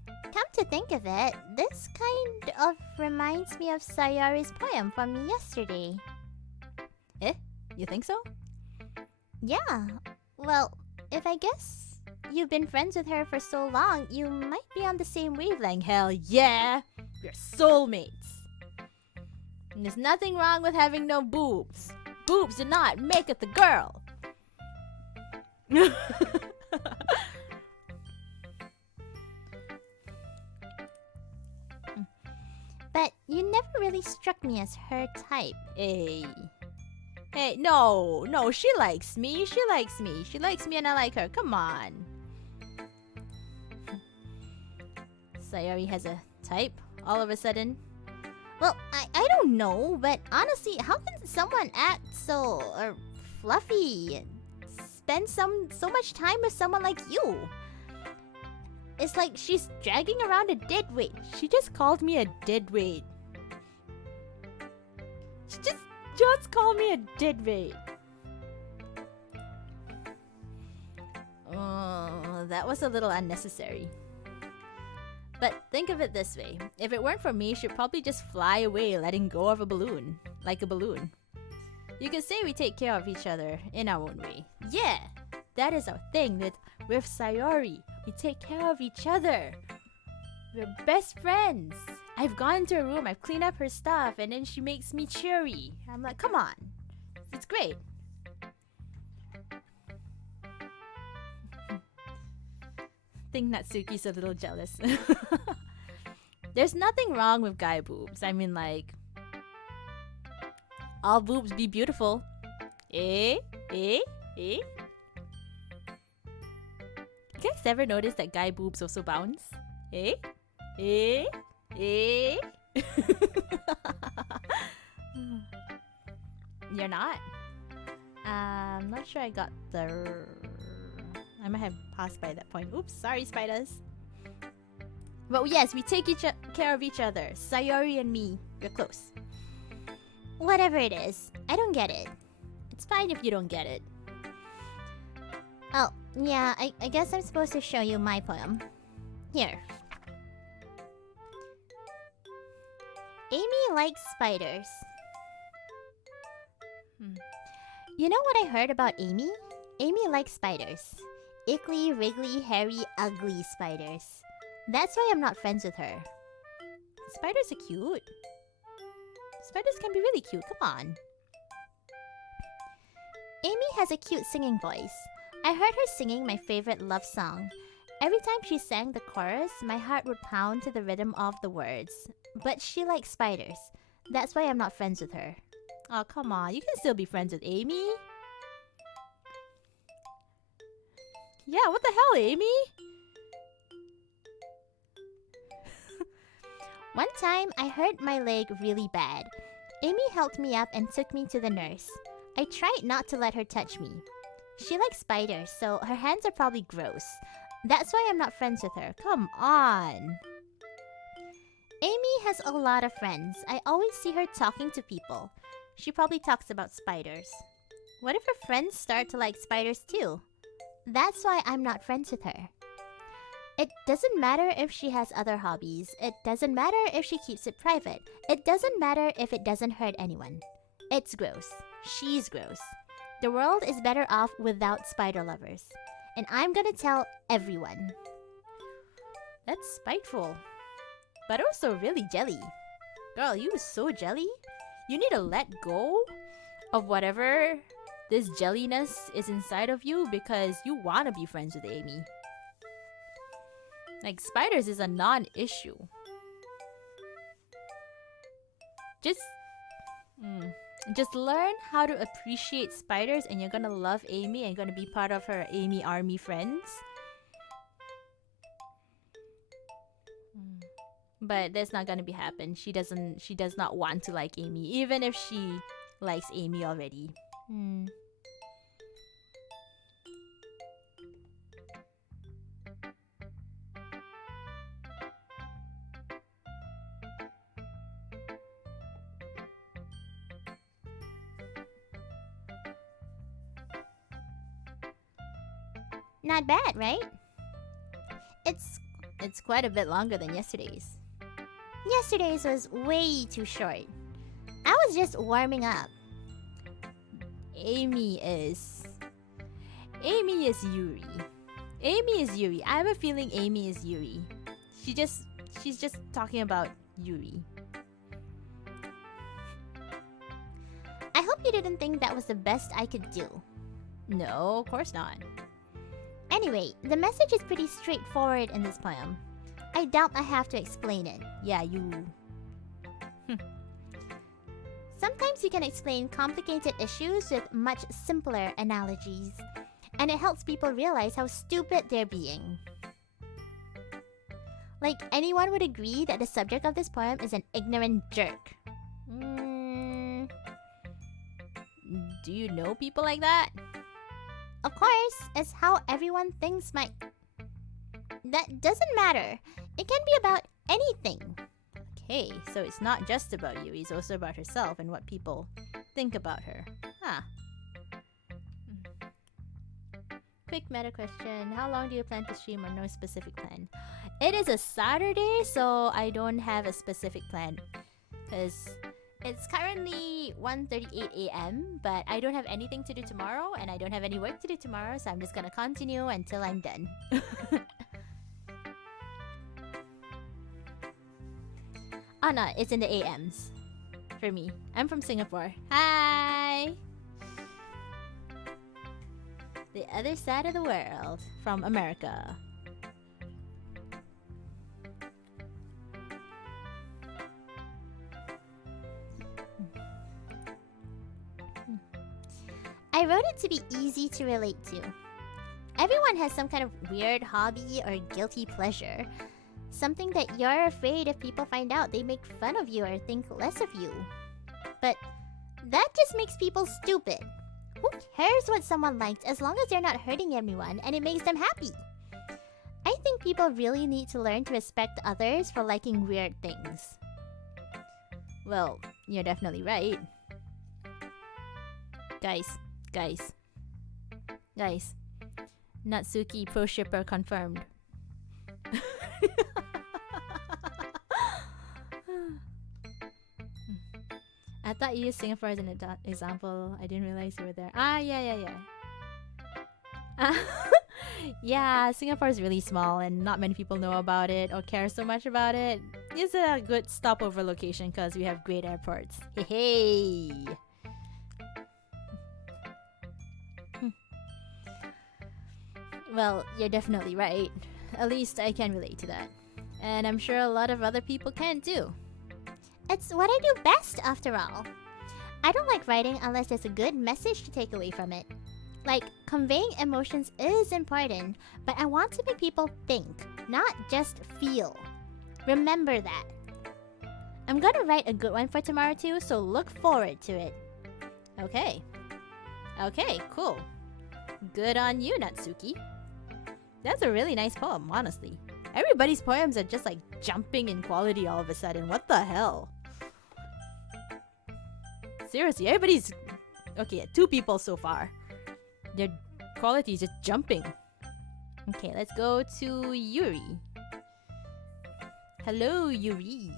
Come to think of it, this kind of reminds me of Sayori's poem from yesterday. Eh? You think so? Yeah. Well, if I guess you've been friends with her for so long, you might be on the same wavelength. Hell yeah! We're soulmates. And there's nothing wrong with having no boobs. Boobs do not make it the girl. But you never really struck me as her type. Hey, no, she likes me. She likes me and I like her. Come on. Sayori has a type all of a sudden. Well, I don't know, but honestly, how can someone act so fluffy and spend so much time with someone like you? It's like she's dragging around a dead weight. She just called me a dead weight. She just called me a dead weight. Oh, that was a little unnecessary. But think of it this way. If it weren't for me, she'd probably just fly away, letting go of a balloon. Like a balloon. You could say we take care of each other in our own way. Yeah! That is our thing with Sayori. We take care of each other. We're best friends. I've gone into her room, I've cleaned up her stuff, and then she makes me cheery. I'm like, come on. It's great. Think Natsuki's a little jealous. There's nothing wrong with guy boobs. I mean, like, all boobs be beautiful. Eh? You guys ever notice that guy boobs also bounce? You're not? I'm not sure I got the... I might have passed by that point. Oops, sorry, spiders. But yes, we take care of each other. Sayori and me, we're close. Whatever it is, I don't get it. It's fine if you don't get it. Oh, yeah, I guess I'm supposed to show you my poem. Here. Amy likes spiders. You know what I heard about Amy? Amy likes spiders. Ickly, wriggly, hairy, ugly spiders. That's why I'm not friends with her. Spiders are cute. Spiders can be really cute. Come on. Amy has a cute singing voice. I heard her singing my favorite love song. Every time she sang the chorus, my heart would pound to the rhythm of the words. But she likes spiders. That's why I'm not friends with her. Oh, come on. You can still be friends with Amy. Yeah, what the hell, Amy? One time, I hurt my leg really bad. Amy helped me up and took me to the nurse. I tried not to let her touch me. She likes spiders, so her hands are probably gross. That's why I'm not friends with her. Come on. Amy has a lot of friends. I always see her talking to people. She probably talks about spiders. What if her friends start to like spiders too? That's why I'm not friends with her. It doesn't matter if she has other hobbies. It doesn't matter if she keeps it private. It doesn't matter if it doesn't hurt anyone. It's gross. She's gross. The world is better off without spider lovers. And I'm gonna tell everyone. That's spiteful. But also really jelly. Girl, you are so jelly. You need to let go of whatever this jelliness is inside of you because you want to be friends with Amy. Like, spiders is a non-issue. Just... Just learn how to appreciate spiders and you're gonna love Amy and gonna be part of her Amy army friends. But that's not gonna be happen. She does not want to like Amy, even if she likes Amy already. Not bad, right? It's quite a bit longer than yesterday's. Yesterday's was way too short. I was just warming up. Amy is Yuri. Amy is Yuri. I have a feeling Amy is Yuri. She's just talking about Yuri. I hope you didn't think that was the best I could do. No, of course not. Anyway, the message is pretty straightforward in this poem. I doubt I have to explain it. Yeah, you. Sometimes you can explain complicated issues with much simpler analogies, and it helps people realize how stupid they're being. Like, anyone would agree that the subject of this poem is an ignorant jerk. Do you know people like that? Of course, it's how everyone thinks That doesn't matter. It can be about anything. Okay, so it's not just about you, it's also about herself and what people think about her. Quick meta question. How long do you plan to stream or no specific plan? It is a Saturday, so I don't have a specific plan. Because it's currently 1:38 a.m., but I don't have anything to do tomorrow, and I don't have any work to do tomorrow, so I'm just gonna continue until I'm done. Oh no, it's in the AMs. For me. I'm from Singapore. Hi! The other side of the world. From America. I wrote it to be easy to relate to. Everyone has some kind of weird hobby or guilty pleasure. Something that you're afraid if people find out they make fun of you or think less of you. But that just makes people stupid. Who cares what someone likes as long as they're not hurting everyone and it makes them happy? I think people really need to learn to respect others for liking weird things. Well, you're definitely right. Guys. Natsuki pro shipper confirmed. I thought you used Singapore as an example. I didn't realize you were there. Yeah. Yeah, Singapore is really small and not many people know about it or care so much about it. It's a good stopover location because we have great airports. Hey! Well, you're definitely right. At least I can relate to that. And I'm sure a lot of other people can too. It's what I do best, after all. I don't like writing unless there's a good message to take away from it. Like, conveying emotions is important, but I want to make people think, not just feel. Remember that. I'm gonna write a good one for tomorrow too, so look forward to it. Okay, cool. Good on you, Natsuki. That's a really nice poem, honestly. Everybody's poems are just like jumping in quality all of a sudden. What the hell? Seriously, everybody's... Okay, 2 people so far. Their quality is just jumping. Okay, let's go to Yuri. Hello, Yuri.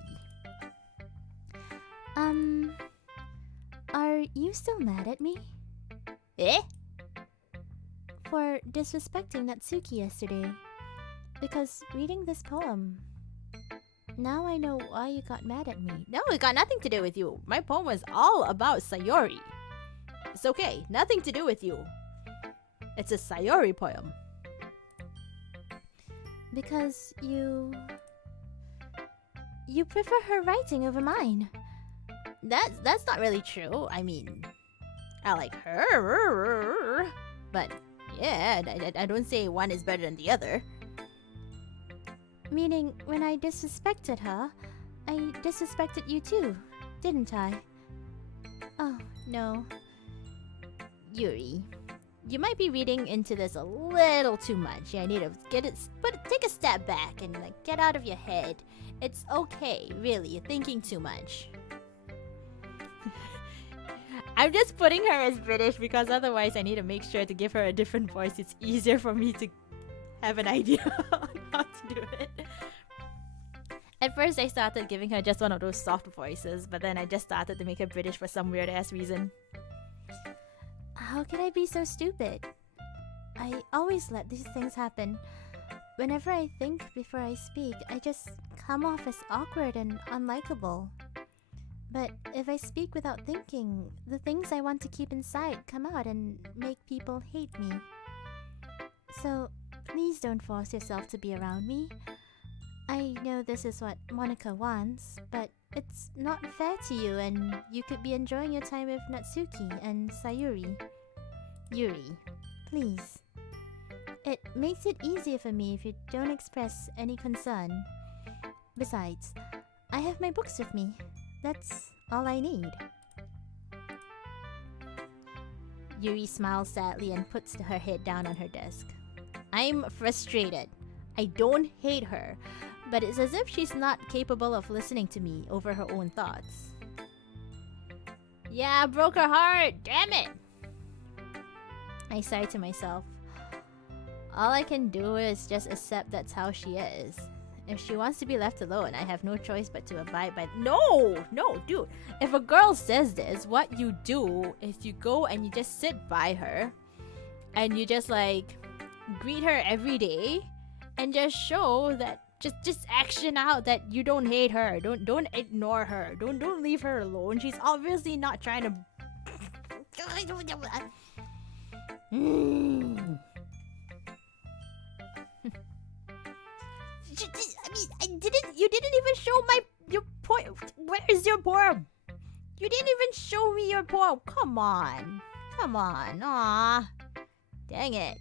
Are you still mad at me? Eh? For disrespecting Natsuki yesterday. Because reading this poem, now I know why you got mad at me. No, it got nothing to do with you. My poem was all about Sayori. It's okay, nothing to do with you. It's a Sayori poem. Because you prefer her writing over mine. That's not really true. I mean, I like her, but yeah, I don't say one is better than the other. Meaning, when I disrespected her, I disrespected you too, didn't I? Oh, no. Yuri, you might be reading into this a little too much. I need to take a step back and like get out of your head. It's okay, really. You're thinking too much. I'm just putting her as British because otherwise I need to make sure to give her a different voice. It's easier for me to have an idea on how to do it. At first I started giving her just one of those soft voices, but then I just started to make her British for some weird ass reason. How can I be so stupid? I always let these things happen. Whenever I think before I speak, I just come off as awkward and unlikable. But if I speak without thinking, the things I want to keep inside come out and make people hate me. So, please don't force yourself to be around me. I know this is what Monica wants, but it's not fair to you, and you could be enjoying your time with Natsuki and Sayuri. Yuri, please. It makes it easier for me if you don't express any concern. Besides, I have my books with me. That's all I need. Yuri smiles sadly and puts her head down on her desk. I'm frustrated. I don't hate her, but it's as if she's not capable of listening to me over her own thoughts. Yeah, I broke her heart. Damn it! I sigh to myself. All I can do is just accept that's how she is. If she wants to be left alone, I have no choice but to abide by... No, dude. If a girl says this, what you do is you go and you just sit by her and you just like greet her every day and just show that just action out that you don't hate her. Don't ignore her. Don't leave her alone. She's obviously not trying to I mean, you didn't even show your poem. Where is your poem? You didn't even show me your poem. Come on. Aw. Dang it.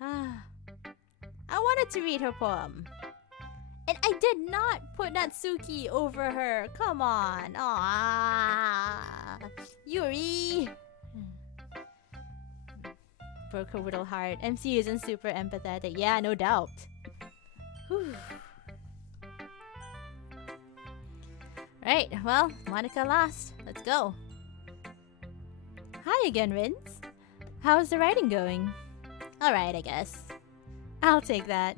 I wanted to read her poem. And I did not put Natsuki over her. Come on. Aw. Yuri. Broke her little heart. MC isn't super empathetic. Yeah, no doubt. Whew. Right, well, Monica lost. Let's go. Hi again, Rins. How's the writing going? Alright, I guess. I'll take that.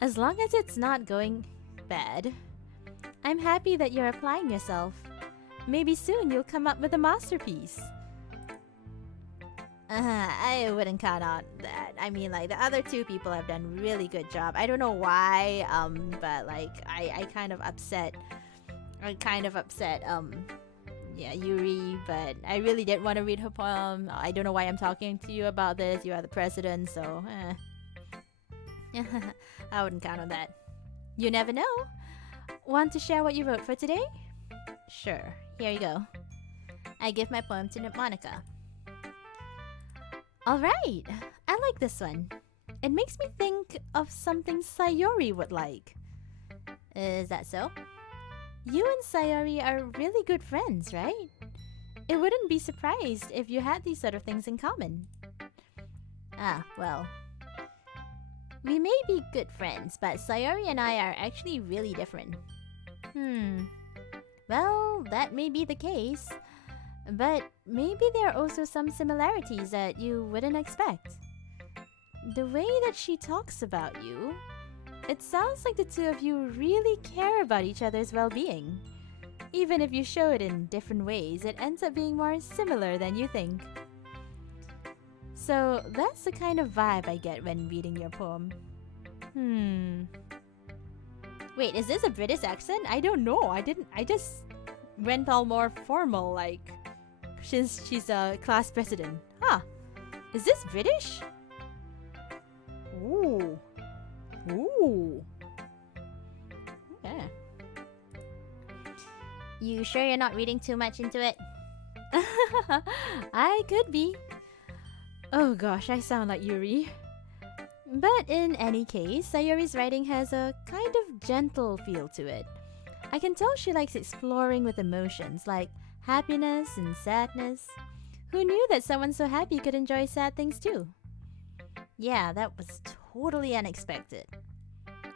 As long as it's not going bad. I'm happy that you're applying yourself. Maybe soon you'll come up with a masterpiece. I wouldn't count on that. I mean, like, the other two people have done really good job. I don't know why, but, like, I kind of upset, yeah, Yuri, but I really didn't want to read her poem. I don't know why I'm talking to you about this. You are the president, so, I wouldn't count on that. You never know. Want to share what you wrote for today? Sure, here you go. I give my poem to Monica. Alright, I like this one. It makes me think of something Sayori would like. Is that so? You and Sayori are really good friends, right? It wouldn't be surprised if you had these sort of things in common. Ah, well. We may be good friends, but Sayori and I are actually really different. Well, that may be the case. But maybe there are also some similarities that you wouldn't expect. The way that she talks about you, it sounds like the two of you really care about each other's well-being. Even if you show it in different ways, it ends up being more similar than you think. So that's the kind of vibe I get when reading your poem. Wait, is this a British accent? I don't know. I just went all more formal, like, since she's a class president. Huh. Is this British? Ooh. Yeah. You sure you're not reading too much into it? I could be. Oh gosh, I sound like Yuri. But in any case, Sayori's writing has a kind of gentle feel to it. I can tell she likes exploring with emotions like happiness and sadness. Who knew that someone so happy could enjoy sad things too? Yeah, that was totally unexpected.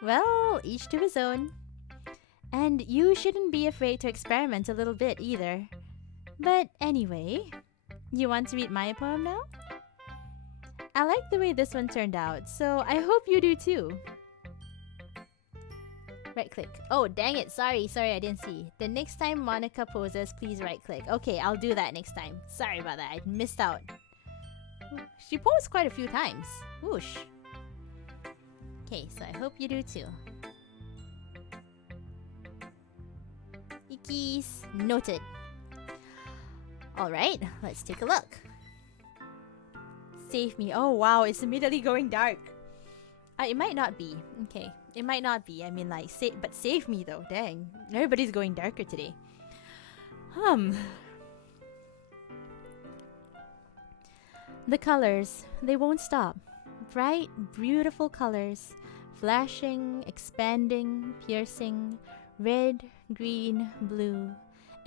Well, each to his own. And you shouldn't be afraid to experiment a little bit either. But anyway, you want to read my poem now? I like the way this one turned out, so I hope you do too. Right click. Oh, dang it. Sorry, I didn't see. The next time Monica poses, please right click. Okay, I'll do that next time. Sorry about that. I missed out. She posed quite a few times. Whoosh. Okay, so I hope you do too. Ikis. Noted. Alright, let's take a look. Save me. Oh wow, it's immediately going dark. It might not be. Okay, it might not be. I mean, like, but save me though. Dang, everybody's going darker today. The colors, they won't stop. Bright, beautiful colors, flashing, expanding, piercing, red, green, blue,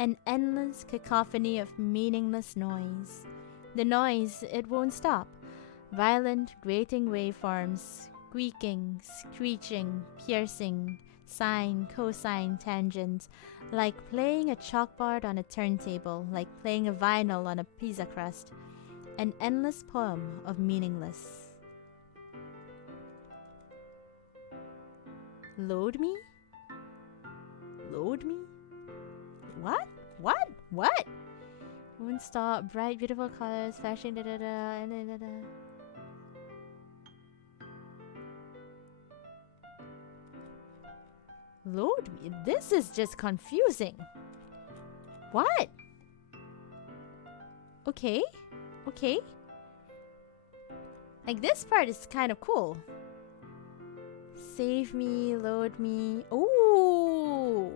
an endless cacophony of meaningless noise. The noise, it won't stop. Violent, grating waveforms, squeaking, screeching, piercing, sine, cosine, tangent, like playing a chalkboard on a turntable, like playing a vinyl on a pizza crust. An endless poem of meaningless. Load me? Load me? What? What? What? Won't stop. Bright, beautiful colors, flashing, da da da, da da da. Load me? This is just confusing. What? Okay. Okay. Like, this part is kind of cool. Save me, load me. Ooh.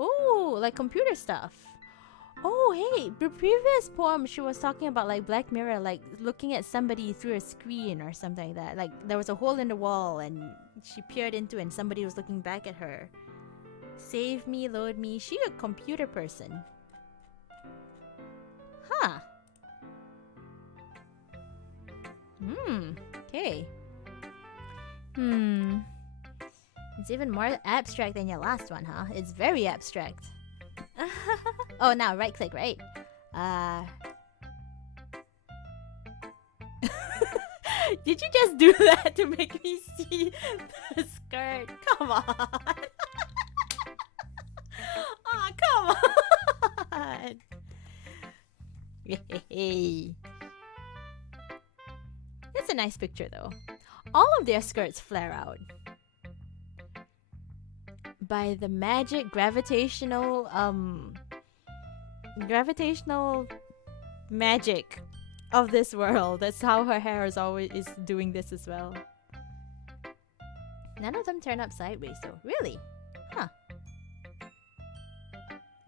Ooh, like computer stuff. Oh, hey, the previous poem she was talking about like Black Mirror, like looking at somebody through a screen or something like that. Like there was a hole in the wall and she peered into it and somebody was looking back at her. Save me, load me. She a computer person. Huh. Okay. It's even more abstract than your last one, huh? It's very abstract. Oh, now right click, right? Did you just do that to make me see the skirt? Come on. Oh, come on. Yay. It's a nice picture though. All of their skirts flare out. By the magic gravitational magic of this world. That's how her hair is always doing this as well. None of them turn up sideways though. Really? Huh.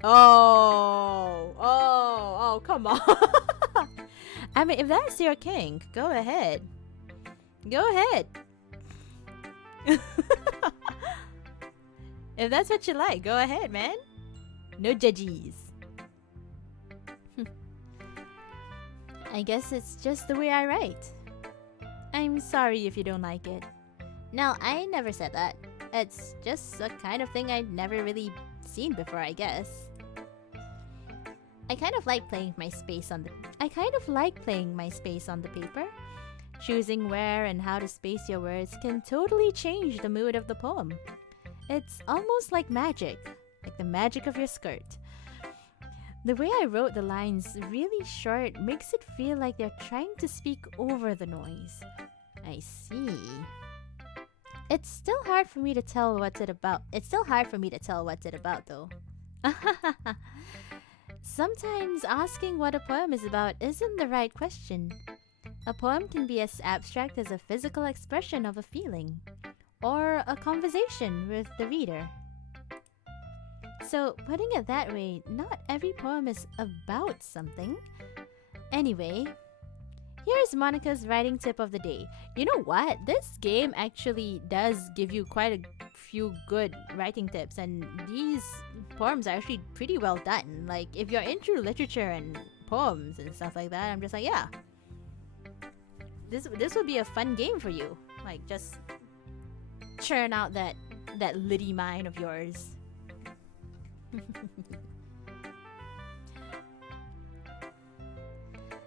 Oh, come on. I mean, if that's your kink, go ahead. Go ahead. If that's what you like, go ahead, man. No judges. I guess it's just the way I write. I'm sorry if you don't like it. No, I never said that. It's just a kind of thing I'd never really seen before, I guess. I kind of like playing my space on the paper. Choosing where and how to space your words can totally change the mood of the poem. It's almost like magic, like the magic of your skirt. The way I wrote the lines really short makes it feel like they're trying to speak over the noise. I see. It's still hard for me to tell what's it about. Though. Sometimes asking what a poem is about isn't the right question. A poem can be as abstract as a physical expression of a feeling, or a conversation with the reader. So, putting it that way, not every poem is about something. Anyway, here's Monica's writing tip of the day. You know what? This game actually does give you quite a few good writing tips, and these poems are actually pretty well done. Like, if you're into literature and poems and stuff like that, I'm just like, yeah. This would be a fun game for you. Like, just churn out that litty mind of yours.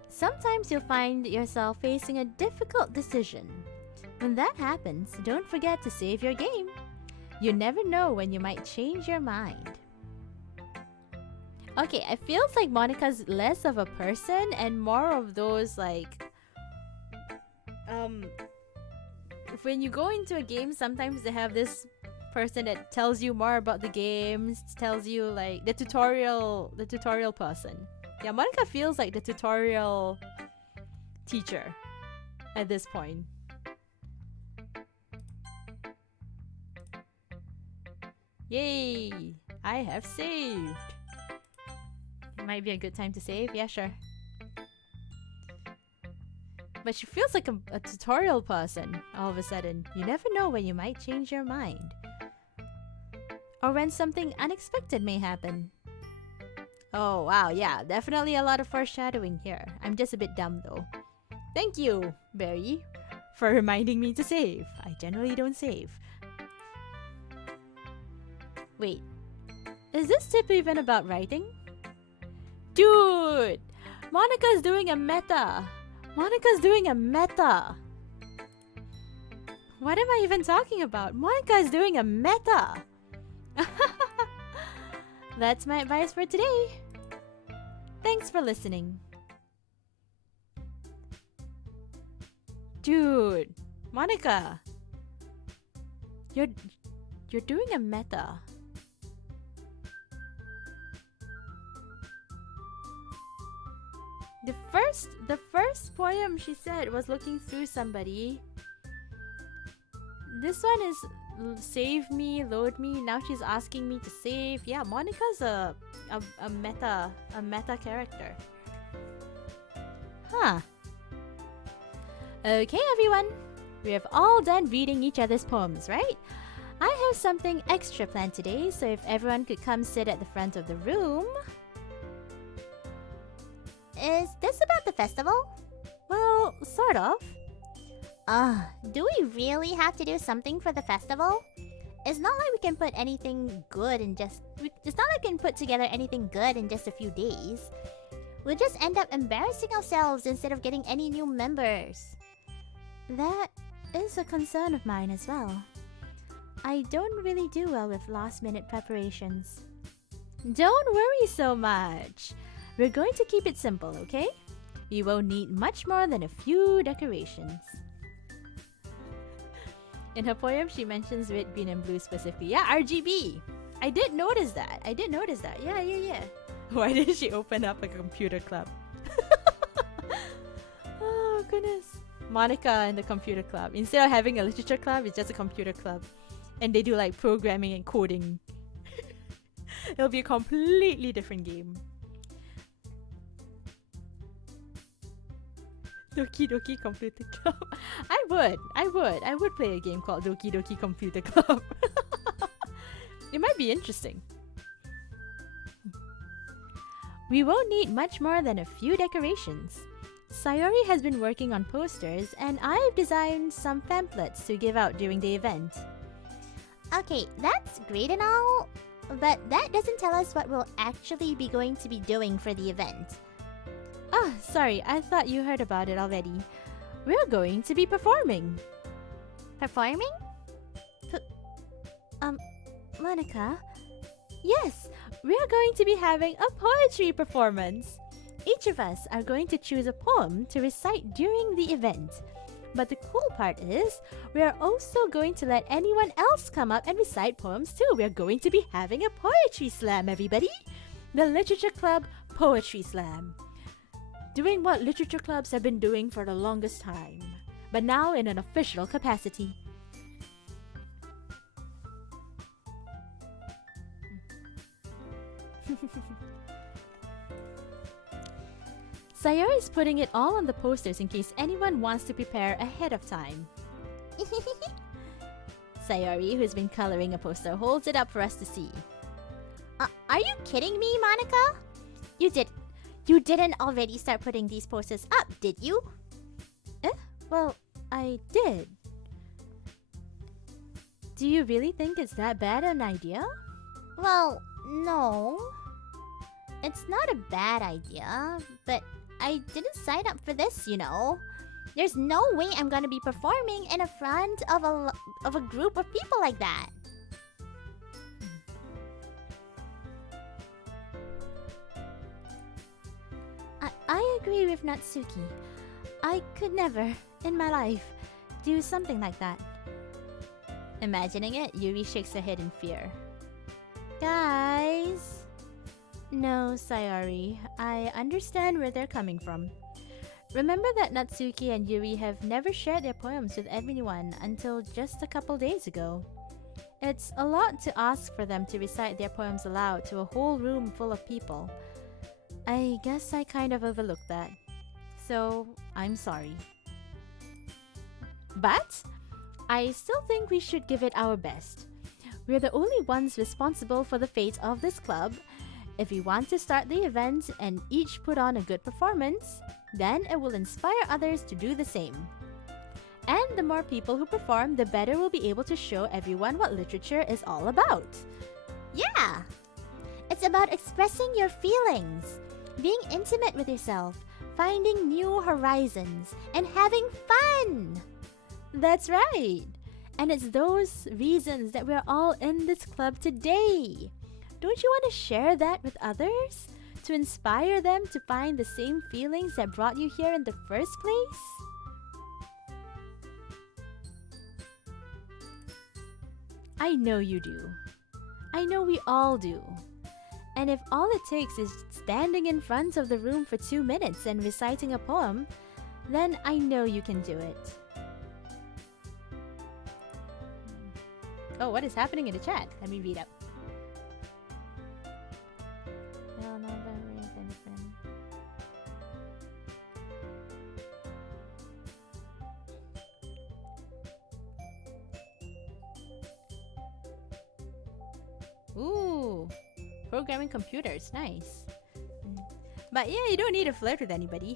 Sometimes you'll find yourself facing a difficult decision. When that happens, don't forget to save your game. You never know when you might change your mind. Okay, it feels like Monica's less of a person and more of those like when you go into a game, sometimes they have this person that tells you more about the games, tells you like the tutorial person. Yeah, Monica feels like the tutorial teacher at this point. Yay! I have saved. It might be a good time to save. Yeah, sure. But she feels like a tutorial person all of a sudden. You never know when you might change your mind. Or when something unexpected may happen. Oh, wow, yeah, definitely a lot of foreshadowing here. I'm just a bit dumb though. Thank you, Barry, for reminding me to save. I generally don't save. Wait, is this tip even about writing? Dude! Monica's doing a meta! Monica's doing a meta! What am I even talking about? Monica's doing a meta! That's my advice for today. Thanks for listening. Dude, Monica, you're doing a meta. The first poem she said was looking through somebody. This one is save me, load me. Now she's asking me to save. Yeah, Monica's a meta character. Huh. Okay, everyone. We have all done reading each other's poems, right? I have something extra planned today, so if everyone could come sit at the front of the room. Is this about the festival? Well, sort of. Do we really have to do something for the festival? It's not like we can put anything good in just... It's not like we can put together anything good in just a few days. We'll just end up embarrassing ourselves instead of getting any new members. That is a concern of mine as well. I don't really do well with last-minute preparations. Don't worry so much. We're going to keep it simple, okay? You won't need much more than a few decorations. In her poem, she mentions red, green, and blue specifically. Yeah, RGB! I did notice that. Yeah. Why did she open up a computer club? Oh, goodness. Monica and the computer club. Instead of having a literature club, it's just a computer club. And they do like programming and coding. It'll be a completely different game. Doki Doki Computer Club. I would play a game called Doki Doki Computer Club. It might be interesting. We won't need much more than a few decorations. Sayori has been working on posters, and I've designed some pamphlets to give out during the event. Okay, that's great and all, but that doesn't tell us what we'll actually be going to be doing for the event. Ah, sorry, I thought you heard about it already. We're going to be performing. Performing? Monica? Yes, we're going to be having a poetry performance. Each of us are going to choose a poem to recite during the event. But the cool part is, we are also going to let anyone else come up and recite poems too. We're going to be having a poetry slam, everybody. The Literature Club Poetry Slam. Doing what literature clubs have been doing for the longest time, but now in an official capacity. Sayori is putting it all on the posters in case anyone wants to prepare ahead of time. Sayori, who's been coloring a poster, holds it up for us to see. Are you kidding me, Monica? You didn't already start putting these posters up, did you? Well, I did. Do you really think it's that bad an idea? Well, no. It's not a bad idea, but I didn't sign up for this, you know. There's no way I'm gonna be performing in front of a group of people like that. I agree with Natsuki. I could never, in my life, do something like that. Imagining it, Yuri shakes her head in fear. Guys! No, Sayori. I understand where they're coming from. Remember that Natsuki and Yuri have never shared their poems with everyone until just a couple days ago. It's a lot to ask for them to recite their poems aloud to a whole room full of people. I guess I kind of overlooked that. So, I'm sorry. But I still think we should give it our best. We're the only ones responsible for the fate of this club. If we want to start the event and each put on a good performance, then it will inspire others to do the same. And the more people who perform, the better we'll be able to show everyone what literature is all about. Yeah! It's about expressing your feelings, being intimate with yourself, finding new horizons, and having fun! That's right! And it's those reasons that we're all in this club today. Don't you want to share that with others? To inspire them to find the same feelings that brought you here in the first place? I know you do. I know we all do. And if all it takes is standing in front of the room for 2 minutes and reciting a poem, then I know you can do it. Oh, what is happening in the chat? Let me read up. Ooh, programming computers, nice. But yeah, you don't need to flirt with anybody.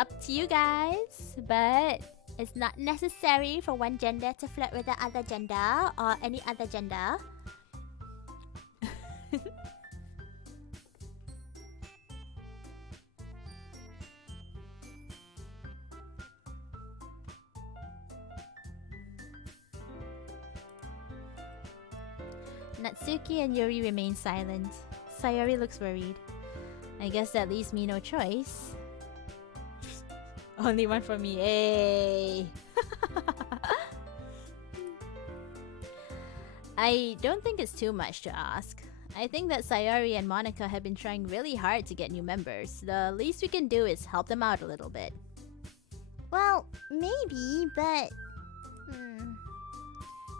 Up to you guys, but it's not necessary for one gender to flirt with the other gender or any other gender. Natsuki and Yuri remain silent. Sayori looks worried. I guess that leaves me no choice. Only one for me, hey! I don't think it's too much to ask. I think that Sayori and Monica have been trying really hard to get new members. The least we can do is help them out a little bit. Well, maybe, but...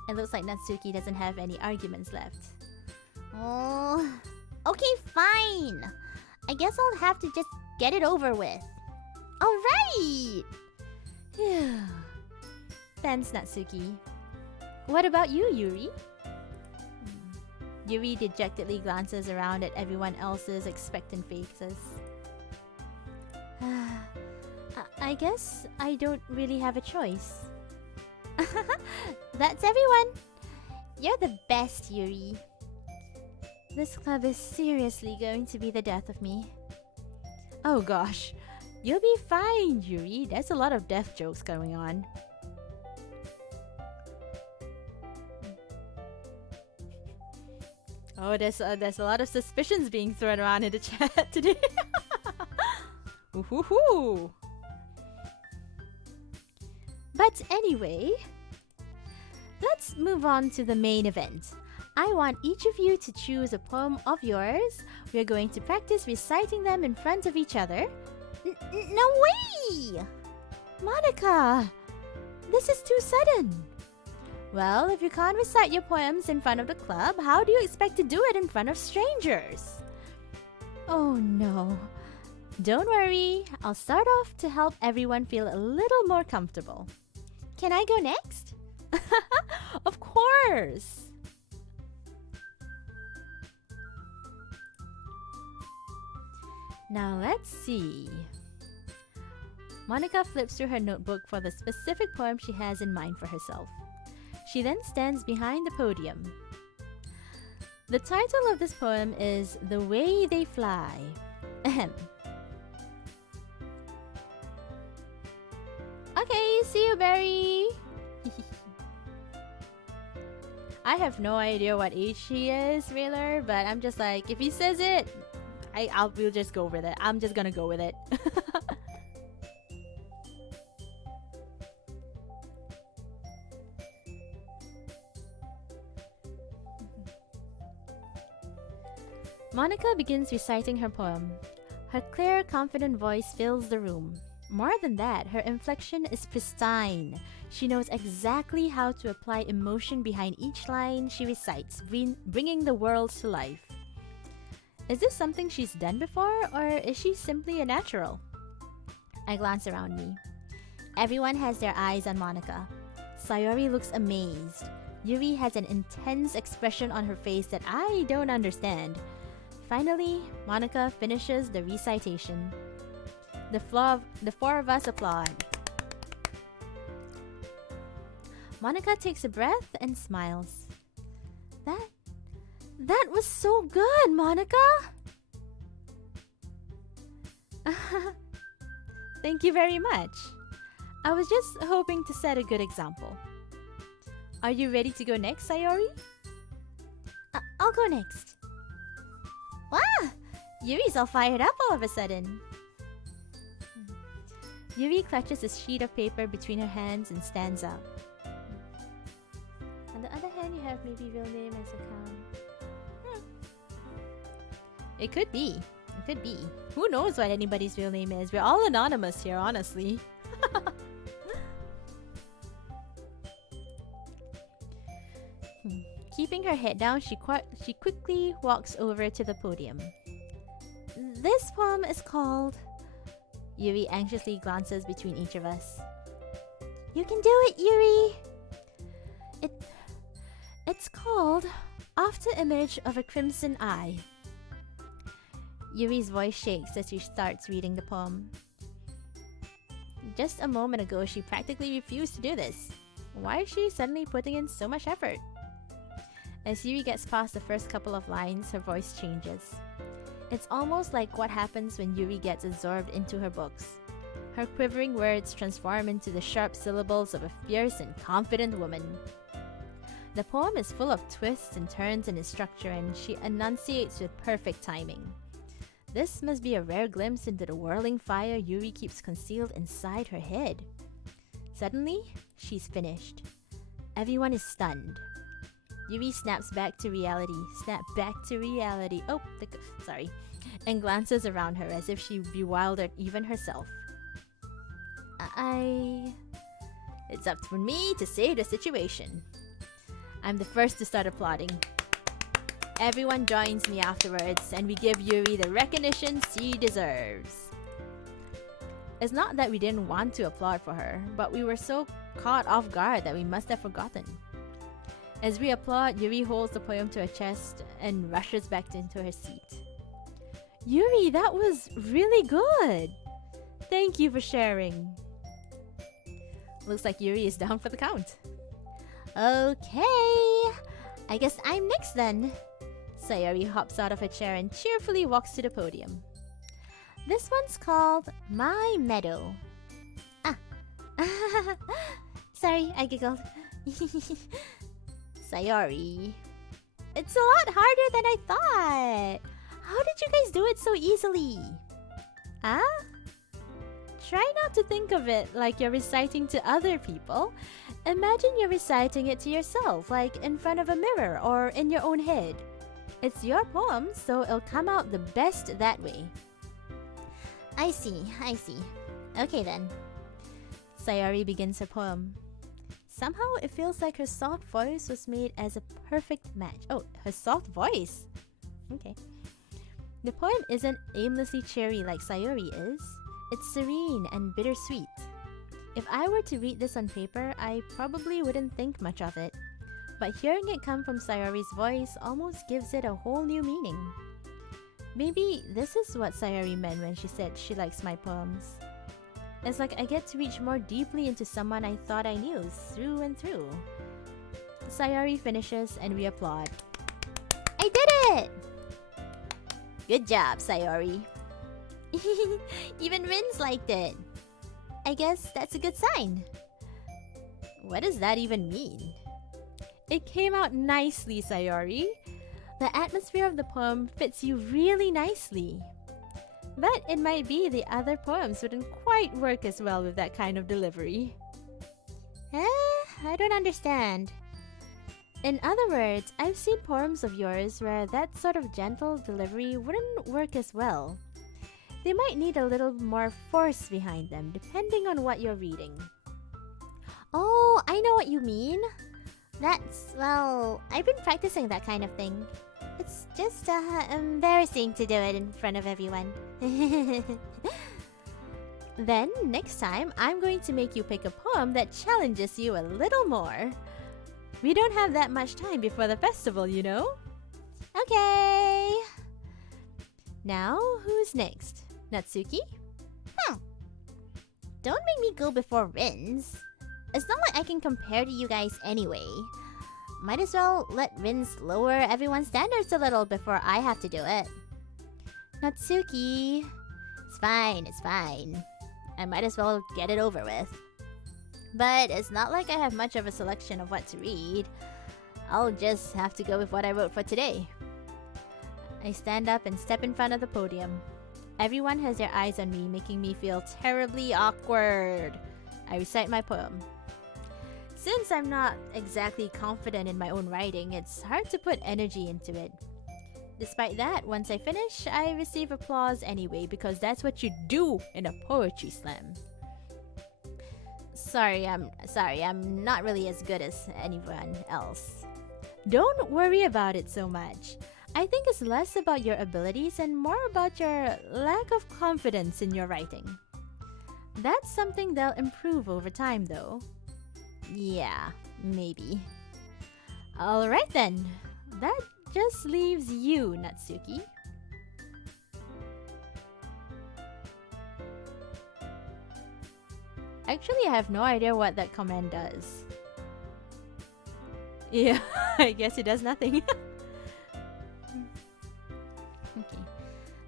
It looks like Natsuki doesn't have any arguments left. Oh... Okay, fine! I guess I'll have to just get it over with. Alright! Thanks, Natsuki. What about you, Yuri? Yuri dejectedly glances around at everyone else's expectant faces. I guess I don't really have a choice. That's everyone! You're the best, Yuri. This club is seriously going to be the death of me. Oh gosh. You'll be fine, Yuri. There's a lot of death jokes going on. Oh, there's a lot of suspicions being thrown around in the chat today. Woohoo! But anyway, let's move on to the main event. I want each of you to choose a poem of yours. We're going to practice reciting them in front of each other. No way! Monica! This is too sudden. Well, if you can't recite your poems in front of the club, how do you expect to do it in front of strangers? Oh no. Don't worry, I'll start off to help everyone feel a little more comfortable. Can I go next? Of course! Now let's see. Monica flips through her notebook for the specific poem she has in mind for herself. She then stands behind the podium. The title of this poem is The Way They Fly. Ahem. Okay, see you, Barry! I have no idea what age she is, Railer, but I'm just like, if he says it, we'll just go with it. I'm just gonna go with it. Monica begins reciting her poem. Her clear, confident voice fills the room. More than that, her inflection is pristine. She knows exactly how to apply emotion behind each line she recites, bringing the world to life. Is this something she's done before, or is she simply a natural? I glance around me. Everyone has their eyes on Monica. Sayori looks amazed. Yuri has an intense expression on her face that I don't understand. Finally, Monica finishes the recitation. The four of us applaud. Monica takes a breath and smiles. That was so good, Monica! Thank you very much. I was just hoping to set a good example. Are you ready to go next, Sayori? I'll go next. Wow! Yuri's all fired up all of a sudden. Yuri clutches a sheet of paper between her hands and stands up. On the other hand, you have maybe real name as account. It could be. It could be. Who knows what anybody's real name is? We're all anonymous here, honestly. Keeping her head down, she quickly walks over to the podium. This poem is called... Yuri anxiously glances between each of us. You can do it, Yuri! It's called After Image of a Crimson Eye. Yuri's voice shakes as she starts reading the poem. Just a moment ago, she practically refused to do this. Why is she suddenly putting in so much effort? As Yuri gets past the first couple of lines, her voice changes. It's almost like what happens when Yuri gets absorbed into her books. Her quivering words transform into the sharp syllables of a fierce and confident woman. The poem is full of twists and turns in its structure, and she enunciates with perfect timing. This must be a rare glimpse into the whirling fire Yuri keeps concealed inside her head. Suddenly, she's finished. Everyone is stunned. Yuri snaps back to reality. Oh, sorry. And glances around her as if she bewildered even herself. It's up to me to save the situation. I'm the first to start applauding. Everyone joins me afterwards, and we give Yuri the recognition she deserves. It's not that we didn't want to applaud for her, but we were so caught off guard that we must have forgotten. As we applaud, Yuri holds the poem to her chest and rushes back into her seat. Yuri, that was really good! Thank you for sharing. Looks like Yuri is down for the count. Okay, I guess I'm next then. Sayori hops out of her chair and cheerfully walks to the podium. This one's called My Meadow. Sorry, I giggled. Sayori. It's a lot harder than I thought. How did you guys do it so easily? Try not to think of it like you're reciting to other people. Imagine you're reciting it to yourself, like in front of a mirror or in your own head. It's your poem, so it'll come out the best that way. I see. Okay then. Sayori begins her poem. Somehow it feels like her soft voice was made as a perfect match. Oh, her soft voice! Okay. The poem isn't aimlessly cheery like Sayori is. It's serene and bittersweet. If I were to read this on paper, I probably wouldn't think much of it. But hearing it come from Sayori's voice almost gives it a whole new meaning. Maybe this is what Sayori meant when she said she likes my poems. It's like I get to reach more deeply into someone I thought I knew through and through. Sayori finishes and we applaud. I did it! Good job, Sayori. Even Rin's liked it. I guess that's a good sign. What does that even mean? It came out nicely, Sayori. The atmosphere of the poem fits you really nicely. But it might be the other poems wouldn't quite work as well with that kind of delivery. I don't understand. In other words, I've seen poems of yours where that sort of gentle delivery wouldn't work as well. They might need a little more force behind them, depending on what you're reading. Oh, I know what you mean. Well, I've been practicing that kind of thing. It's just embarrassing to do it in front of everyone. Then, next time, I'm going to make you pick a poem that challenges you a little more. We don't have that much time before the festival, you know? Okay. Now, who's next? Natsuki? Don't make me go before Rin's. It's not like I can compare to you guys anyway. Might as well let Rin's lower everyone's standards a little before I have to do it. Natsuki. It's fine. I might as well get it over with. But it's not like I have much of a selection of what to read. I'll just have to go with what I wrote for today. I stand up and step in front of the podium. Everyone has their eyes on me, making me feel terribly awkward. I recite my poem. Since I'm not exactly confident in my own writing, it's hard to put energy into it. Despite that, once I finish, I receive applause anyway because that's what you do in a poetry slam. Sorry, I'm not really as good as anyone else. Don't worry about it so much. I think it's less about your abilities and more about your lack of confidence in your writing. That's something they'll improve over time, though. Yeah, maybe. Alright then. That just leaves you, Natsuki. Actually, I have no idea what that command does. Yeah, I guess it does nothing. Okay.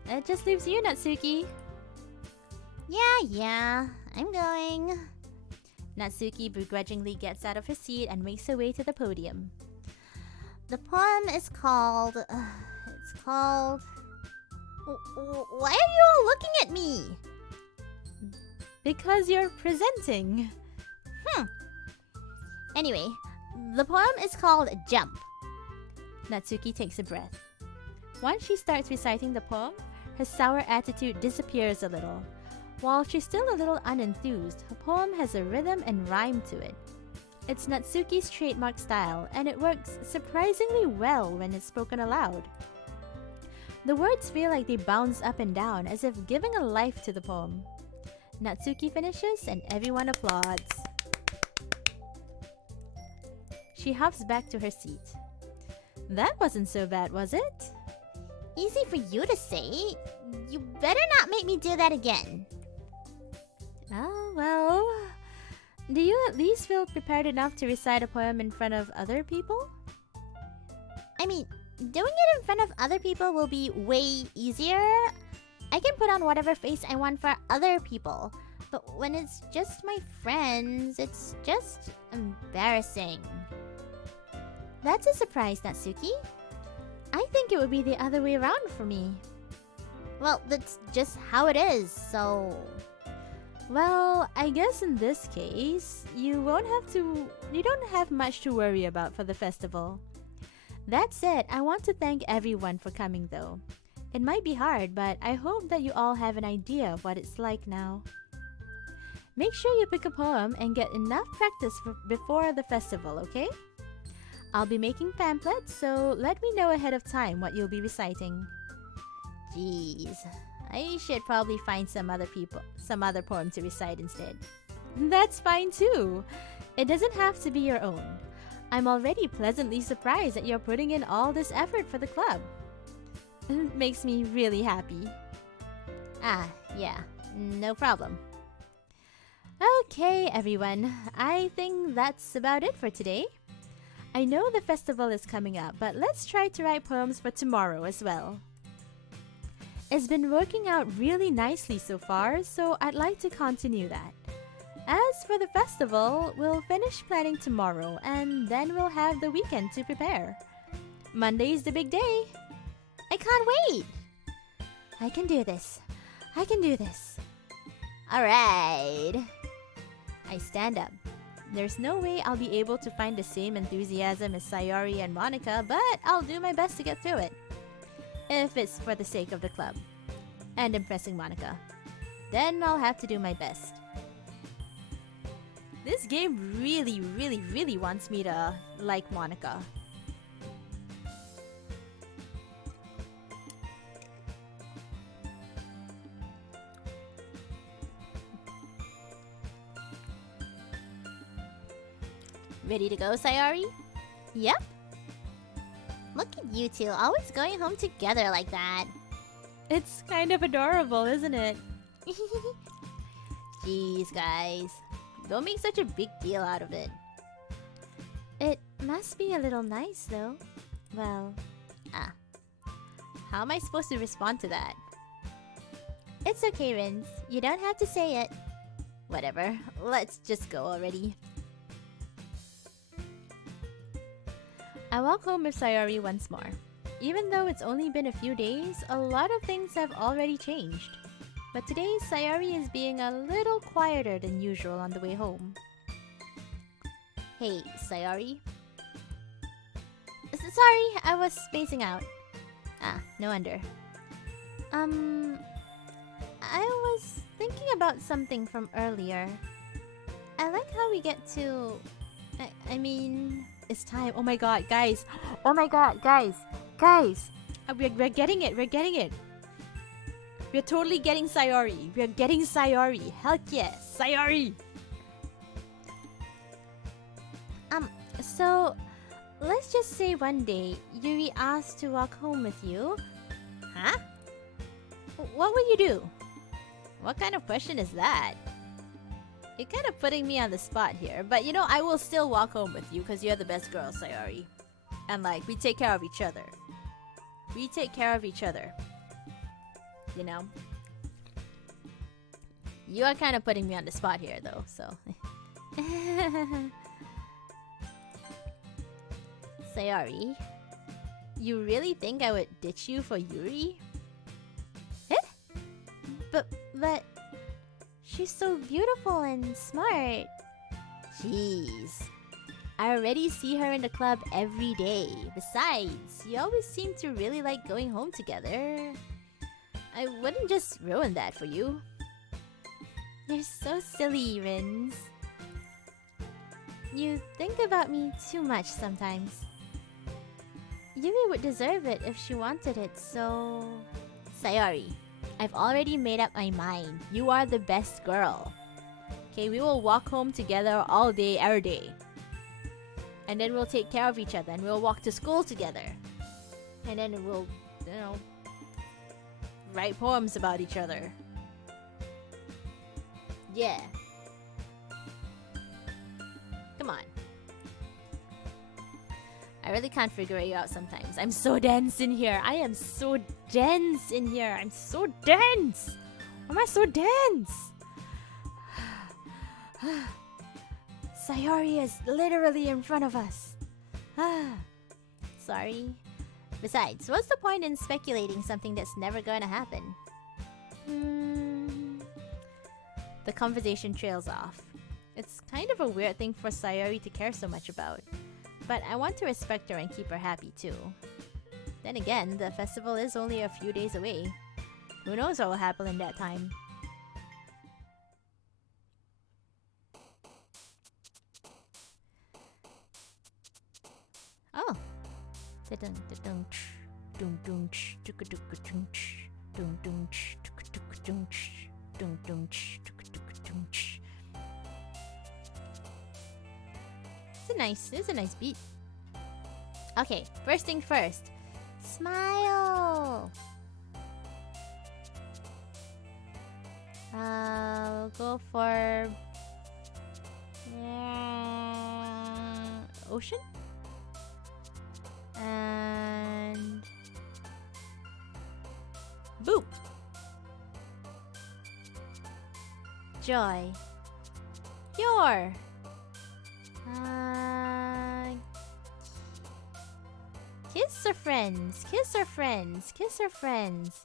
That just leaves you, Natsuki. Yeah, I'm going. Natsuki begrudgingly gets out of her seat and makes her way to the podium. The poem is called... Why are you all looking at me? Because you're presenting. Anyway, the poem is called Jump. Natsuki takes a breath. Once she starts reciting the poem, her sour attitude disappears a little. While she's still a little unenthused, her poem has a rhythm and rhyme to it. It's Natsuki's trademark style, and it works surprisingly well when it's spoken aloud. The words feel like they bounce up and down as if giving a life to the poem. Natsuki finishes and everyone applauds. She hops back to her seat. That wasn't so bad, was it? Easy for you to say. You better not make me do that again. Oh, well. Do you at least feel prepared enough to recite a poem in front of other people? I mean, doing it in front of other people will be way easier. I can put on whatever face I want for other people. But when it's just my friends, it's just embarrassing. That's a surprise, Natsuki. I think it would be the other way around for me. Well, that's just how it is, so... Well, I guess in this case, you don't have much to worry about for the festival. That said, I want to thank everyone for coming though. It might be hard, but I hope that you all have an idea of what it's like now. Make sure you pick a poem and get enough practice before the festival, okay? I'll be making pamphlets, so let me know ahead of time what you'll be reciting. Jeez. I should probably find some other poem to recite instead. That's fine too. It doesn't have to be your own. I'm already pleasantly surprised that you're putting in all this effort for the club. It makes me really happy. Ah, yeah, no problem. Okay, everyone. I think that's about it for today. I know the festival is coming up, but let's try to write poems for tomorrow as well. It's been working out really nicely so far, so I'd like to continue that. As for the festival, we'll finish planning tomorrow and then we'll have the weekend to prepare. Monday's the big day. I can't wait! I can do this. I can do this. Alright. I stand up. There's no way I'll be able to find the same enthusiasm as Sayori and Monica, but I'll do my best to get through it. If it's for the sake of the club. And impressing Monica. Then I'll have to do my best. This game really wants me to like Monica. Ready to go, Sayori? Yep. Look at you two, always going home together like that. It's kind of adorable, isn't it? Jeez, guys. Don't make such a big deal out of it. It must be a little nice, though. Well, how am I supposed to respond to that? It's okay, Rins. You don't have to say it. Whatever, let's just go already. I walk home with Sayori once more. Even though it's only been a few days, a lot of things have already changed. But today, Sayori is being a little quieter than usual on the way home. Hey, Sayori? Sorry, I was spacing out. No wonder. I was thinking about something from earlier. I like how we get to... I mean... It's time. Oh my god, guys. Oh my god, guys. Guys. We're getting it. We're getting it. We're totally getting Sayori. We're getting Sayori. Heck yes. Sayori. So, let's just say one day, Yuri asked to walk home with you. Huh? What would you do? What kind of question is that? You're kind of putting me on the spot here, but you know, I will still walk home with you because you're the best girl, Sayori. And like, we take care of each other. We take care of each other. You know? You are kind of putting me on the spot here though, so... Sayori, you really think I would ditch you for Yuri? But... She's so beautiful and smart. Jeez. I already see her in the club every day. Besides, you always seem to really like going home together. I wouldn't just ruin that for you. You're so silly, Rins. You think about me too much sometimes. Yuri would deserve it if she wanted it, so... Sayori, I've already made up my mind. You are the best girl. Okay, we will walk home together all day, every day. And then we'll take care of each other and we'll walk to school together. And then we'll, you know, write poems about each other. Yeah. Come on. I really can't figure you out sometimes. I'm so dense in here. I am so dense in here. I'm so dense. Why am I so dense? Sayori is literally in front of us. Sorry. Besides, what's the point in speculating something that's never going to happen? The conversation trails off. It's kind of a weird thing for Sayori to care so much about. But I want to respect her and keep her happy too. Then again, the festival is only a few days away. Who knows what will happen in that time? Oh. It's a nice beat. Okay, first thing first. Smile! I'll go for... ocean? And... boop! Joy. Your. Kiss or friends? Kiss or friends? Kiss or friends?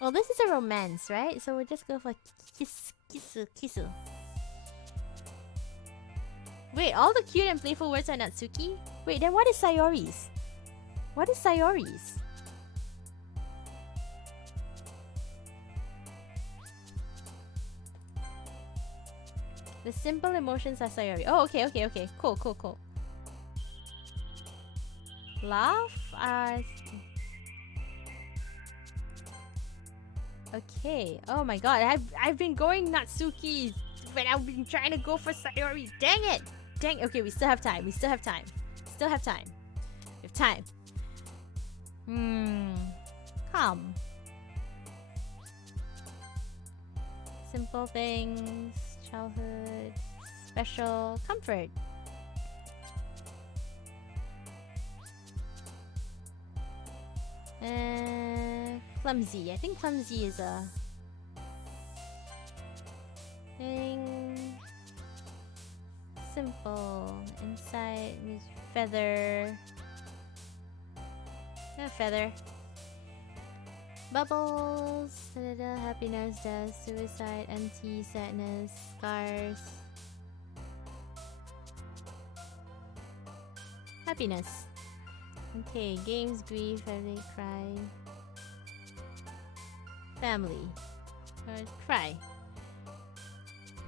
Well, this is a romance, right? So we'll just go for kissu. Wait, all the cute and playful words are Natsuki? Wait, then what is Sayori's? What is Sayori's? The simple emotions are Sayori. Oh, okay. Cool. Laugh? Okay. Oh my god, I've been going Natsuki, but I've been trying to go for Sayori. Dang it! Okay, we still have time. We have time. Come. Simple things. Childhood. Special. Comfort. Clumsy. I think clumsy is a thing. Simple. Inside means feather. Feather. Bubbles. Happiness. Death. Suicide. Empty. Sadness. Scars. Happiness. Okay, games, grief, family, cry. Family. Cry.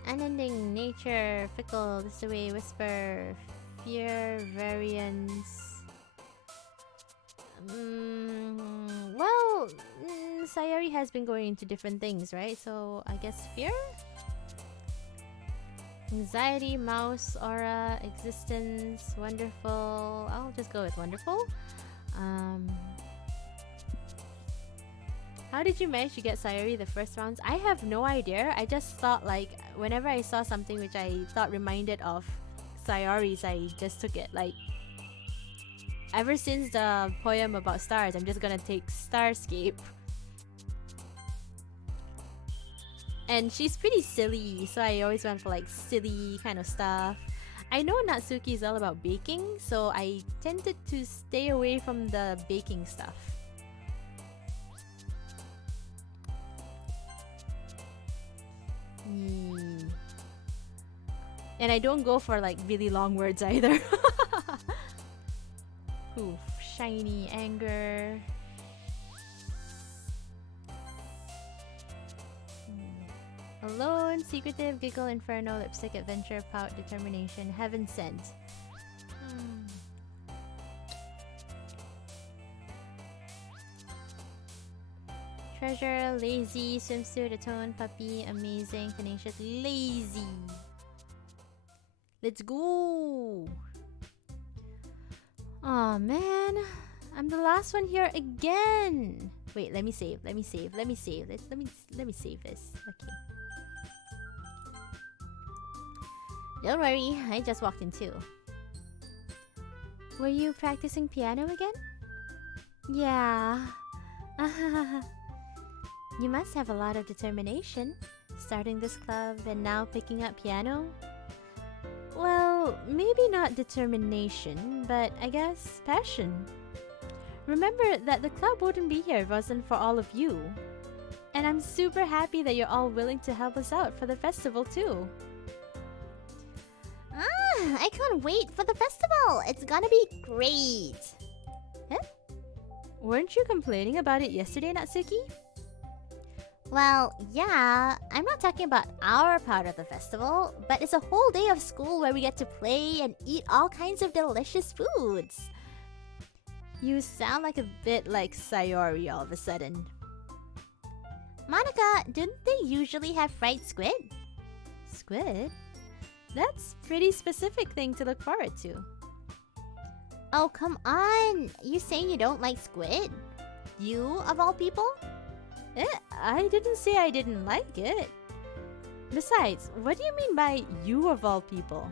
Unending, nature, fickle, this way, whisper, fear, variance. Well, Sayori has been going into different things, right? So, I guess fear? Anxiety, mouse, aura, existence, wonderful. I'll just go with wonderful. How did you manage to get Sayori the first rounds? I have no idea. I just thought like whenever I saw something which I thought reminded of Sayori's, I just took it. Like ever since the poem about stars, I'm just gonna take Starscape. And she's pretty silly, so I always went for like silly kind of stuff. I know Natsuki is all about baking, so I tended to stay away from the baking stuff. And I don't go for like really long words either. Oof, shiny, anger. Alone, secretive, giggle, inferno, lipstick, adventure, pout, determination, heaven sent. Treasure, lazy, swimsuit, atone, puppy, amazing, tenacious, lazy. Let's go! Aw, man. I'm the last one here again. Wait, let me save. Let me save this. Okay. Don't worry, I just walked in too. Were you practicing piano again? Yeah. You must have a lot of determination, starting this club and now picking up piano. Well, maybe not determination, but I guess passion. Remember that the club wouldn't be here if it wasn't for all of you. And I'm super happy that you're all willing to help us out for the festival too. I can't wait for the festival. It's gonna be great. Huh? Weren't you complaining about it yesterday, Natsuki? Well, yeah, I'm not talking about our part of the festival, but it's a whole day of school where we get to play and eat all kinds of delicious foods. You sound like a bit like Sayori all of a sudden. Monica, didn't they usually have fried squid? Squid? That's pretty specific thing to look forward to. Oh, come on. You saying you don't like squid? You, of all people? I didn't say I didn't like it. Besides, what do you mean by you of all people?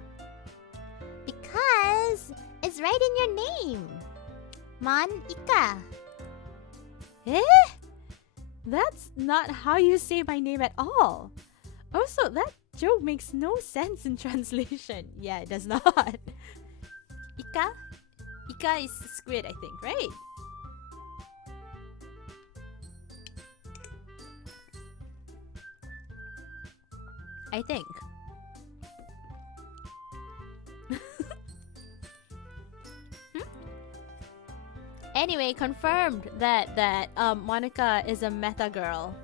Because it's right in your name. Monica. That's not how you say my name at all. Also, that joke makes no sense in translation. Yeah, it does not. Ika? Ika is squid, I think, right? I think. Anyway, confirmed that Monica is a meta girl.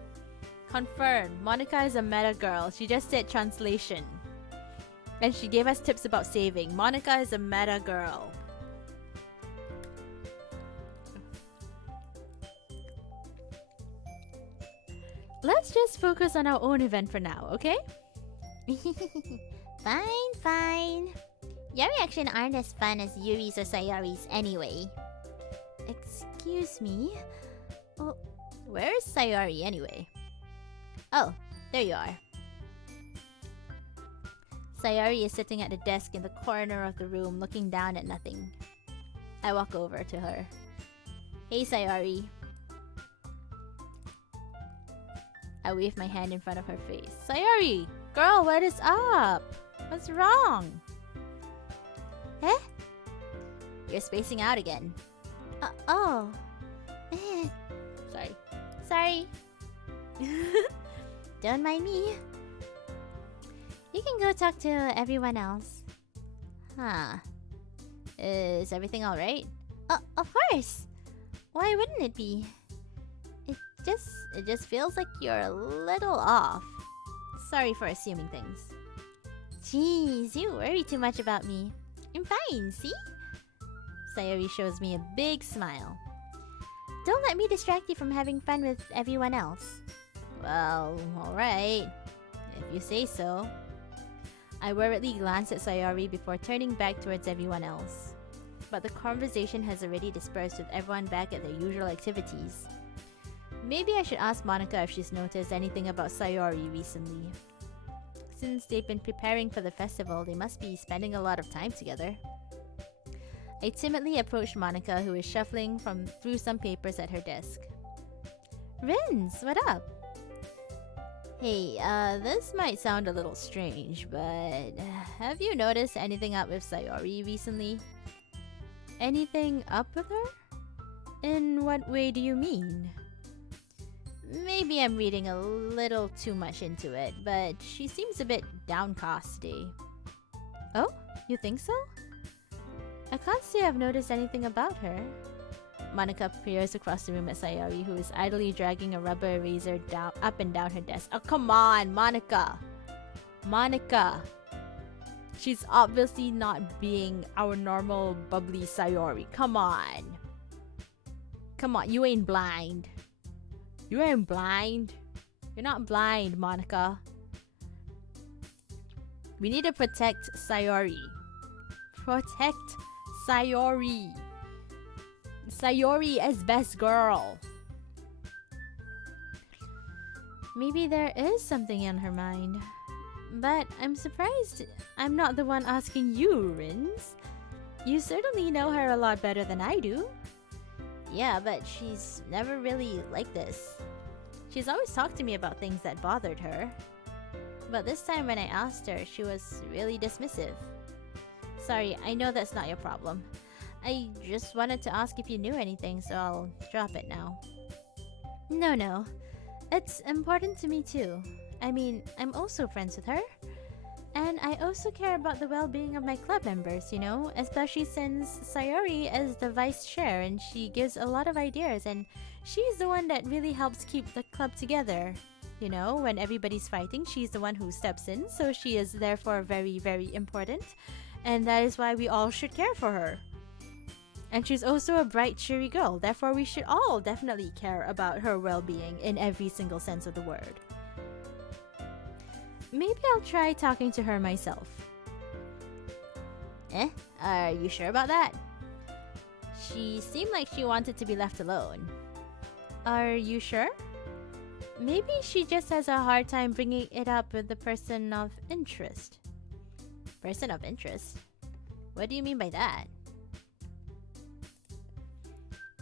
Confirmed. Monica is a meta girl. She just said translation. And she gave us tips about saving. Monica is a meta girl. Let's just focus on our own event for now, okay? Fine, fine. Your reaction aren't as fun as Yuri's or Sayori's anyway. Excuse me? Oh, where's Sayori anyway? Oh, there you are. Sayori is sitting at the desk in the corner of the room looking down at nothing. I walk over to her. Hey, Sayori. I wave my hand in front of her face. Sayori! Girl, what is up? What's wrong? Eh? You're spacing out again. Oh. Sorry. Sorry. Don't mind me. You can go talk to everyone else. Huh. Is everything alright? Of course. Why wouldn't it be? It just feels like you're a little off. Sorry for assuming things. Jeez, you worry too much about me. I'm fine, see? Sayori shows me a big smile. Don't let me distract you from having fun with everyone else. Well, alright. If you say so. I worriedly glance at Sayori before turning back towards everyone else. But the conversation has already dispersed with everyone back at their usual activities. Maybe I should ask Monica if she's noticed anything about Sayori recently. Since they've been preparing for the festival, they must be spending a lot of time together. I timidly approached Monica, who is shuffling through some papers at her desk. Rins, what up? Hey, this might sound a little strange, but have you noticed anything up with Sayori recently? Anything up with her? In what way do you mean? Maybe I'm reading a little too much into it, but she seems a bit downcast today. Oh, you think so? I can't say I've noticed anything about her. Monica peers across the room at Sayori, who is idly dragging a rubber eraser up and down her desk. Oh, come on, Monica! Monica! She's obviously not being our normal bubbly Sayori. Come on! Come on, you ain't blind. You ain't blind. You're not blind, Monica. We need to protect Sayori. Protect Sayori. Sayori is best girl. Maybe there is something in her mind. But I'm surprised I'm not the one asking you, Rins. You certainly know her a lot better than I do. Yeah, but she's never really like this. She's always talked to me about things that bothered her. But this time when I asked her, she was really dismissive. Sorry, I know that's not your problem. I just wanted to ask if you knew anything, so I'll drop it now. No. It's important to me too. I mean, I'm also friends with her. And I also care about the well-being of my club members, you know? Especially since Sayori is the vice chair and she gives a lot of ideas and she's the one that really helps keep the club together. You know, when everybody's fighting, she's the one who steps in, so she is therefore very, very important. And that is why we all should care for her. And she's also a bright, cheery girl. Therefore, we should all definitely care about her well-being in every single sense of the word. Maybe I'll try talking to her myself. Are you sure about that? She seemed like she wanted to be left alone. Are you sure? Maybe she just has a hard time bringing it up with the person of interest. Person of interest? What do you mean by that?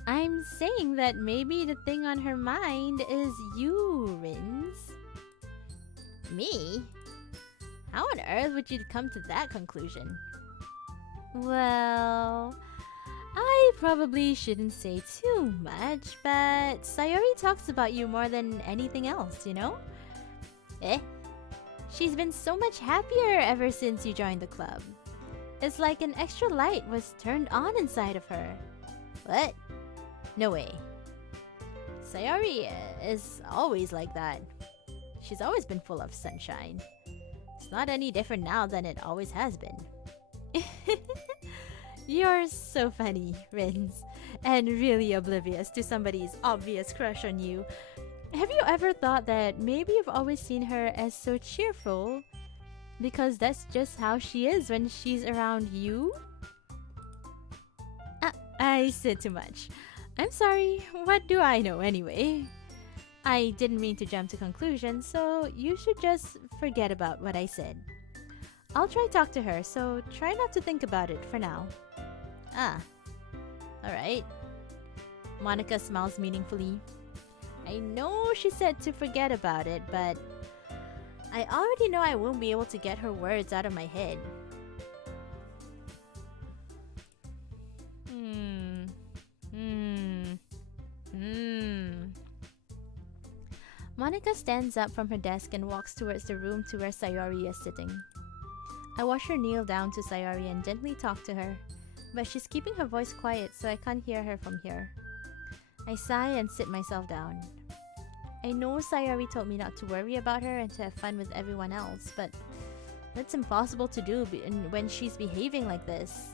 I'm saying that maybe the thing on her mind is you, Rins. Me? How on earth would you come to that conclusion? Well, I probably shouldn't say too much, but Sayori talks about you more than anything else, you know? She's been so much happier ever since you joined the club. It's like an extra light was turned on inside of her. What? No way. Sayori is always like that. She's always been full of sunshine. It's not any different now than it always has been. You're so funny, Rins, and really oblivious to somebody's obvious crush on you. Have you ever thought that maybe you've always seen her as so cheerful because that's just how she is when she's around you? I said too much. I'm sorry, what do I know anyway? I didn't mean to jump to conclusions, so you should just forget about what I said. I'll try talk to her, so try not to think about it for now. Alright. Monica smiles meaningfully. I know she said to forget about it, but I already know I won't be able to get her words out of my head. Monica stands up from her desk and walks towards the room to where Sayori is sitting. I watch her kneel down to Sayori and gently talk to her, but she's keeping her voice quiet so I can't hear her from here. I sigh and sit myself down. I know Sayori told me not to worry about her and to have fun with everyone else, but that's impossible to do when she's behaving like this.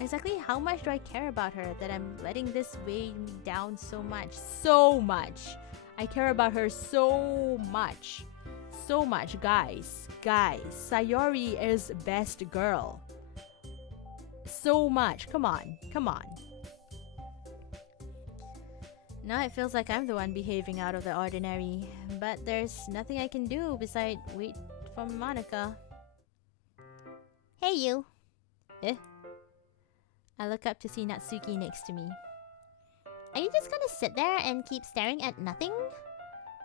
Exactly how much do I care about her that I'm letting this weigh me down so much? So much! I care about her so much. So much, guys. Sayori is best girl. So much. Come on. Now it feels like I'm the one behaving out of the ordinary, but there's nothing I can do besides wait for Monica. Hey, you. I look up to see Natsuki next to me. Are you just gonna sit there and keep staring at nothing?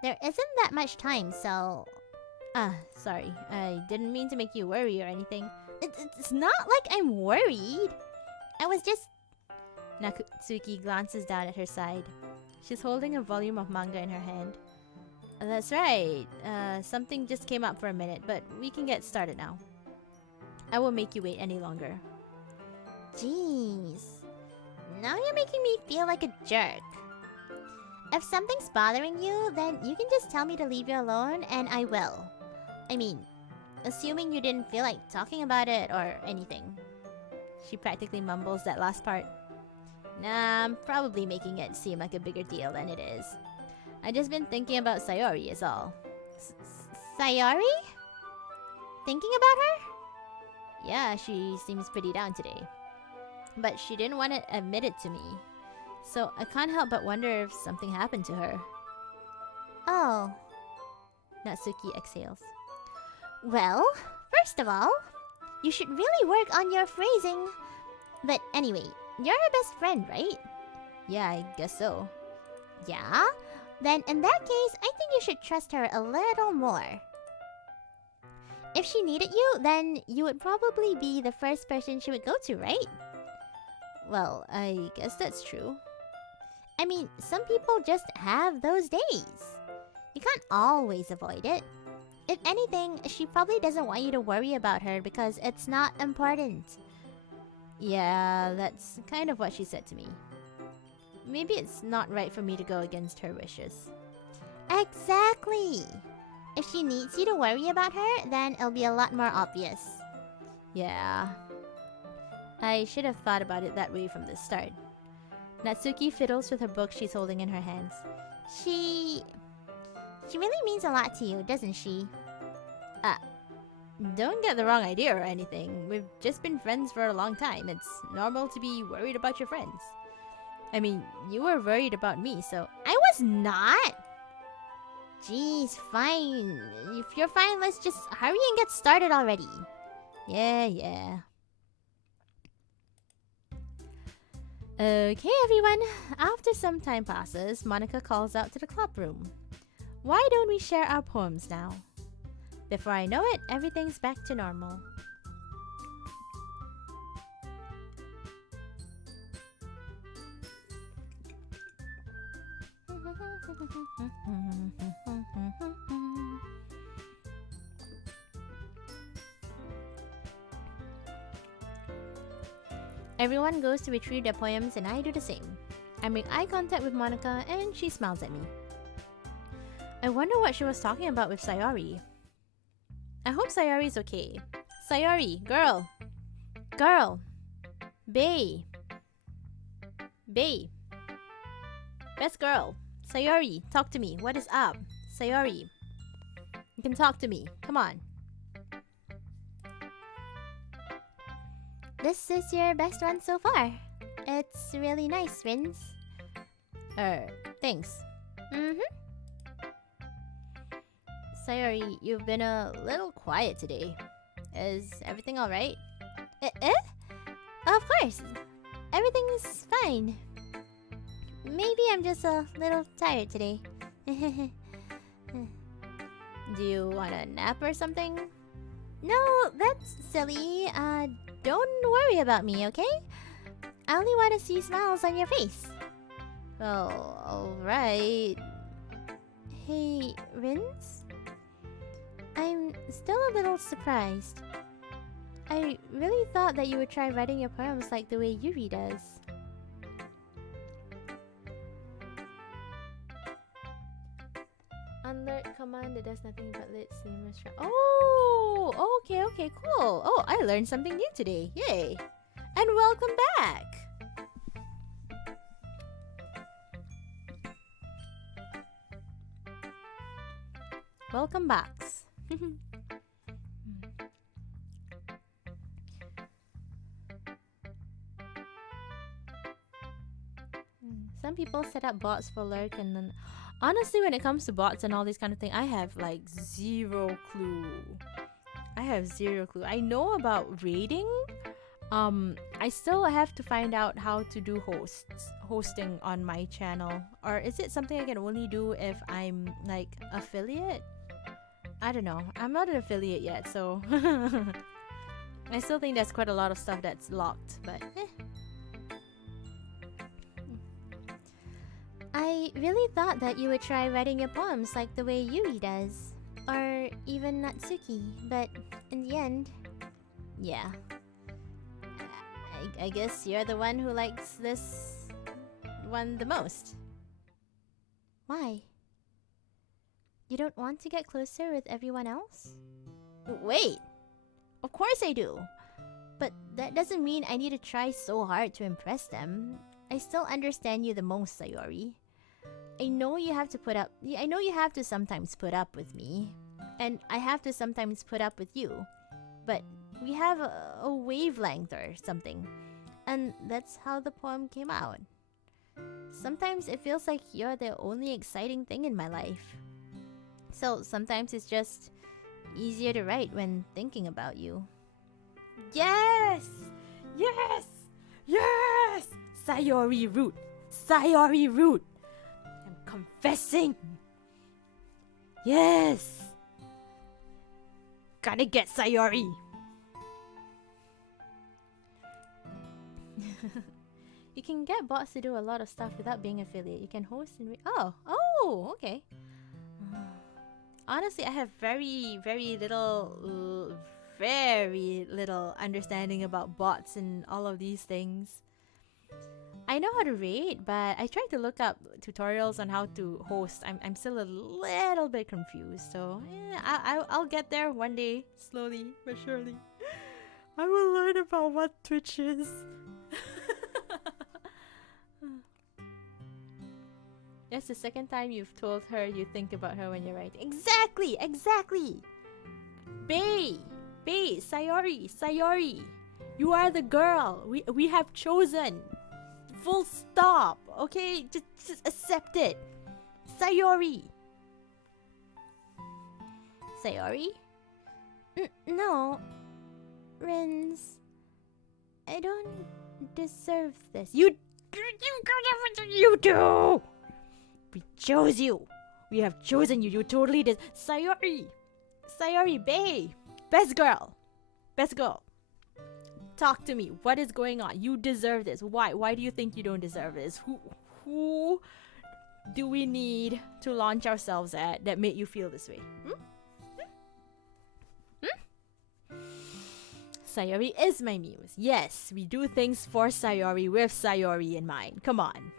There isn't that much time, so... Sorry. I didn't mean to make you worry or anything. It's not like I'm worried. I was just... Natsuki glances down at her side. She's holding a volume of manga in her hand. That's right. Something just came up for a minute, but we can get started now. I won't make you wait any longer. Jeez. Now you're making me feel like a jerk. If something's bothering you, then you can just tell me to leave you alone, and I will. I mean, assuming you didn't feel like talking about it or anything. She practically mumbles that last part. Nah, I'm probably making it seem like a bigger deal than it is. I just been thinking about Sayori is all. Sayori? Thinking about her? Yeah, she seems pretty down today. But she didn't want to admit it to me. So I can't help but wonder if something happened to her. Oh. Natsuki exhales. Well, first of all, you should really work on your phrasing. But anyway, you're her best friend, right? Yeah, I guess so. Yeah? Then in that case, I think you should trust her a little more. If she needed you, then you would probably be the first person she would go to, right? Well, I guess that's true. I mean, some people just have those days. You can't always avoid it. If anything, she probably doesn't want you to worry about her because it's not important. Yeah, that's kind of what she said to me. Maybe it's not right for me to go against her wishes. Exactly! If she needs you to worry about her, then it'll be a lot more obvious. Yeah. I should have thought about it that way from the start. Natsuki fiddles with her book she's holding in her hands. She really means a lot to you, doesn't she? Don't get the wrong idea or anything. We've just been friends for a long time. It's normal to be worried about your friends. I mean, you were worried about me, so... I was not! Jeez, fine. If you're fine, let's just hurry and get started already. Yeah. Okay, everyone. After some time passes, Monica calls out to the club room. Why don't we share our poems now? Before I know it, everything's back to normal. Everyone goes to retrieve their poems and I do the same. I make eye contact with Monica and she smiles at me. I wonder what she was talking about with Sayori. I hope Sayori's okay. Sayori, girl! Girl! Bae! Best girl! Sayori, talk to me. What is up? Sayori. You can talk to me. Come on. This is your best one so far. It's really nice, Rins. Thanks. Sayori, you've been a little quiet today. Is everything alright? Of course. Everything's fine. Maybe I'm just a little tired today. Do you want a nap or something? No, that's silly. Don't worry about me, okay? I only want to see smiles on your face. Well, alright. Hey, Rins? I'm still a little surprised. I really thought that you would try writing your poems like the way Yuri does. Alert command that does nothing but let sleepers try. Oh, okay, cool. Oh, I learned something new today. Yay. And welcome back. Welcome backs. Some people set up bots for lurk and then... Honestly, when it comes to bots and all these kind of thing, I have like zero clue. I know about raiding. I still have to find out how to do hosting on my channel. Or is it something I can only do if I'm like affiliate? I don't know. I'm not an affiliate yet, so I still think there's quite a lot of stuff that's locked, but I really thought that you would try writing your poems like the way Yuri does. Or even Natsuki, but in the end... Yeah. I guess you're the one who likes this one the most. Why? You don't want to get closer with everyone else? Wait! Of course I do! But that doesn't mean I need to try so hard to impress them. I still understand you the most, Sayori. I know you have to sometimes put up with me. And I have to sometimes put up with you. But we have a wavelength or something. And that's how the poem came out. Sometimes it feels like you're the only exciting thing in my life. So sometimes it's just easier to write when thinking about you. Yes! Yes! Yes! Sayori root! Sayori root! I'm confessing! Yes! Gotta get Sayori! You can get bots to do a lot of stuff without being affiliate. You can host and oh, okay. Honestly, I have very little understanding about bots and all of these things. I know how to raid, but I tried to look up tutorials on how to host. I'm still a little bit confused, so I'll get there one day, slowly but surely. I will learn about what Twitch is. That's the second time you've told her you think about her when you're writing. Exactly! Exactly! Bae! Bae! Sayori! Sayori! You are the girl! We have chosen! Full stop! Okay? Just accept it! Sayori! Sayori? No. Rins. I don't deserve this. You do! We chose you! We have chosen you! You totally did. Sayori! Sayori, bae! Best girl! Best girl! Talk to me. What is going on? You deserve this. Why? Why do you think you don't deserve this? Who do we need to launch ourselves at that made you feel this way? Sayori is my muse. Yes, we do things for Sayori with Sayori in mind. Come on.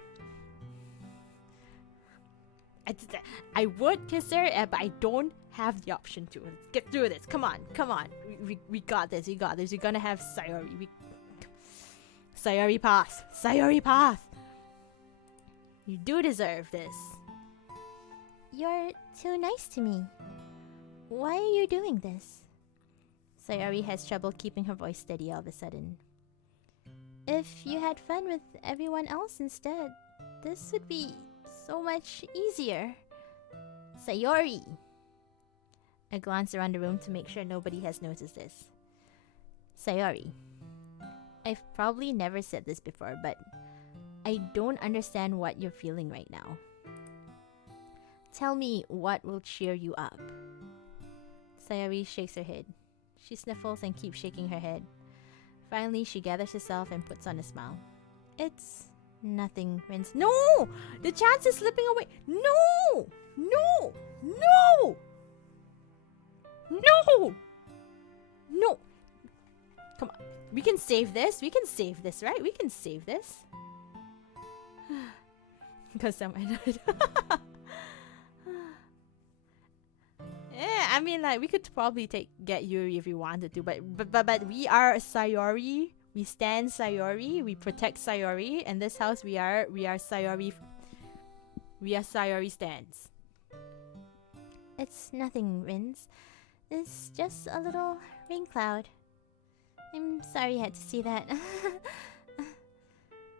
I would kiss her, but I don't have the option to. Let's get through this. Come on, come on. We got this. We got this. We're gonna have Sayori. Sayori path. Sayori path. You do deserve this. You're too nice to me. Why are you doing this? Sayori has trouble keeping her voice steady all of a sudden. If you had fun with everyone else instead, this would be so much easier. Sayori! I glance around the room to make sure nobody has noticed this. Sayori. I've probably never said this before, but I don't understand what you're feeling right now. Tell me what will cheer you up. Sayori shakes her head. She sniffles and keeps shaking her head. Finally, she gathers herself and puts on a smile. It's nothing, Rins. No! The chance is slipping away. No! No! No! No! No! Come on. We can save this. We can save this, right? We can save this. Because someone... Yeah, I mean, like, we could probably get Yuri if we wanted to, but we are Sayori. We stand Sayori. We protect Sayori. In this house, we are Sayori. We are Sayori stands. It's nothing, Rins. It's just a little rain cloud. I'm sorry you had to see that.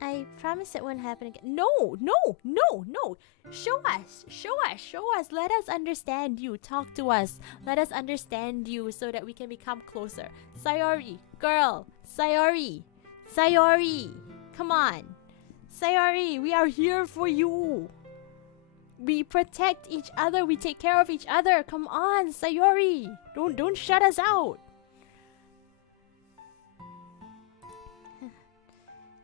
I promise it won't happen again. No, no, no, no. Show us, show us, show us. Let us understand you. Talk to us. Let us understand you so that we can become closer. Sayori, girl. Sayori. Sayori. Come on. Sayori, we are here for you. We protect each other. We take care of each other. Come on, Sayori. Don't shut us out.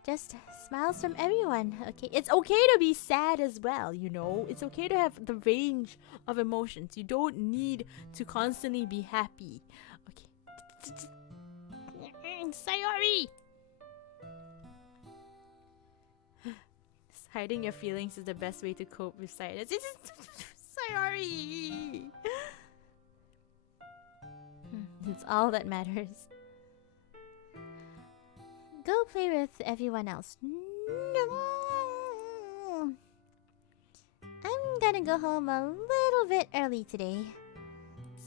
Just smiles from everyone, okay? It's okay to be sad as well, you know? It's okay to have the range of emotions. You don't need to constantly be happy. Okay. Sayori! Hiding your feelings is the best way to cope with sadness. Sayori! It's all that matters. Go play with everyone else. No. I'm gonna go home a little bit early today.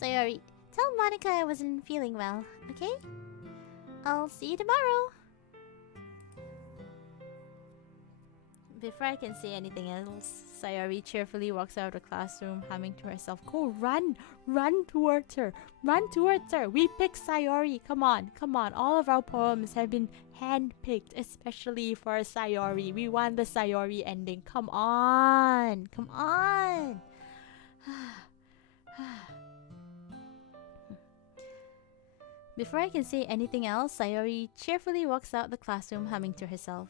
Sayori, tell Monica I wasn't feeling well, okay? I'll see you tomorrow. Before I can say anything else, Sayori cheerfully walks out of the classroom, humming to herself. Go, run! Run towards her! Run towards her! We picked Sayori! Come on, come on. All of our poems have been handpicked, especially for Sayori. We want the Sayori ending. Come on! Come on! Before I can say anything else, Sayori cheerfully walks out the classroom, humming to herself.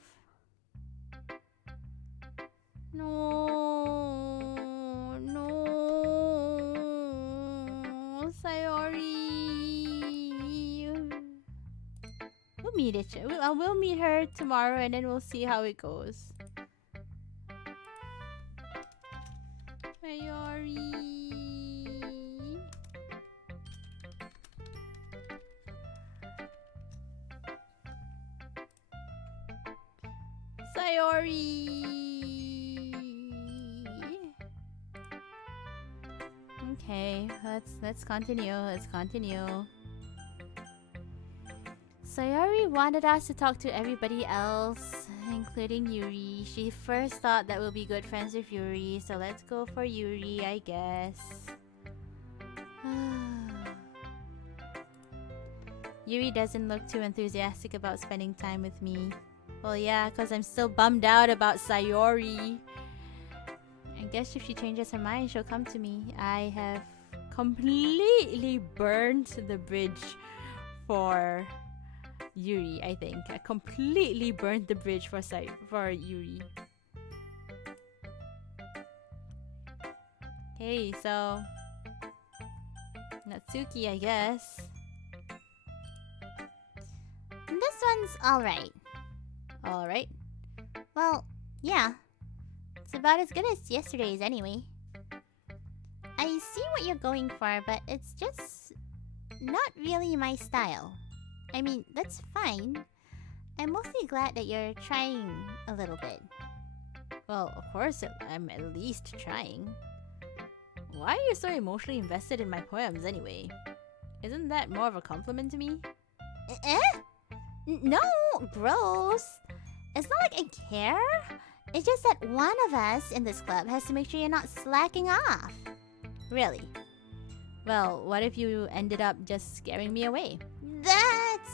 No, no, Sayori. We'll meet it. We'll meet her tomorrow, and then we'll see how it goes. Sayori. Sayori! Okay, let's continue. Let's continue. Sayori wanted us to talk to everybody else, including Yuri. She first thought that we'll be good friends with Yuri, so let's go for Yuri, I guess. Yuri doesn't look too enthusiastic about spending time with me. Well, yeah, because I'm still bummed out about Sayori. I guess if she changes her mind, she'll come to me. I have completely burnt the bridge for Yuri, I think. I completely burnt the bridge for Yuri. Okay, so Natsuki, I guess. This one's alright. Alright. Well, yeah. It's about as good as yesterday's anyway. I see what you're going for, but it's just not really my style. I mean, that's fine. I'm mostly glad that you're trying a little bit. Well, of course, I'm at least trying. Why are you so emotionally invested in my poems anyway? Isn't that more of a compliment to me? No, gross. It's not like I care. It's just that one of us in this club has to make sure you're not slacking off. Really? Well, what if you ended up just scaring me away? That's,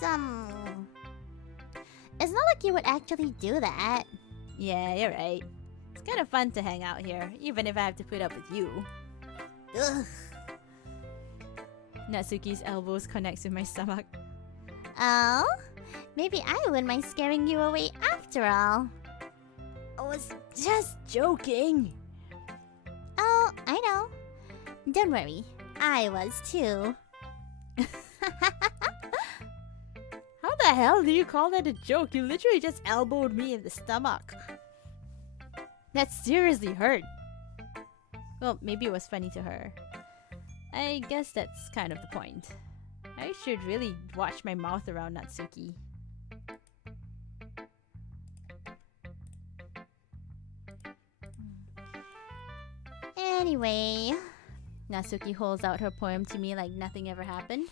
It's not like you would actually do that. Yeah, you're right. It's kind of fun to hang out here, even if I have to put up with you. Ugh. Natsuki's elbows connects with my stomach. Oh? Maybe I wouldn't mind scaring you away after all. I was just joking. Oh, I know. Don't worry. I was too. How the hell do you call that a joke? You literally just elbowed me in the stomach. That seriously hurt. Well, maybe it was funny to her. I guess that's kind of the point. I should really watch my mouth around Natsuki. Anyway, Natsuki holds out her poem to me like nothing ever happened.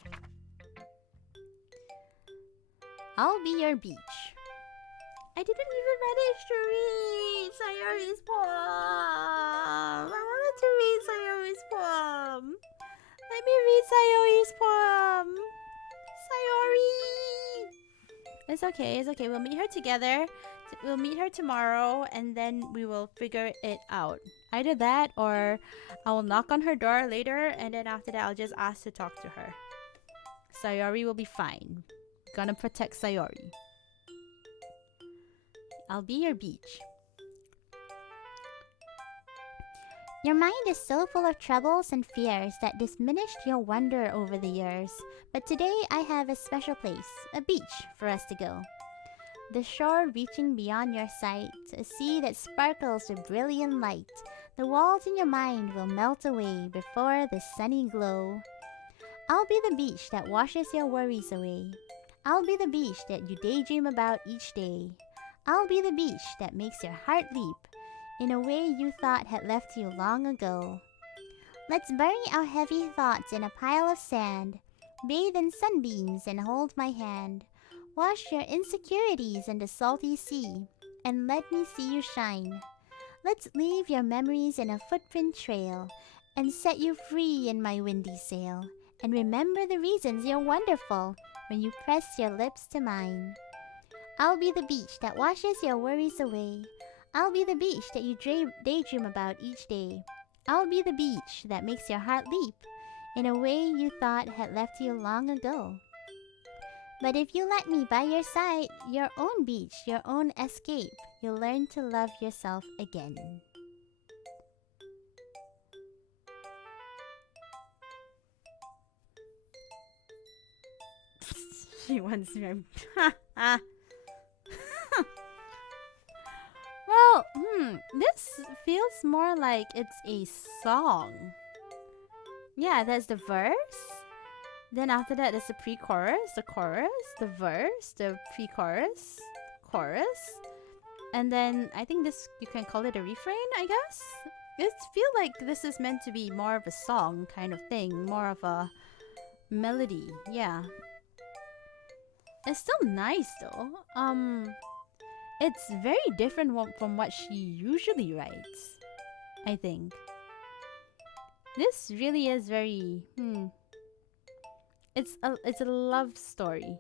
I'll be your beach. I didn't even manage to read Sayori's poem. I wanted to read Sayori's poem. Let me read Sayori's poem. Sayori! It's okay. We'll meet her together. We'll meet her tomorrow and then we will figure it out. Either that or I will knock on her door later and then after that I'll just ask to talk to her. Sayori will be fine. Gonna protect Sayori. I'll be your beach. Your mind is so full of troubles and fears that diminished your wonder over the years. But today I have a special place, a beach, for us to go. The shore reaching beyond your sight, a sea that sparkles with brilliant light. The walls in your mind will melt away before the sunny glow. I'll be the beach that washes your worries away. I'll be the beach that you daydream about each day. I'll be the beach that makes your heart leap in a way you thought had left you long ago. Let's bury our heavy thoughts in a pile of sand, bathe in sunbeams and hold my hand. Wash your insecurities in the salty sea, and let me see you shine. Let's leave your memories in a footprint trail, and set you free in my windy sail. And remember the reasons you're wonderful when you press your lips to mine. I'll be the beach that washes your worries away. I'll be the beach that you daydream about each day. I'll be the beach that makes your heart leap in a way you thought had left you long ago. But if you let me by your side, your own beach, your own escape, you'll learn to love yourself again. She wants me. Well, this feels more like it's a song. Yeah, that's the verse. Then after that, there's the pre-chorus, the chorus, the verse, the pre-chorus, chorus. And then I think this, you can call it a refrain, I guess? It feel like this is meant to be more of a song kind of thing, more of a melody, yeah. It's still nice though. It's very different from what she usually writes, I think. This really is very, it's a love story.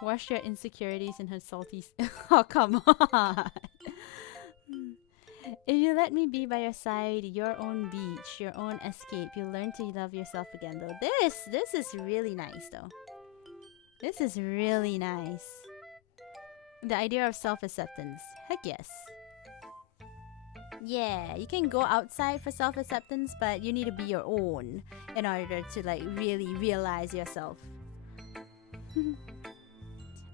Wash your insecurities in her salty... Oh, come on! If you let me be by your side, your own beach, your own escape, you'll learn to love yourself again, though. This is really nice, though. This is really nice. The idea of self-acceptance. Heck yes. Yeah, you can go outside for self-acceptance, but you need to be your own in order to, like, really realize yourself.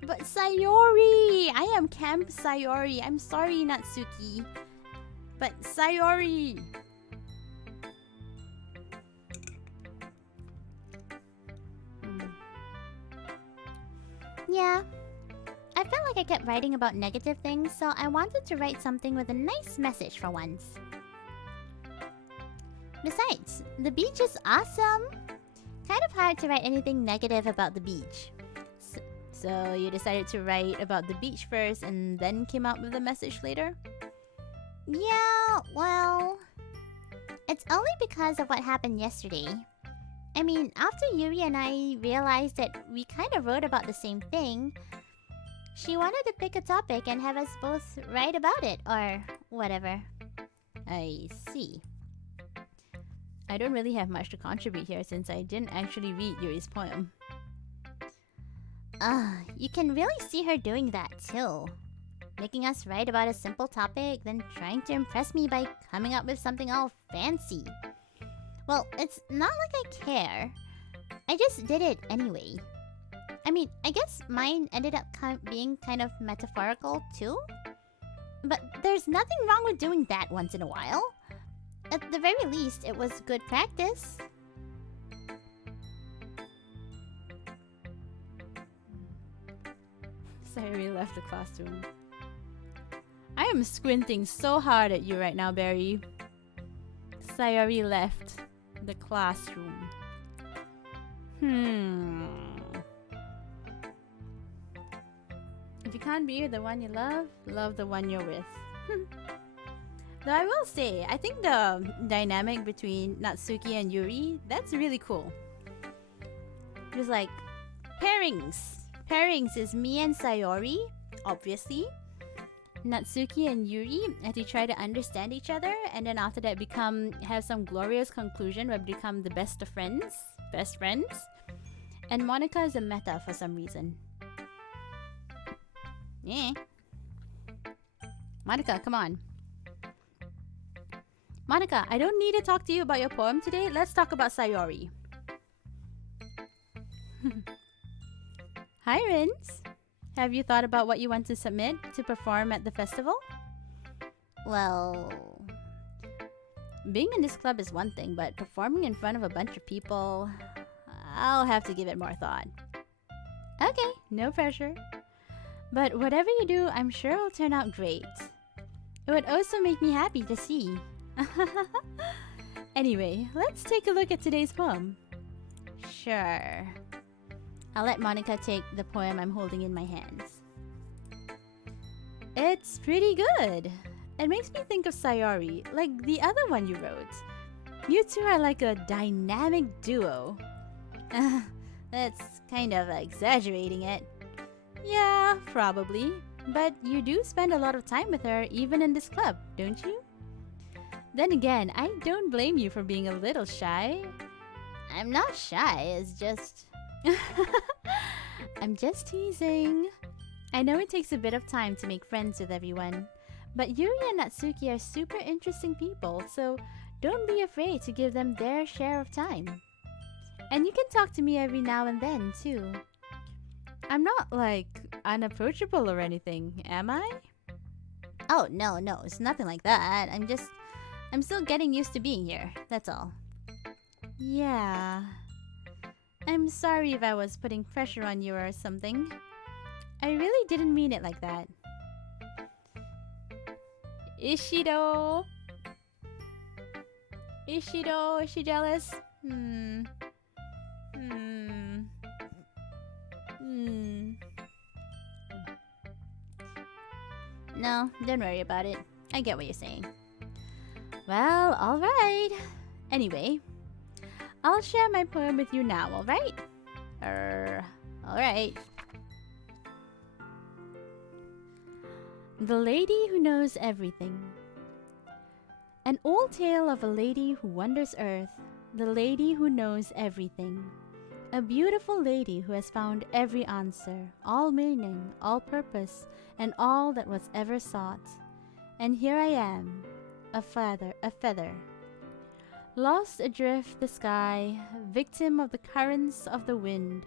But Sayori! I am Camp Sayori. I'm sorry, Natsuki. But Sayori! Yeah. I felt like I kept writing about negative things, so I wanted to write something with a nice message for once. Besides, the beach is awesome. Kind of hard to write anything negative about the beach. So you decided to write about the beach first and then came out with a message later? Yeah, well... It's only because of what happened yesterday. I mean, after Yuri and I realized that we kind of wrote about the same thing, she wanted to pick a topic and have us both write about it, or whatever. I see. I don't really have much to contribute here since I didn't actually read Yuri's poem. You can really see her doing that too. Making us write about a simple topic, then trying to impress me by coming up with something all fancy. Well, it's not like I care. I just did it anyway. I mean, I guess mine ended up being kind of metaphorical too. But there's nothing wrong with doing that once in a while. At the very least, it was good practice. Sayori left the classroom. I am squinting so hard at you right now, Barry. Sayori left the classroom. If you can't be the one you love, love the one you're with. Though I will say, I think the dynamic between Natsuki and Yuri, that's really cool. It's like pairings. Pairings is me and Sayori, obviously. Natsuki and Yuri, as they try to understand each other, and then after that have some glorious conclusion where we become the best of friends. Best friends. And Monica is a meta for some reason. Yeah. Monica, come on. Monica, I don't need to talk to you about your poem today. Let's talk about Sayori. Hi, Rins. Have you thought about what you want to submit to perform at the festival? Well... Being in this club is one thing, but performing in front of a bunch of people... I'll have to give it more thought. Okay, no pressure. But whatever you do, I'm sure it'll turn out great. It would also make me happy to see. Anyway, let's take a look at today's poem. Sure. I'll let Monica take the poem I'm holding in my hands. It's pretty good. It makes me think of Sayori, like the other one you wrote. You two are like a dynamic duo. That's kind of exaggerating it. Yeah, probably. But you do spend a lot of time with her even in this club, don't you? Then again, I don't blame you for being a little shy. I'm not shy, it's just... I'm just teasing. I know it takes a bit of time to make friends with everyone, but Yuri and Natsuki are super interesting people, so don't be afraid to give them their share of time. And you can talk to me every now and then, too. I'm not, like, unapproachable or anything, am I? Oh, no, it's nothing like that. I'm still getting used to being here, that's all. Yeah. I'm sorry if I was putting pressure on you or something. I really didn't mean it like that. Ishido? Ishido? Is she jealous? No, don't worry about it. I get what you're saying. Well, alright. Anyway, I'll share my poem with you now, alright? Alright. The Lady Who Knows Everything. An old tale of a lady who wanders earth, the lady who knows everything. A beautiful lady who has found every answer, all meaning, all purpose, and all that was ever sought. And here I am, a feather. Lost adrift the sky, victim of the currents of the wind.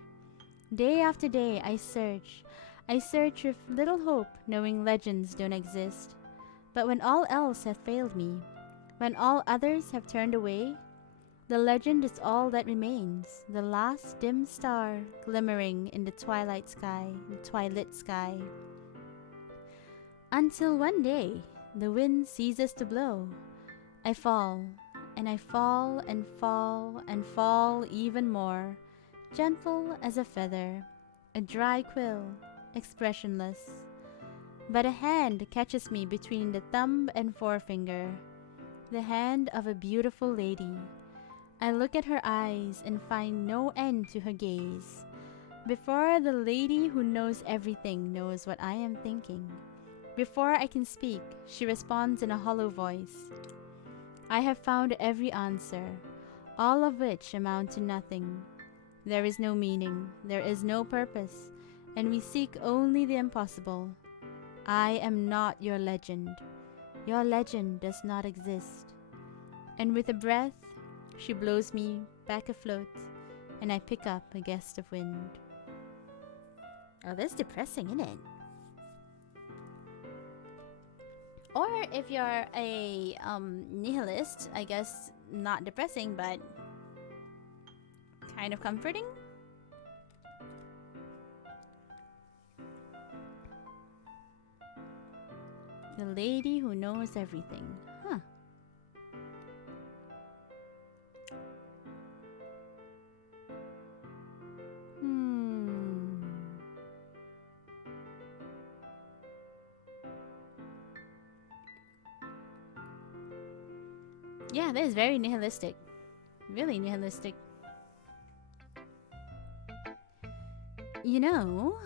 Day after day I search with little hope, knowing legends don't exist. But when all else hath failed me, when all others have turned away, the legend is all that remains, the last dim star glimmering in the twilight sky. Until one day, the wind ceases to blow. I fall, and I fall and fall and fall even more, gentle as a feather, a dry quill, expressionless. But a hand catches me between the thumb and forefinger, the hand of a beautiful lady. I look at her eyes and find no end to her gaze. Before the lady who knows everything knows what I am thinking, before I can speak, she responds in a hollow voice. I have found every answer, all of which amount to nothing. There is no meaning, there is no purpose, and we seek only the impossible. I am not your legend. Your legend does not exist. And with a breath, she blows me back afloat, and I pick up a gust of wind. Oh, that's depressing, isn't it? Or if you're a nihilist, I guess not depressing, but kind of comforting. The lady who knows everything. Huh. Yeah, that is very nihilistic. Really nihilistic. You know,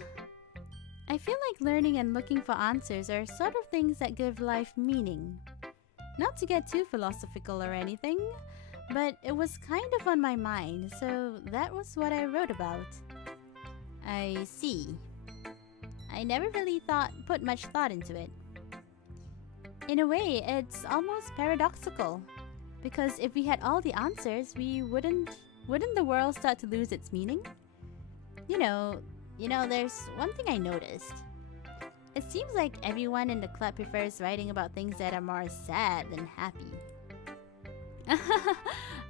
I feel like learning and looking for answers are sort of things that give life meaning. Not to get too philosophical or anything, but it was kind of on my mind, so that was what I wrote about. I see. I never really put much thought into it. In a way, it's almost paradoxical. Because if we had all the answers, wouldn't the world start to lose its meaning? You know, there's one thing I noticed. It seems like everyone in the club prefers writing about things that are more sad than happy.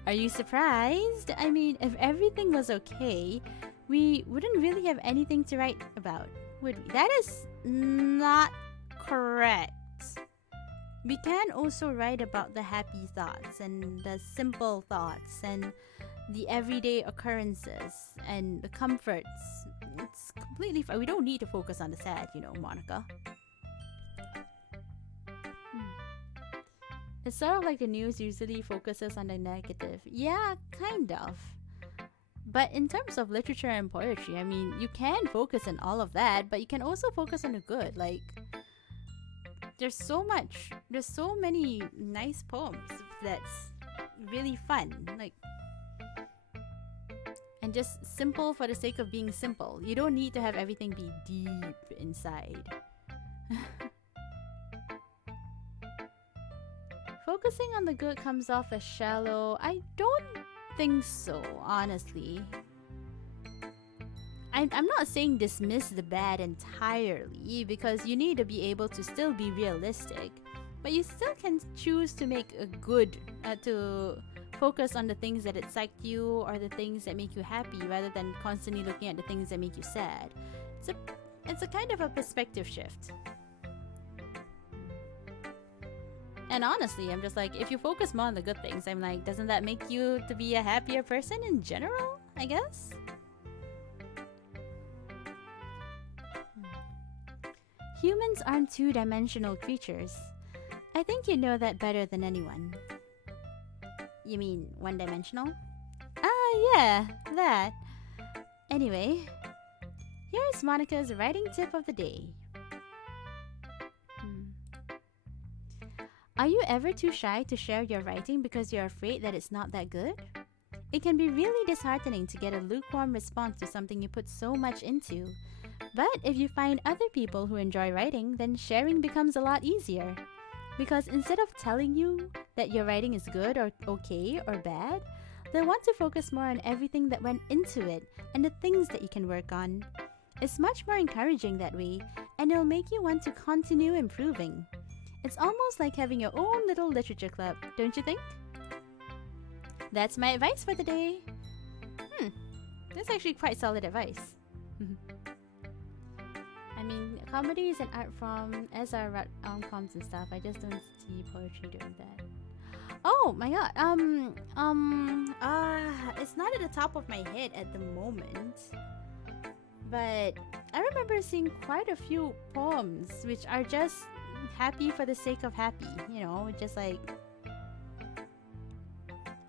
Are you surprised? I mean, if everything was okay, we wouldn't really have anything to write about, would we? That is not correct. We can also write about the happy thoughts and the simple thoughts and the everyday occurrences and the comforts. It's completely fine. We don't need to focus on the sad, Monica. It's sort of like the news usually focuses on the negative. Yeah, kind of. But in terms of literature and poetry, I mean, you can focus on all of that, but you can also focus on the good. Like, there's so many nice poems that's really fun, like, and just simple for the sake of being simple. You don't need to have everything be deep inside. Focusing on the good comes off as shallow. I don't think so, honestly. I'm not saying dismiss the bad entirely, because you need to be able to still be realistic, but you still can choose to make a good, to focus on the things that excite you or the things that make you happy rather than constantly looking at the things that make you sad. it's a kind of a perspective shift. And honestly, I'm just like, if you focus more on the good things, I'm like, doesn't that make you to be a happier person in general, I guess? Humans aren't two-dimensional creatures. I think you know that better than anyone. You mean one-dimensional? Ah, yeah, that. Anyway, here's Monica's writing tip of the day. Are you ever too shy to share your writing because you're afraid that it's not that good? It can be really disheartening to get a lukewarm response to something you put so much into. But if you find other people who enjoy writing, then sharing becomes a lot easier. Because instead of telling you that your writing is good or okay or bad, they'll want to focus more on everything that went into it and the things that you can work on. It's much more encouraging that way, and it'll make you want to continue improving. It's almost like having your own little literature club, don't you think? That's my advice for the day. That's actually quite solid advice. I mean, comedy is an art form, as are rom-coms and stuff. I just don't see poetry doing that. Oh my god, it's not at the top of my head at the moment. But I remember seeing quite a few poems which are just happy for the sake of happy, you know, just like...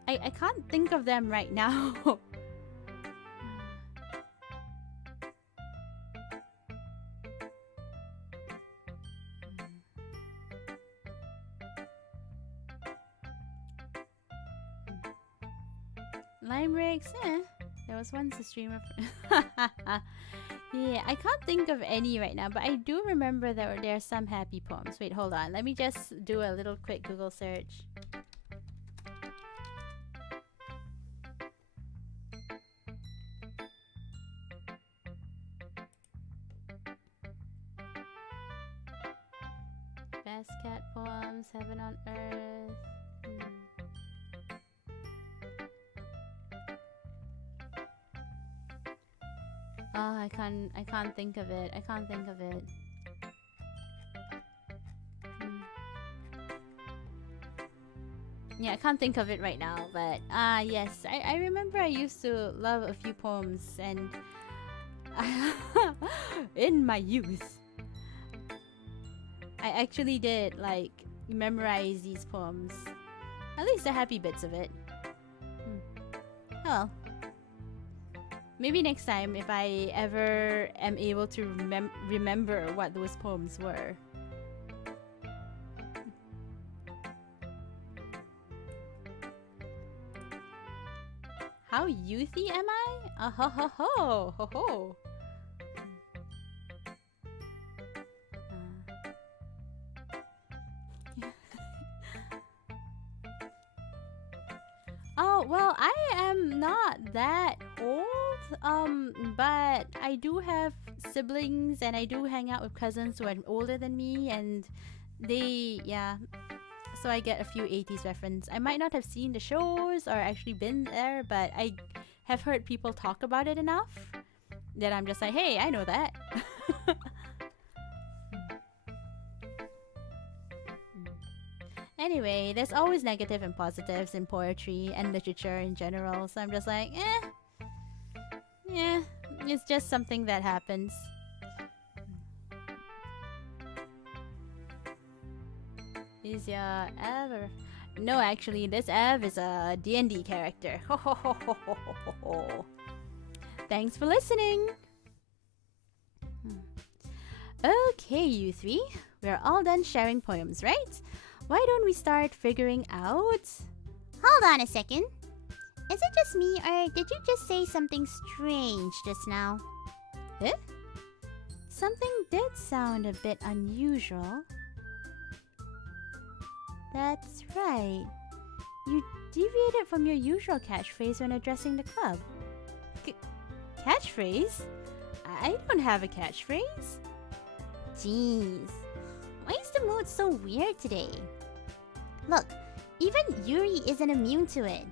I can't think of them right now. Limericks, there was once a streamer. Yeah, I can't think of any right now, but I do remember that there are some happy poems. Wait, hold on. Let me just do a little quick Google search. Best cat poems, Heaven on Earth. Oh, I can't think of it. I can't think of it. Yeah, I can't think of it right now, but yes, I remember I used to love a few poems, and in my youth, I actually did like memorize these poems, at least the happy bits of it. Oh. Maybe next time, if I ever am able to remember what those poems were. How youthy am I? Ho ho ho ho ho. Oh, well, I am not that old. But I do have siblings, and I do hang out with cousins who are older than me, and they, yeah, so I get a few 80s reference. I might not have seen the shows or actually been there, but I have heard people talk about it enough that I'm just like, hey, I know that. Anyway, there's always negative and positives in poetry and literature in general, so I'm just like, yeah, it's just something that happens. Is your ever? No, actually, this Ev is a D&D character. Ho ho ho ho ho ho ho. Thanks for listening. Okay, you three, we're all done sharing poems, right? Why don't we start figuring out? Hold on a second. Is it just me, or did you just say something strange just now? Eh? Something did sound a bit unusual. That's right. You deviated from your usual catchphrase when addressing the club. Catchphrase? I don't have a catchphrase. Jeez. Why is the mood so weird today? Look, even Yuri isn't immune to it.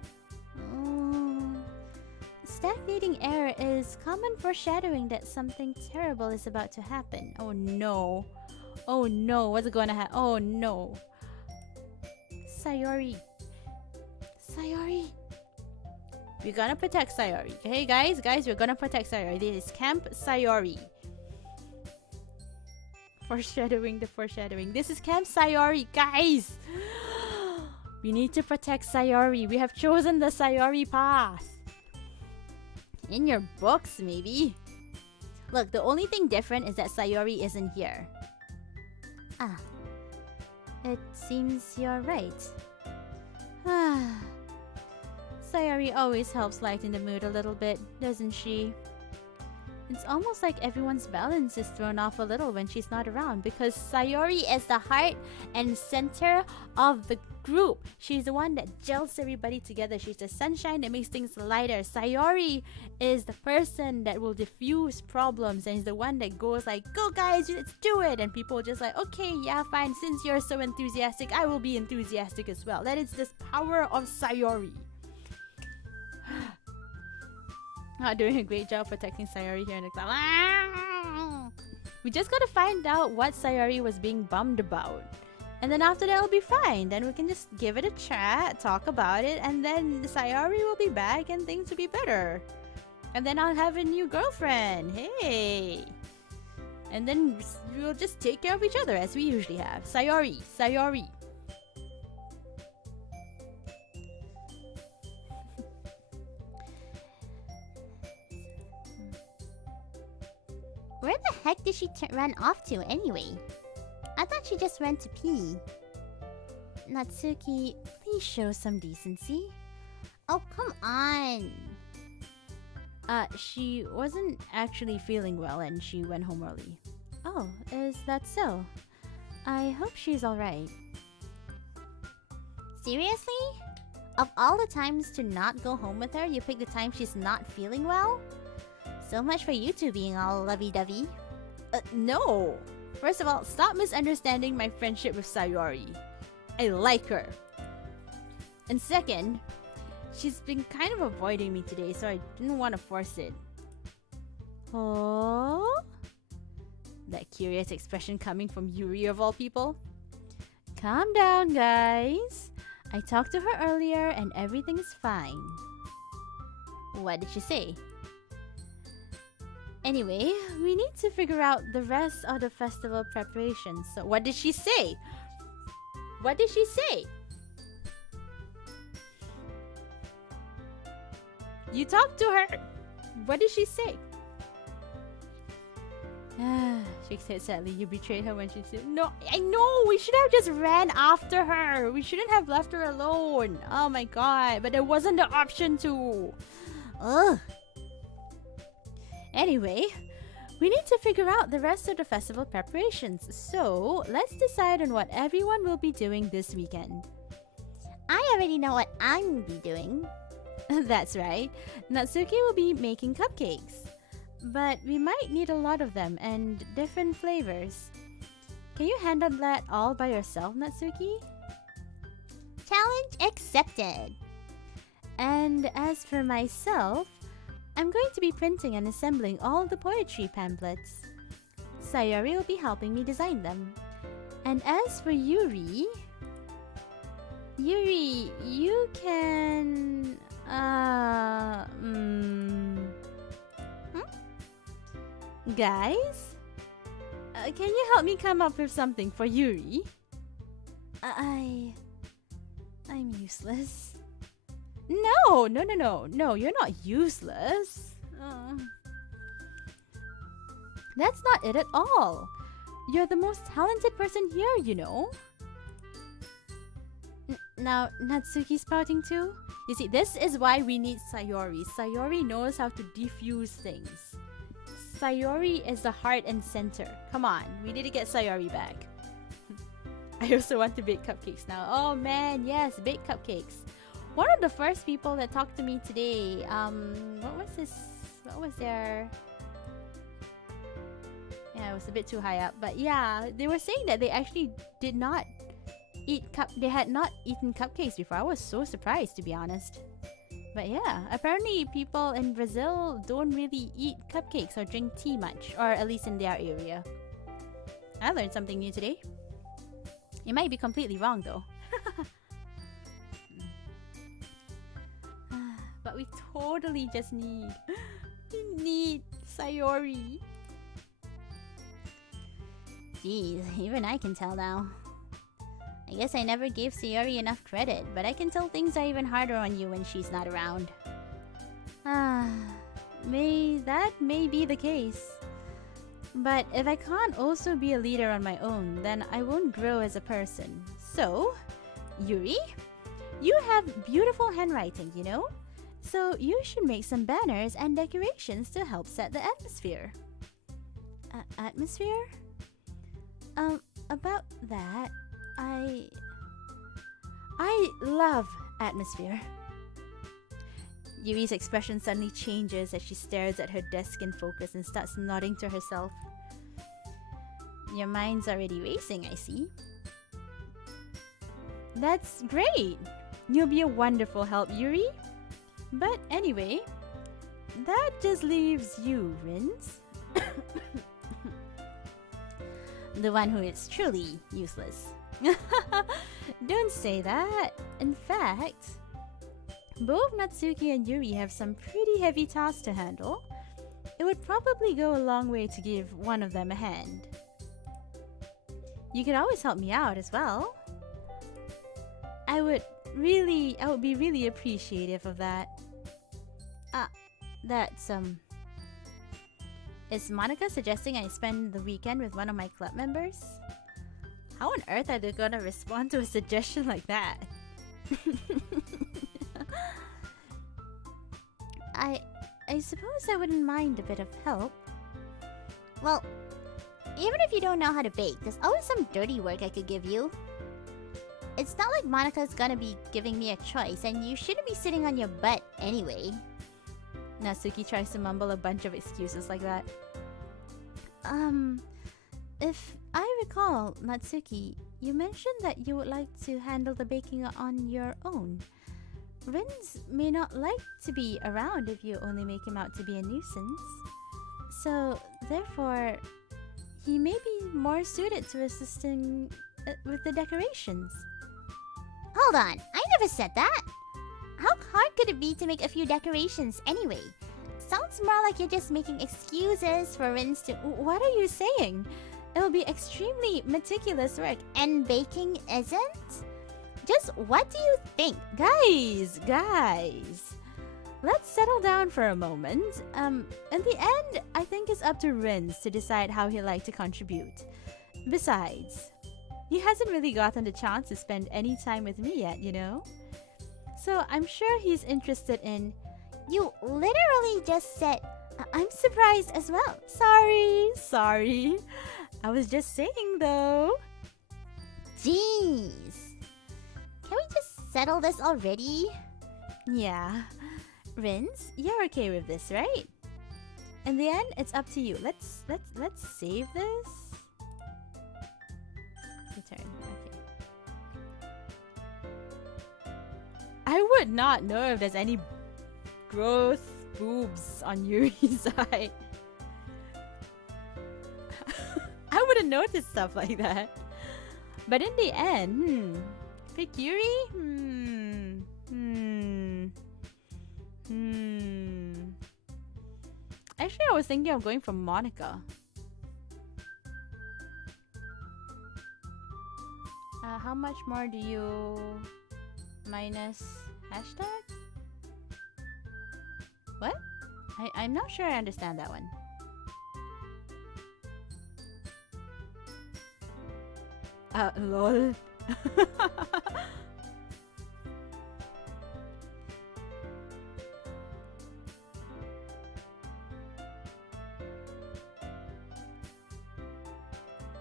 Stack fading air is common foreshadowing that something terrible is about to happen. Oh no. Oh no, what's going to happen? Oh no. Sayori. Sayori. We're gonna protect Sayori. Hey guys, we're gonna protect Sayori. This is Camp Sayori. Foreshadowing the foreshadowing. This is Camp Sayori, guys! We need to protect Sayori. We have chosen the Sayori path. In your books, maybe. Look, the only thing different is that Sayori isn't here. Ah. It seems you're right. Sayori always helps lighten the mood a little bit, doesn't she? It's almost like everyone's balance is thrown off a little when she's not around because Sayori is the heart and center of the group. She's the one that gels everybody together. She's the sunshine that makes things lighter. Sayori is the person that will diffuse problems and is the one that goes like, go guys, let's do it. And people just like, okay, yeah, fine. Since you're so enthusiastic, I will be enthusiastic as well. That is the power of Sayori. Not doing a great job protecting Sayori here in the class. We just gotta find out what Sayori was being bummed about. And then after that, it'll be fine. Then we can just give it a chat, talk about it, and then Sayori will be back and things will be better. And then I'll have a new girlfriend. Hey! And then we'll just take care of each other as we usually have. Sayori, Sayori. Where the heck did she run off to anyway? I thought she just went to pee. Natsuki, please show some decency. Oh, come on. She wasn't actually feeling well and she went home early. Oh, is that so? I hope she's alright. Seriously? Of all the times to not go home with her, you pick the time she's not feeling well? So much for you two being all lovey-dovey. No! First of all, stop misunderstanding my friendship with Sayori. I like her. And second, she's been kind of avoiding me today, so I didn't want to force it. Oh? That curious expression coming from Yuri of all people. Calm down, guys. I talked to her earlier and everything's fine. What did she say? Anyway, we need to figure out the rest of the festival preparations. So what did she say? What did she say? You talked to her. What did she say? Shakes head sadly. You betrayed her when she said, no, I know. We should have just ran after her. We shouldn't have left her alone. Oh my god. But there wasn't the option to. Ugh. Anyway, we need to figure out the rest of the festival preparations. So, let's decide on what everyone will be doing this weekend. I already know what I'm be doing. That's right. Natsuki will be making cupcakes. But we might need a lot of them and different flavors. Can you handle that all by yourself, Natsuki? Challenge accepted. And as for myself, I'm going to be printing and assembling all the poetry pamphlets. Sayori will be helping me design them. And as for Yuri, you can... Guys? Can you help me come up with something for Yuri? I'm useless. No, you're not useless. That's not it at all. You're the most talented person here, you know. Now, Natsuki's pouting too? You see, this is why we need Sayori. Sayori knows how to defuse things. Sayori is the heart and center. Come on, we need to get Sayori back. I also want to bake cupcakes now. Oh man, yes, bake cupcakes. One of the first people that talked to me today, what was their... Yeah, it was a bit too high up. But yeah, they were saying that they actually did not eat they had not eaten cupcakes before. I was so surprised, to be honest. But yeah, apparently people in Brazil don't really eat cupcakes or drink tea much, or at least in their area. I learned something new today. It might be completely wrong though. But we totally just need... we need Sayori. Jeez, even I can tell now. I guess I never gave Sayori enough credit, but I can tell things are even harder on you when she's not around. That may be the case. But if I can't also be a leader on my own, then I won't grow as a person. So, Yuri, you have beautiful handwriting, you know? So you should make some banners and decorations to help set the atmosphere. Atmosphere? About that, I love atmosphere. Yuri's expression suddenly changes as she stares at her desk in focus and starts nodding to herself. Your mind's already racing, I see. That's great! You'll be a wonderful help, Yuri. But anyway, that just leaves you, Rins. The one who is truly useless. Don't say that. In fact, both Natsuki and Yuri have some pretty heavy tasks to handle. It would probably go a long way to give one of them a hand. You could always help me out as well. I would be really appreciative of that. Is Monica suggesting I spend the weekend with one of my club members? How on earth are they gonna respond to a suggestion like that? I suppose I wouldn't mind a bit of help. Well, even if you don't know how to bake, there's always some dirty work I could give you. It's not like Monica's gonna be giving me a choice, and you shouldn't be sitting on your butt anyway. Natsuki tries to mumble a bunch of excuses like that. If I recall, Natsuki, you mentioned that you would like to handle the baking on your own. Rins may not like to be around if you only make him out to be a nuisance. So, therefore, he may be more suited to assisting with the decorations. Hold on, I never said that! How hard could it be to make a few decorations anyway? Sounds more like you're just making excuses for Rins to... What are you saying? It'll be extremely meticulous work. And baking isn't? Just what do you think? Guys! Let's settle down for a moment. In the end, I think it's up to Rins to decide how he'd like to contribute. Besides, he hasn't really gotten the chance to spend any time with me yet, you know? So I'm sure he's interested in... You literally just said... I'm surprised as well. Sorry. I was just saying though. Jeez. Can we just settle this already? Yeah. Rins, you're okay with this, right? In the end, it's up to you. Let's save this. Return. Okay. I would not know if there's any growth boobs on Yuri's side. I wouldn't notice stuff like that. But in the end, pick Yuri? Actually, I was thinking of going for Monica. How much more do you minus hashtag? What? I'm not sure I understand that one. Lol.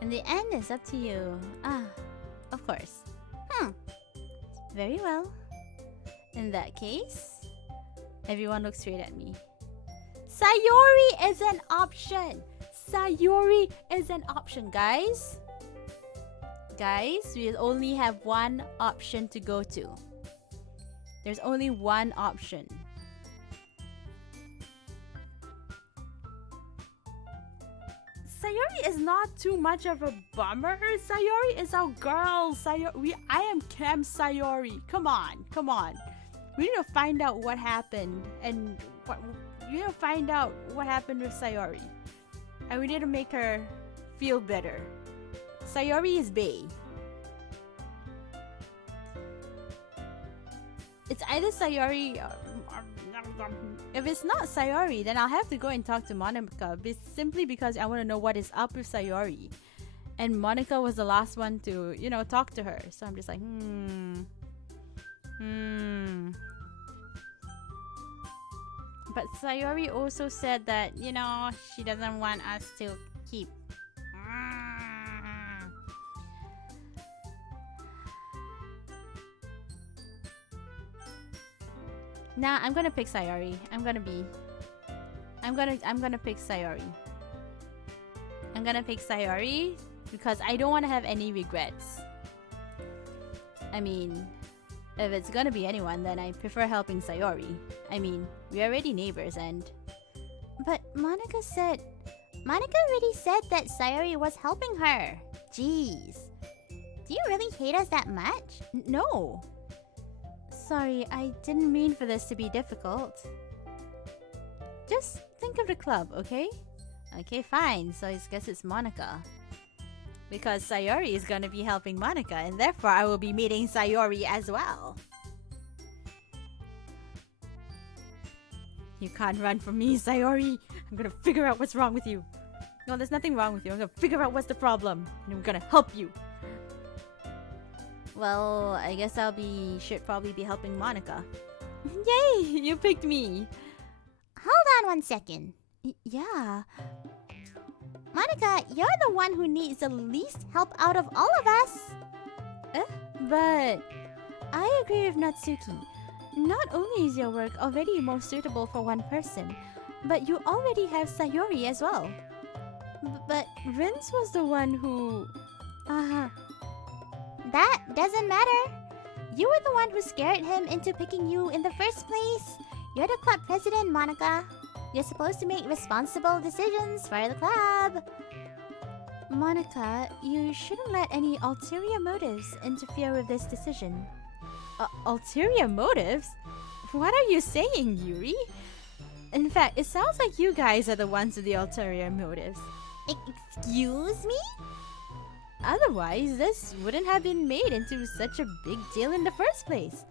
In the end, it's up to you. Of course. Very well. In that case, everyone looks straight at me. Sayori is an option! Sayori is an option, guys! Guys, we only have one option to go to. There's only one option. Sayori is not too much of a bummer. Sayori is our girl. I am Cam Sayori. Come on. We need to find out what happened we need to find out what happened with Sayori. And we need to make her feel better. Sayori is bae. It's either Sayori or... If it's not Sayori, then I'll have to go and talk to Monica simply because I want to know what is up with Sayori. And Monica was the last one to, talk to her. So I'm just like, But Sayori also said that, she doesn't want us to keep. Nah, I'm gonna pick Sayori. I'm gonna pick Sayori. I'm gonna pick Sayori because I don't want to have any regrets. I mean, if it's gonna be anyone, then I prefer helping Sayori. I mean, we're already neighbors and... But Monica already said that Sayori was helping her. Jeez. Do you really hate us that much? No. Sorry, I didn't mean for this to be difficult. Just think of the club, okay? Okay, fine. So I guess it's Monica. Because Sayori is gonna be helping Monica, and therefore I will be meeting Sayori as well. You can't run from me, Sayori. I'm gonna figure out what's wrong with you. No, there's nothing wrong with you. I'm gonna figure out what's the problem, and I'm gonna help you. Well, I guess should probably be helping Monica. Yay! You picked me. Hold on 1 second. Yeah. Monica, you're the one who needs the least help out of all of us. But I agree with Natsuki. Not only is your work already more suitable for one person, but you already have Sayori as well. But Vince was the one who... That doesn't matter. You were the one who scared him into picking you in the first place. You're the club president, Monica. You're supposed to make responsible decisions for the club. Monica, you shouldn't let any ulterior motives interfere with this decision. Ulterior motives? What are you saying, Yuri? In fact, it sounds like you guys are the ones with the ulterior motives. Excuse me? Otherwise, this wouldn't have been made into such a big deal in the first place.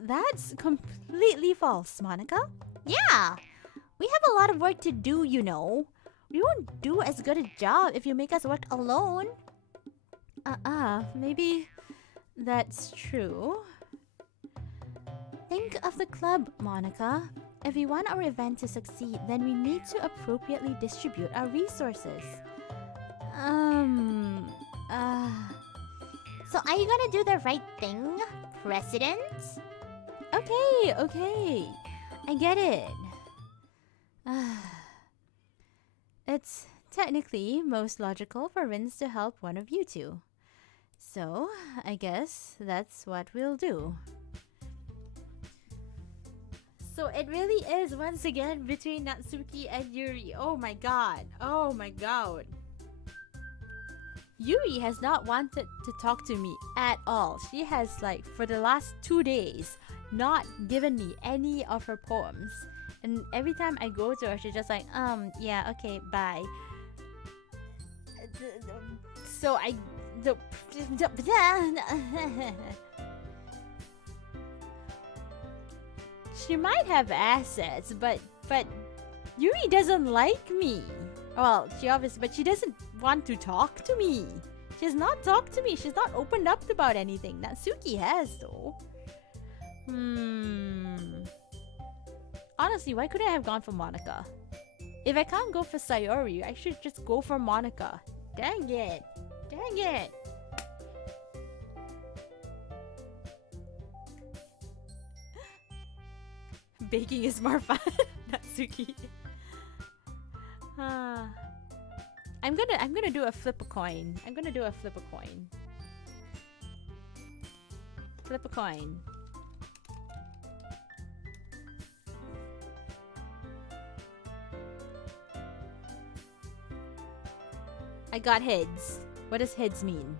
That's completely false, Monica. Yeah. We have a lot of work to do, you know. We won't do as good a job if you make us work alone. Maybe that's true. Think of the club, Monica. If we want our event to succeed, then we need to appropriately distribute our resources. So are you gonna do the right thing, President? Okay. I get it. It's technically most logical for Rins to help one of you two. So, I guess that's what we'll do. So it really is once again between Natsuki and Yuri. Oh my god. Yuri has not wanted to talk to me at all. She has, for the last 2 days, not given me any of her poems. And every time I go to her, she's just like, yeah, okay, bye. So she might have assets, but Yuri doesn't like me. Well, but she doesn't want to talk to me. She has not talked to me. She's not opened up about anything. Natsuki has, though. Honestly, why couldn't I have gone for Monica? If I can't go for Sayori, I should just go for Monica. Dang it. Baking is more fun, Natsuki. I'm gonna do a flip a coin. Flip a coin. I got heads. What does heads mean?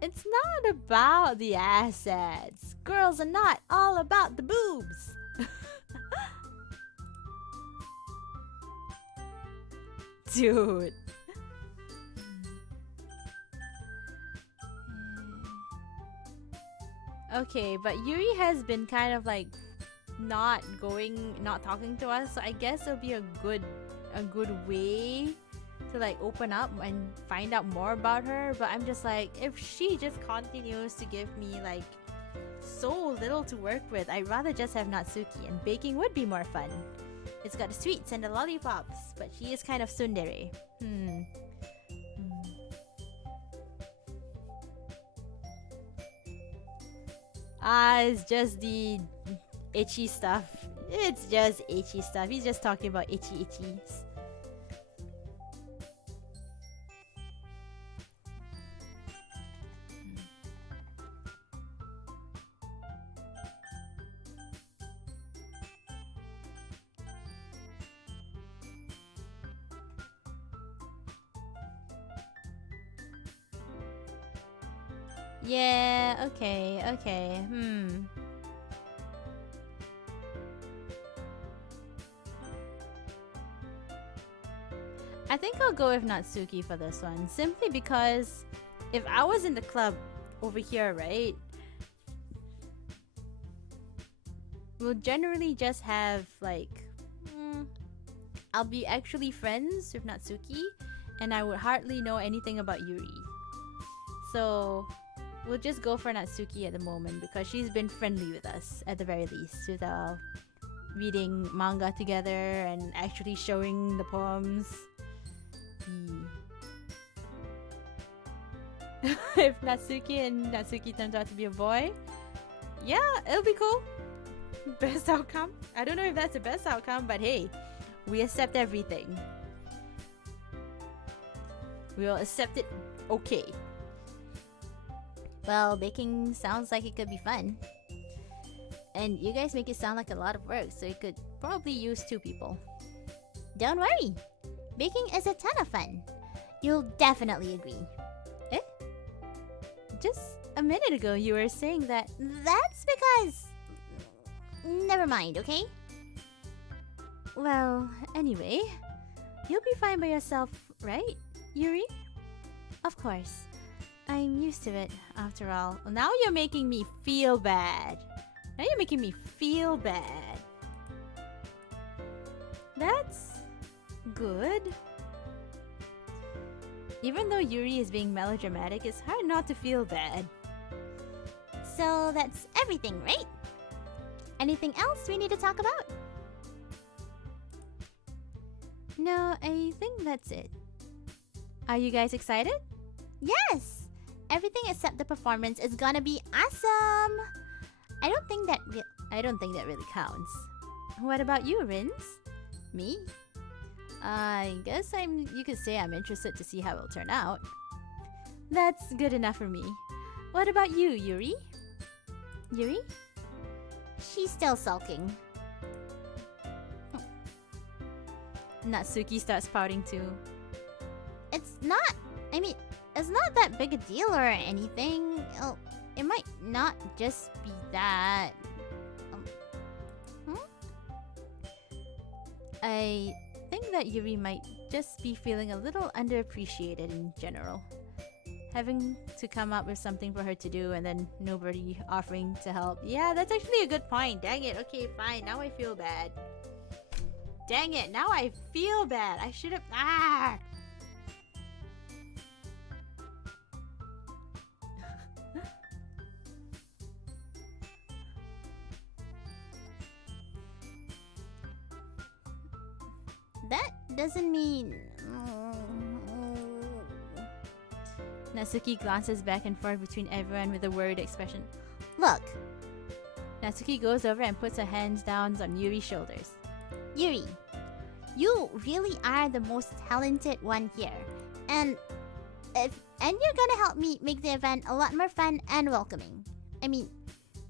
It's not about the assets. Girls are not all about the boobs. Dude. Okay, but Yuri has been kind of like not talking to us, so I guess it'll be a good way to like open up and find out more about her. But I'm just like, if she just continues to give me like so little to work with, I'd rather just have Natsuki, and baking would be more fun. It's got the sweets and the lollipops, but she is kind of tsundere. It's just the itchy stuff. It's just itchy stuff. He's just talking about itchies. Yeah, okay. I think I'll go with Natsuki for this one, simply because if I was in the club over here, right, we'll generally just have like I'll be actually friends with Natsuki, and I would hardly know anything about Yuri. So we'll just go for Natsuki at the moment because she's been friendly with us at the very least, with reading manga together and actually showing the poems. If Natsuki turns out to be a boy, yeah, it'll be cool. Best outcome. I don't know if that's the best outcome, but hey, we accept everything. We'll accept it. Okay. Well, baking sounds like it could be fun. And you guys make it sound like a lot of work, so it could probably use 2 people. Don't worry. Baking is a ton of fun. You'll definitely agree. Eh? Just a minute ago you were saying that. That's because... Never mind, okay? Well, anyway, you'll be fine by yourself, right, Yuri? Of course. I'm used to it, after all. Now you're making me feel bad. That's good. Even though Yuri is being melodramatic, it's hard not to feel bad. So that's everything, right? Anything else we need to talk about? No, I think that's it. Are you guys excited? Yes! Everything except the performance is gonna be awesome! I don't think that really counts. What about you, Rins? Me? I guess you could say I'm interested to see how it'll turn out. That's good enough for me. What about you, Yuri? Yuri? She's still sulking. Natsuki starts pouting too. It's not that big a deal or anything. It might not just be that. I think that Yuri might just be feeling a little underappreciated in general. Having to come up with something for her to do and then nobody offering to help. Yeah, that's actually a good point. Dang it. Okay, fine. Now I feel bad. Dang it. Now I feel bad. I should have... That doesn't mean... Natsuki glances back and forth between everyone with a worried expression. Look, Natsuki goes over and puts her hands down on Yuri's shoulders. Yuri, you really are the most talented one here. And And you're gonna help me make the event a lot more fun and welcoming. I mean,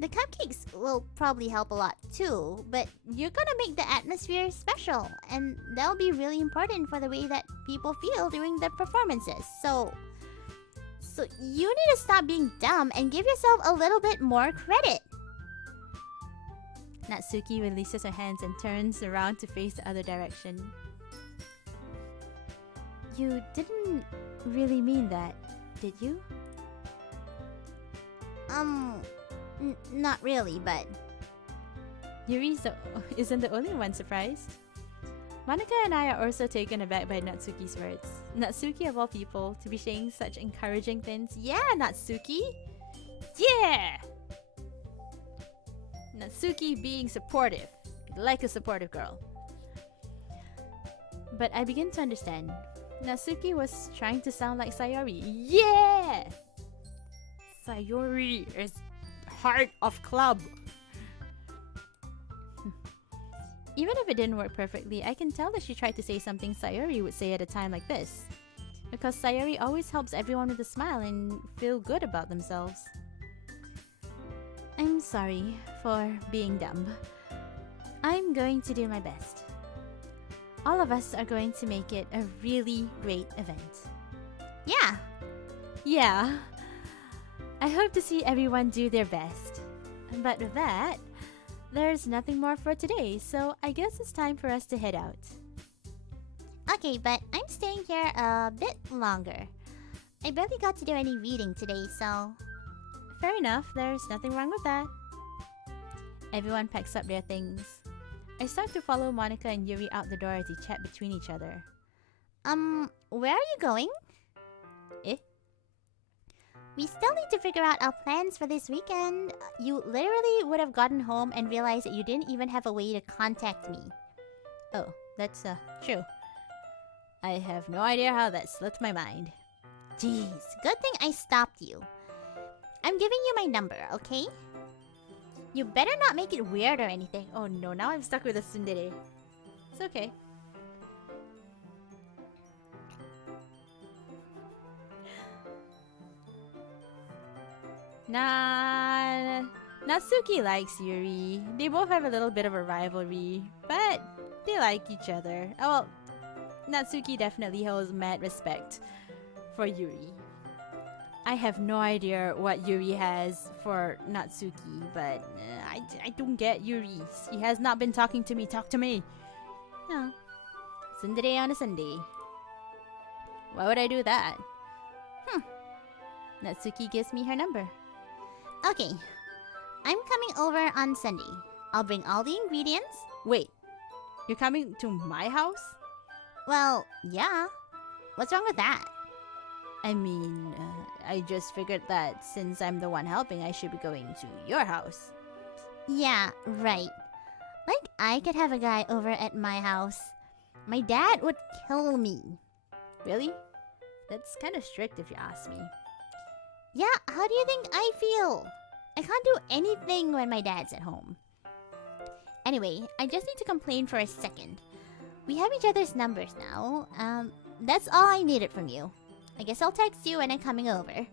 the cupcakes will probably help a lot too, but you're gonna make the atmosphere special, and that'll be really important for the way that people feel during the performances. So you need to stop being dumb and give yourself a little bit more credit. Natsuki releases her hands and turns around to face the other direction. You didn't really mean that, did you? Not really, but... Yuri isn't the only one surprised. Monica and I are also taken aback by Natsuki's words. Natsuki, of all people, to be saying such encouraging things. Yeah, Natsuki! Yeah! Natsuki being supportive. Like a supportive girl. But I begin to understand. Natsuki was trying to sound like Sayori. Yeah! Sayori is heart of club. Even if it didn't work perfectly, I can tell that she tried to say something Sayori would say at a time like this. Because Sayori always helps everyone with a smile and feel good about themselves. I'm sorry for being dumb. I'm going to do my best. All of us are going to make it a really great event. Yeah! Yeah. I hope to see everyone do their best. But with that, there's nothing more for today, so I guess it's time for us to head out. Okay, but I'm staying here a bit longer. I barely got to do any reading today, so... Fair enough, there's nothing wrong with that. Everyone packs up their things. I start to follow Monica and Yuri out the door as they chat between each other. Where are you going? Eh? We still need to figure out our plans for this weekend. You literally would have gotten home and realized that you didn't even have a way to contact me. Oh, that's true. I have no idea how that slipped my mind. Jeez, good thing I stopped you. I'm giving you my number, okay? You better not make it weird or anything. Oh no, now I'm stuck with a tsundere. It's okay. Nah, Natsuki likes Yuri. They both have a little bit of a rivalry, but they like each other. Oh, well, Natsuki definitely holds mad respect for Yuri. I have no idea what Yuri has for Natsuki, but I don't get Yuri. He has not been talking to me. Talk to me. No. Tsundere on a Sunday. Why would I do that? Natsuki gives me her number. Okay. I'm coming over on Sunday. I'll bring all the ingredients. Wait. You're coming to my house? Well, yeah. What's wrong with that? I mean, I just figured that since I'm the one helping, I should be going to your house. Yeah, right. Like, I could have a guy over at my house. My dad would kill me. Really? That's kind of strict if you ask me. Yeah, how do you think I feel? I can't do anything when my dad's at home. Anyway, I just need to complain for a second. We have each other's numbers now. That's all I needed from you. I guess I'll text you when I'm coming over.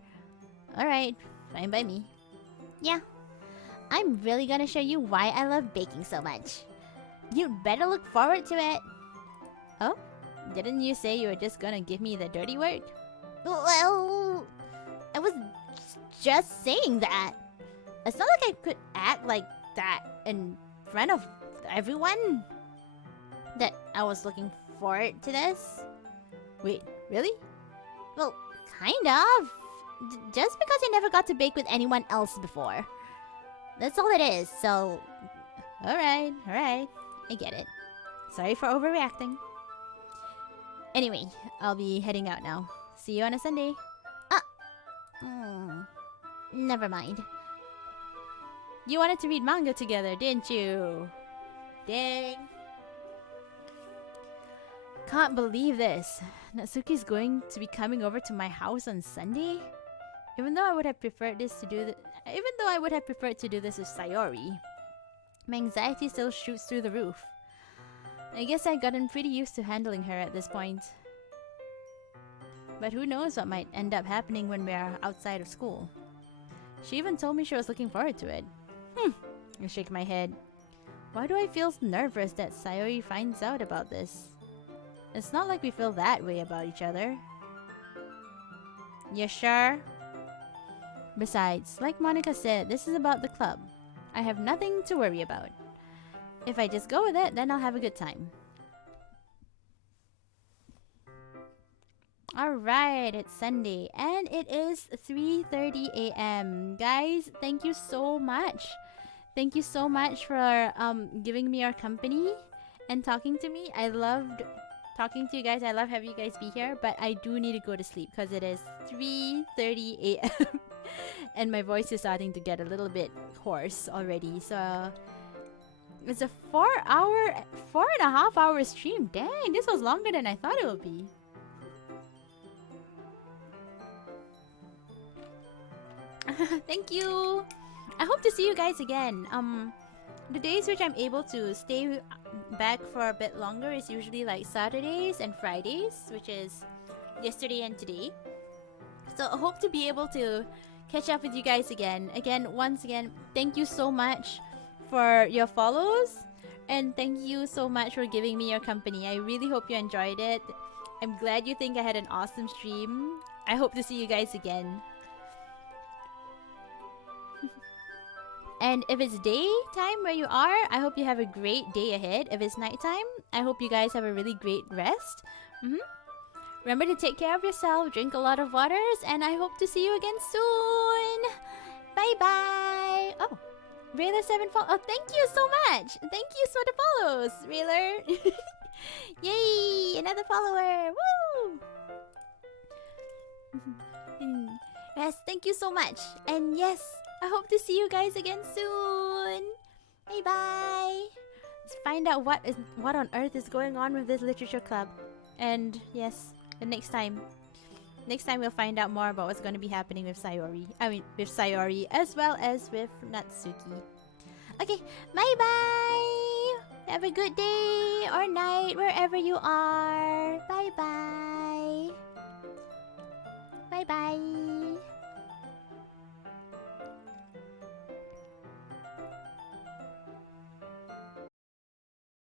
Alright, fine by me. Yeah. I'm really gonna show you why I love baking so much. You'd better look forward to it. Oh? Didn't you say you were just gonna give me the dirty work? Well, I was just saying that. It's not like I could act like that in front of everyone. That I was looking forward to this. Wait, really? Well, kind of. Just because I never got to bake with anyone else before. That's all it is, so... Alright. I get it. Sorry for overreacting. Anyway, I'll be heading out now. See you on a Sunday. Never mind. You wanted to read manga together, didn't you? Dang. Can't believe this. Natsuki's going to be coming over to my house on Sunday? Even though I would have preferred to do this with Sayori, my anxiety still shoots through the roof. I guess I've gotten pretty used to handling her at this point. But who knows what might end up happening when we are outside of school. She even told me she was looking forward to it. I shake my head. Why do I feel nervous that Sayori finds out about this? It's not like we feel that way about each other. You sure? Besides, like Monica said, this is about the club. I have nothing to worry about. If I just go with it, then I'll have a good time. Alright, it's Sunday and it is 3:30 a.m. Guys, thank you so much. Thank you so much for giving me your company and talking to me. I loved talking to you guys. I love having you guys be here, but I do need to go to sleep because it is 3:30 a.m. and my voice is starting to get a little bit hoarse already. So it's a 4.5 hour stream. Dang, this was longer than I thought it would be. Thank you. I hope to see you guys again. The days which I'm able to stay back for a bit longer is usually like Saturdays and Fridays, which is yesterday and today. So I hope to be able to catch up with you guys again. Once again, thank you so much for your follows, and thank you so much for giving me your company. I really hope you enjoyed it. I'm glad you think I had an awesome stream. I hope to see you guys again. And if it's daytime where you are, I hope you have a great day ahead. If it's nighttime, I hope you guys have a really great rest. Remember to take care of yourself, drink a lot of waters, and I hope to see you again soon. Bye-bye. Oh, Railer7 follow. Oh, thank you so much. Thank you for the follows, Railer. Yay, another follower. Woo! Yes, thank you so much. And yes, I hope to see you guys again soon. Bye bye. Let's find out what on earth is going on with this literature club. And yes, the next time we'll find out more about what's going to be happening with Sayori. With Sayori as well as with Natsuki. Okay, bye bye. Have a good day or night wherever you are. Bye bye. Bye bye.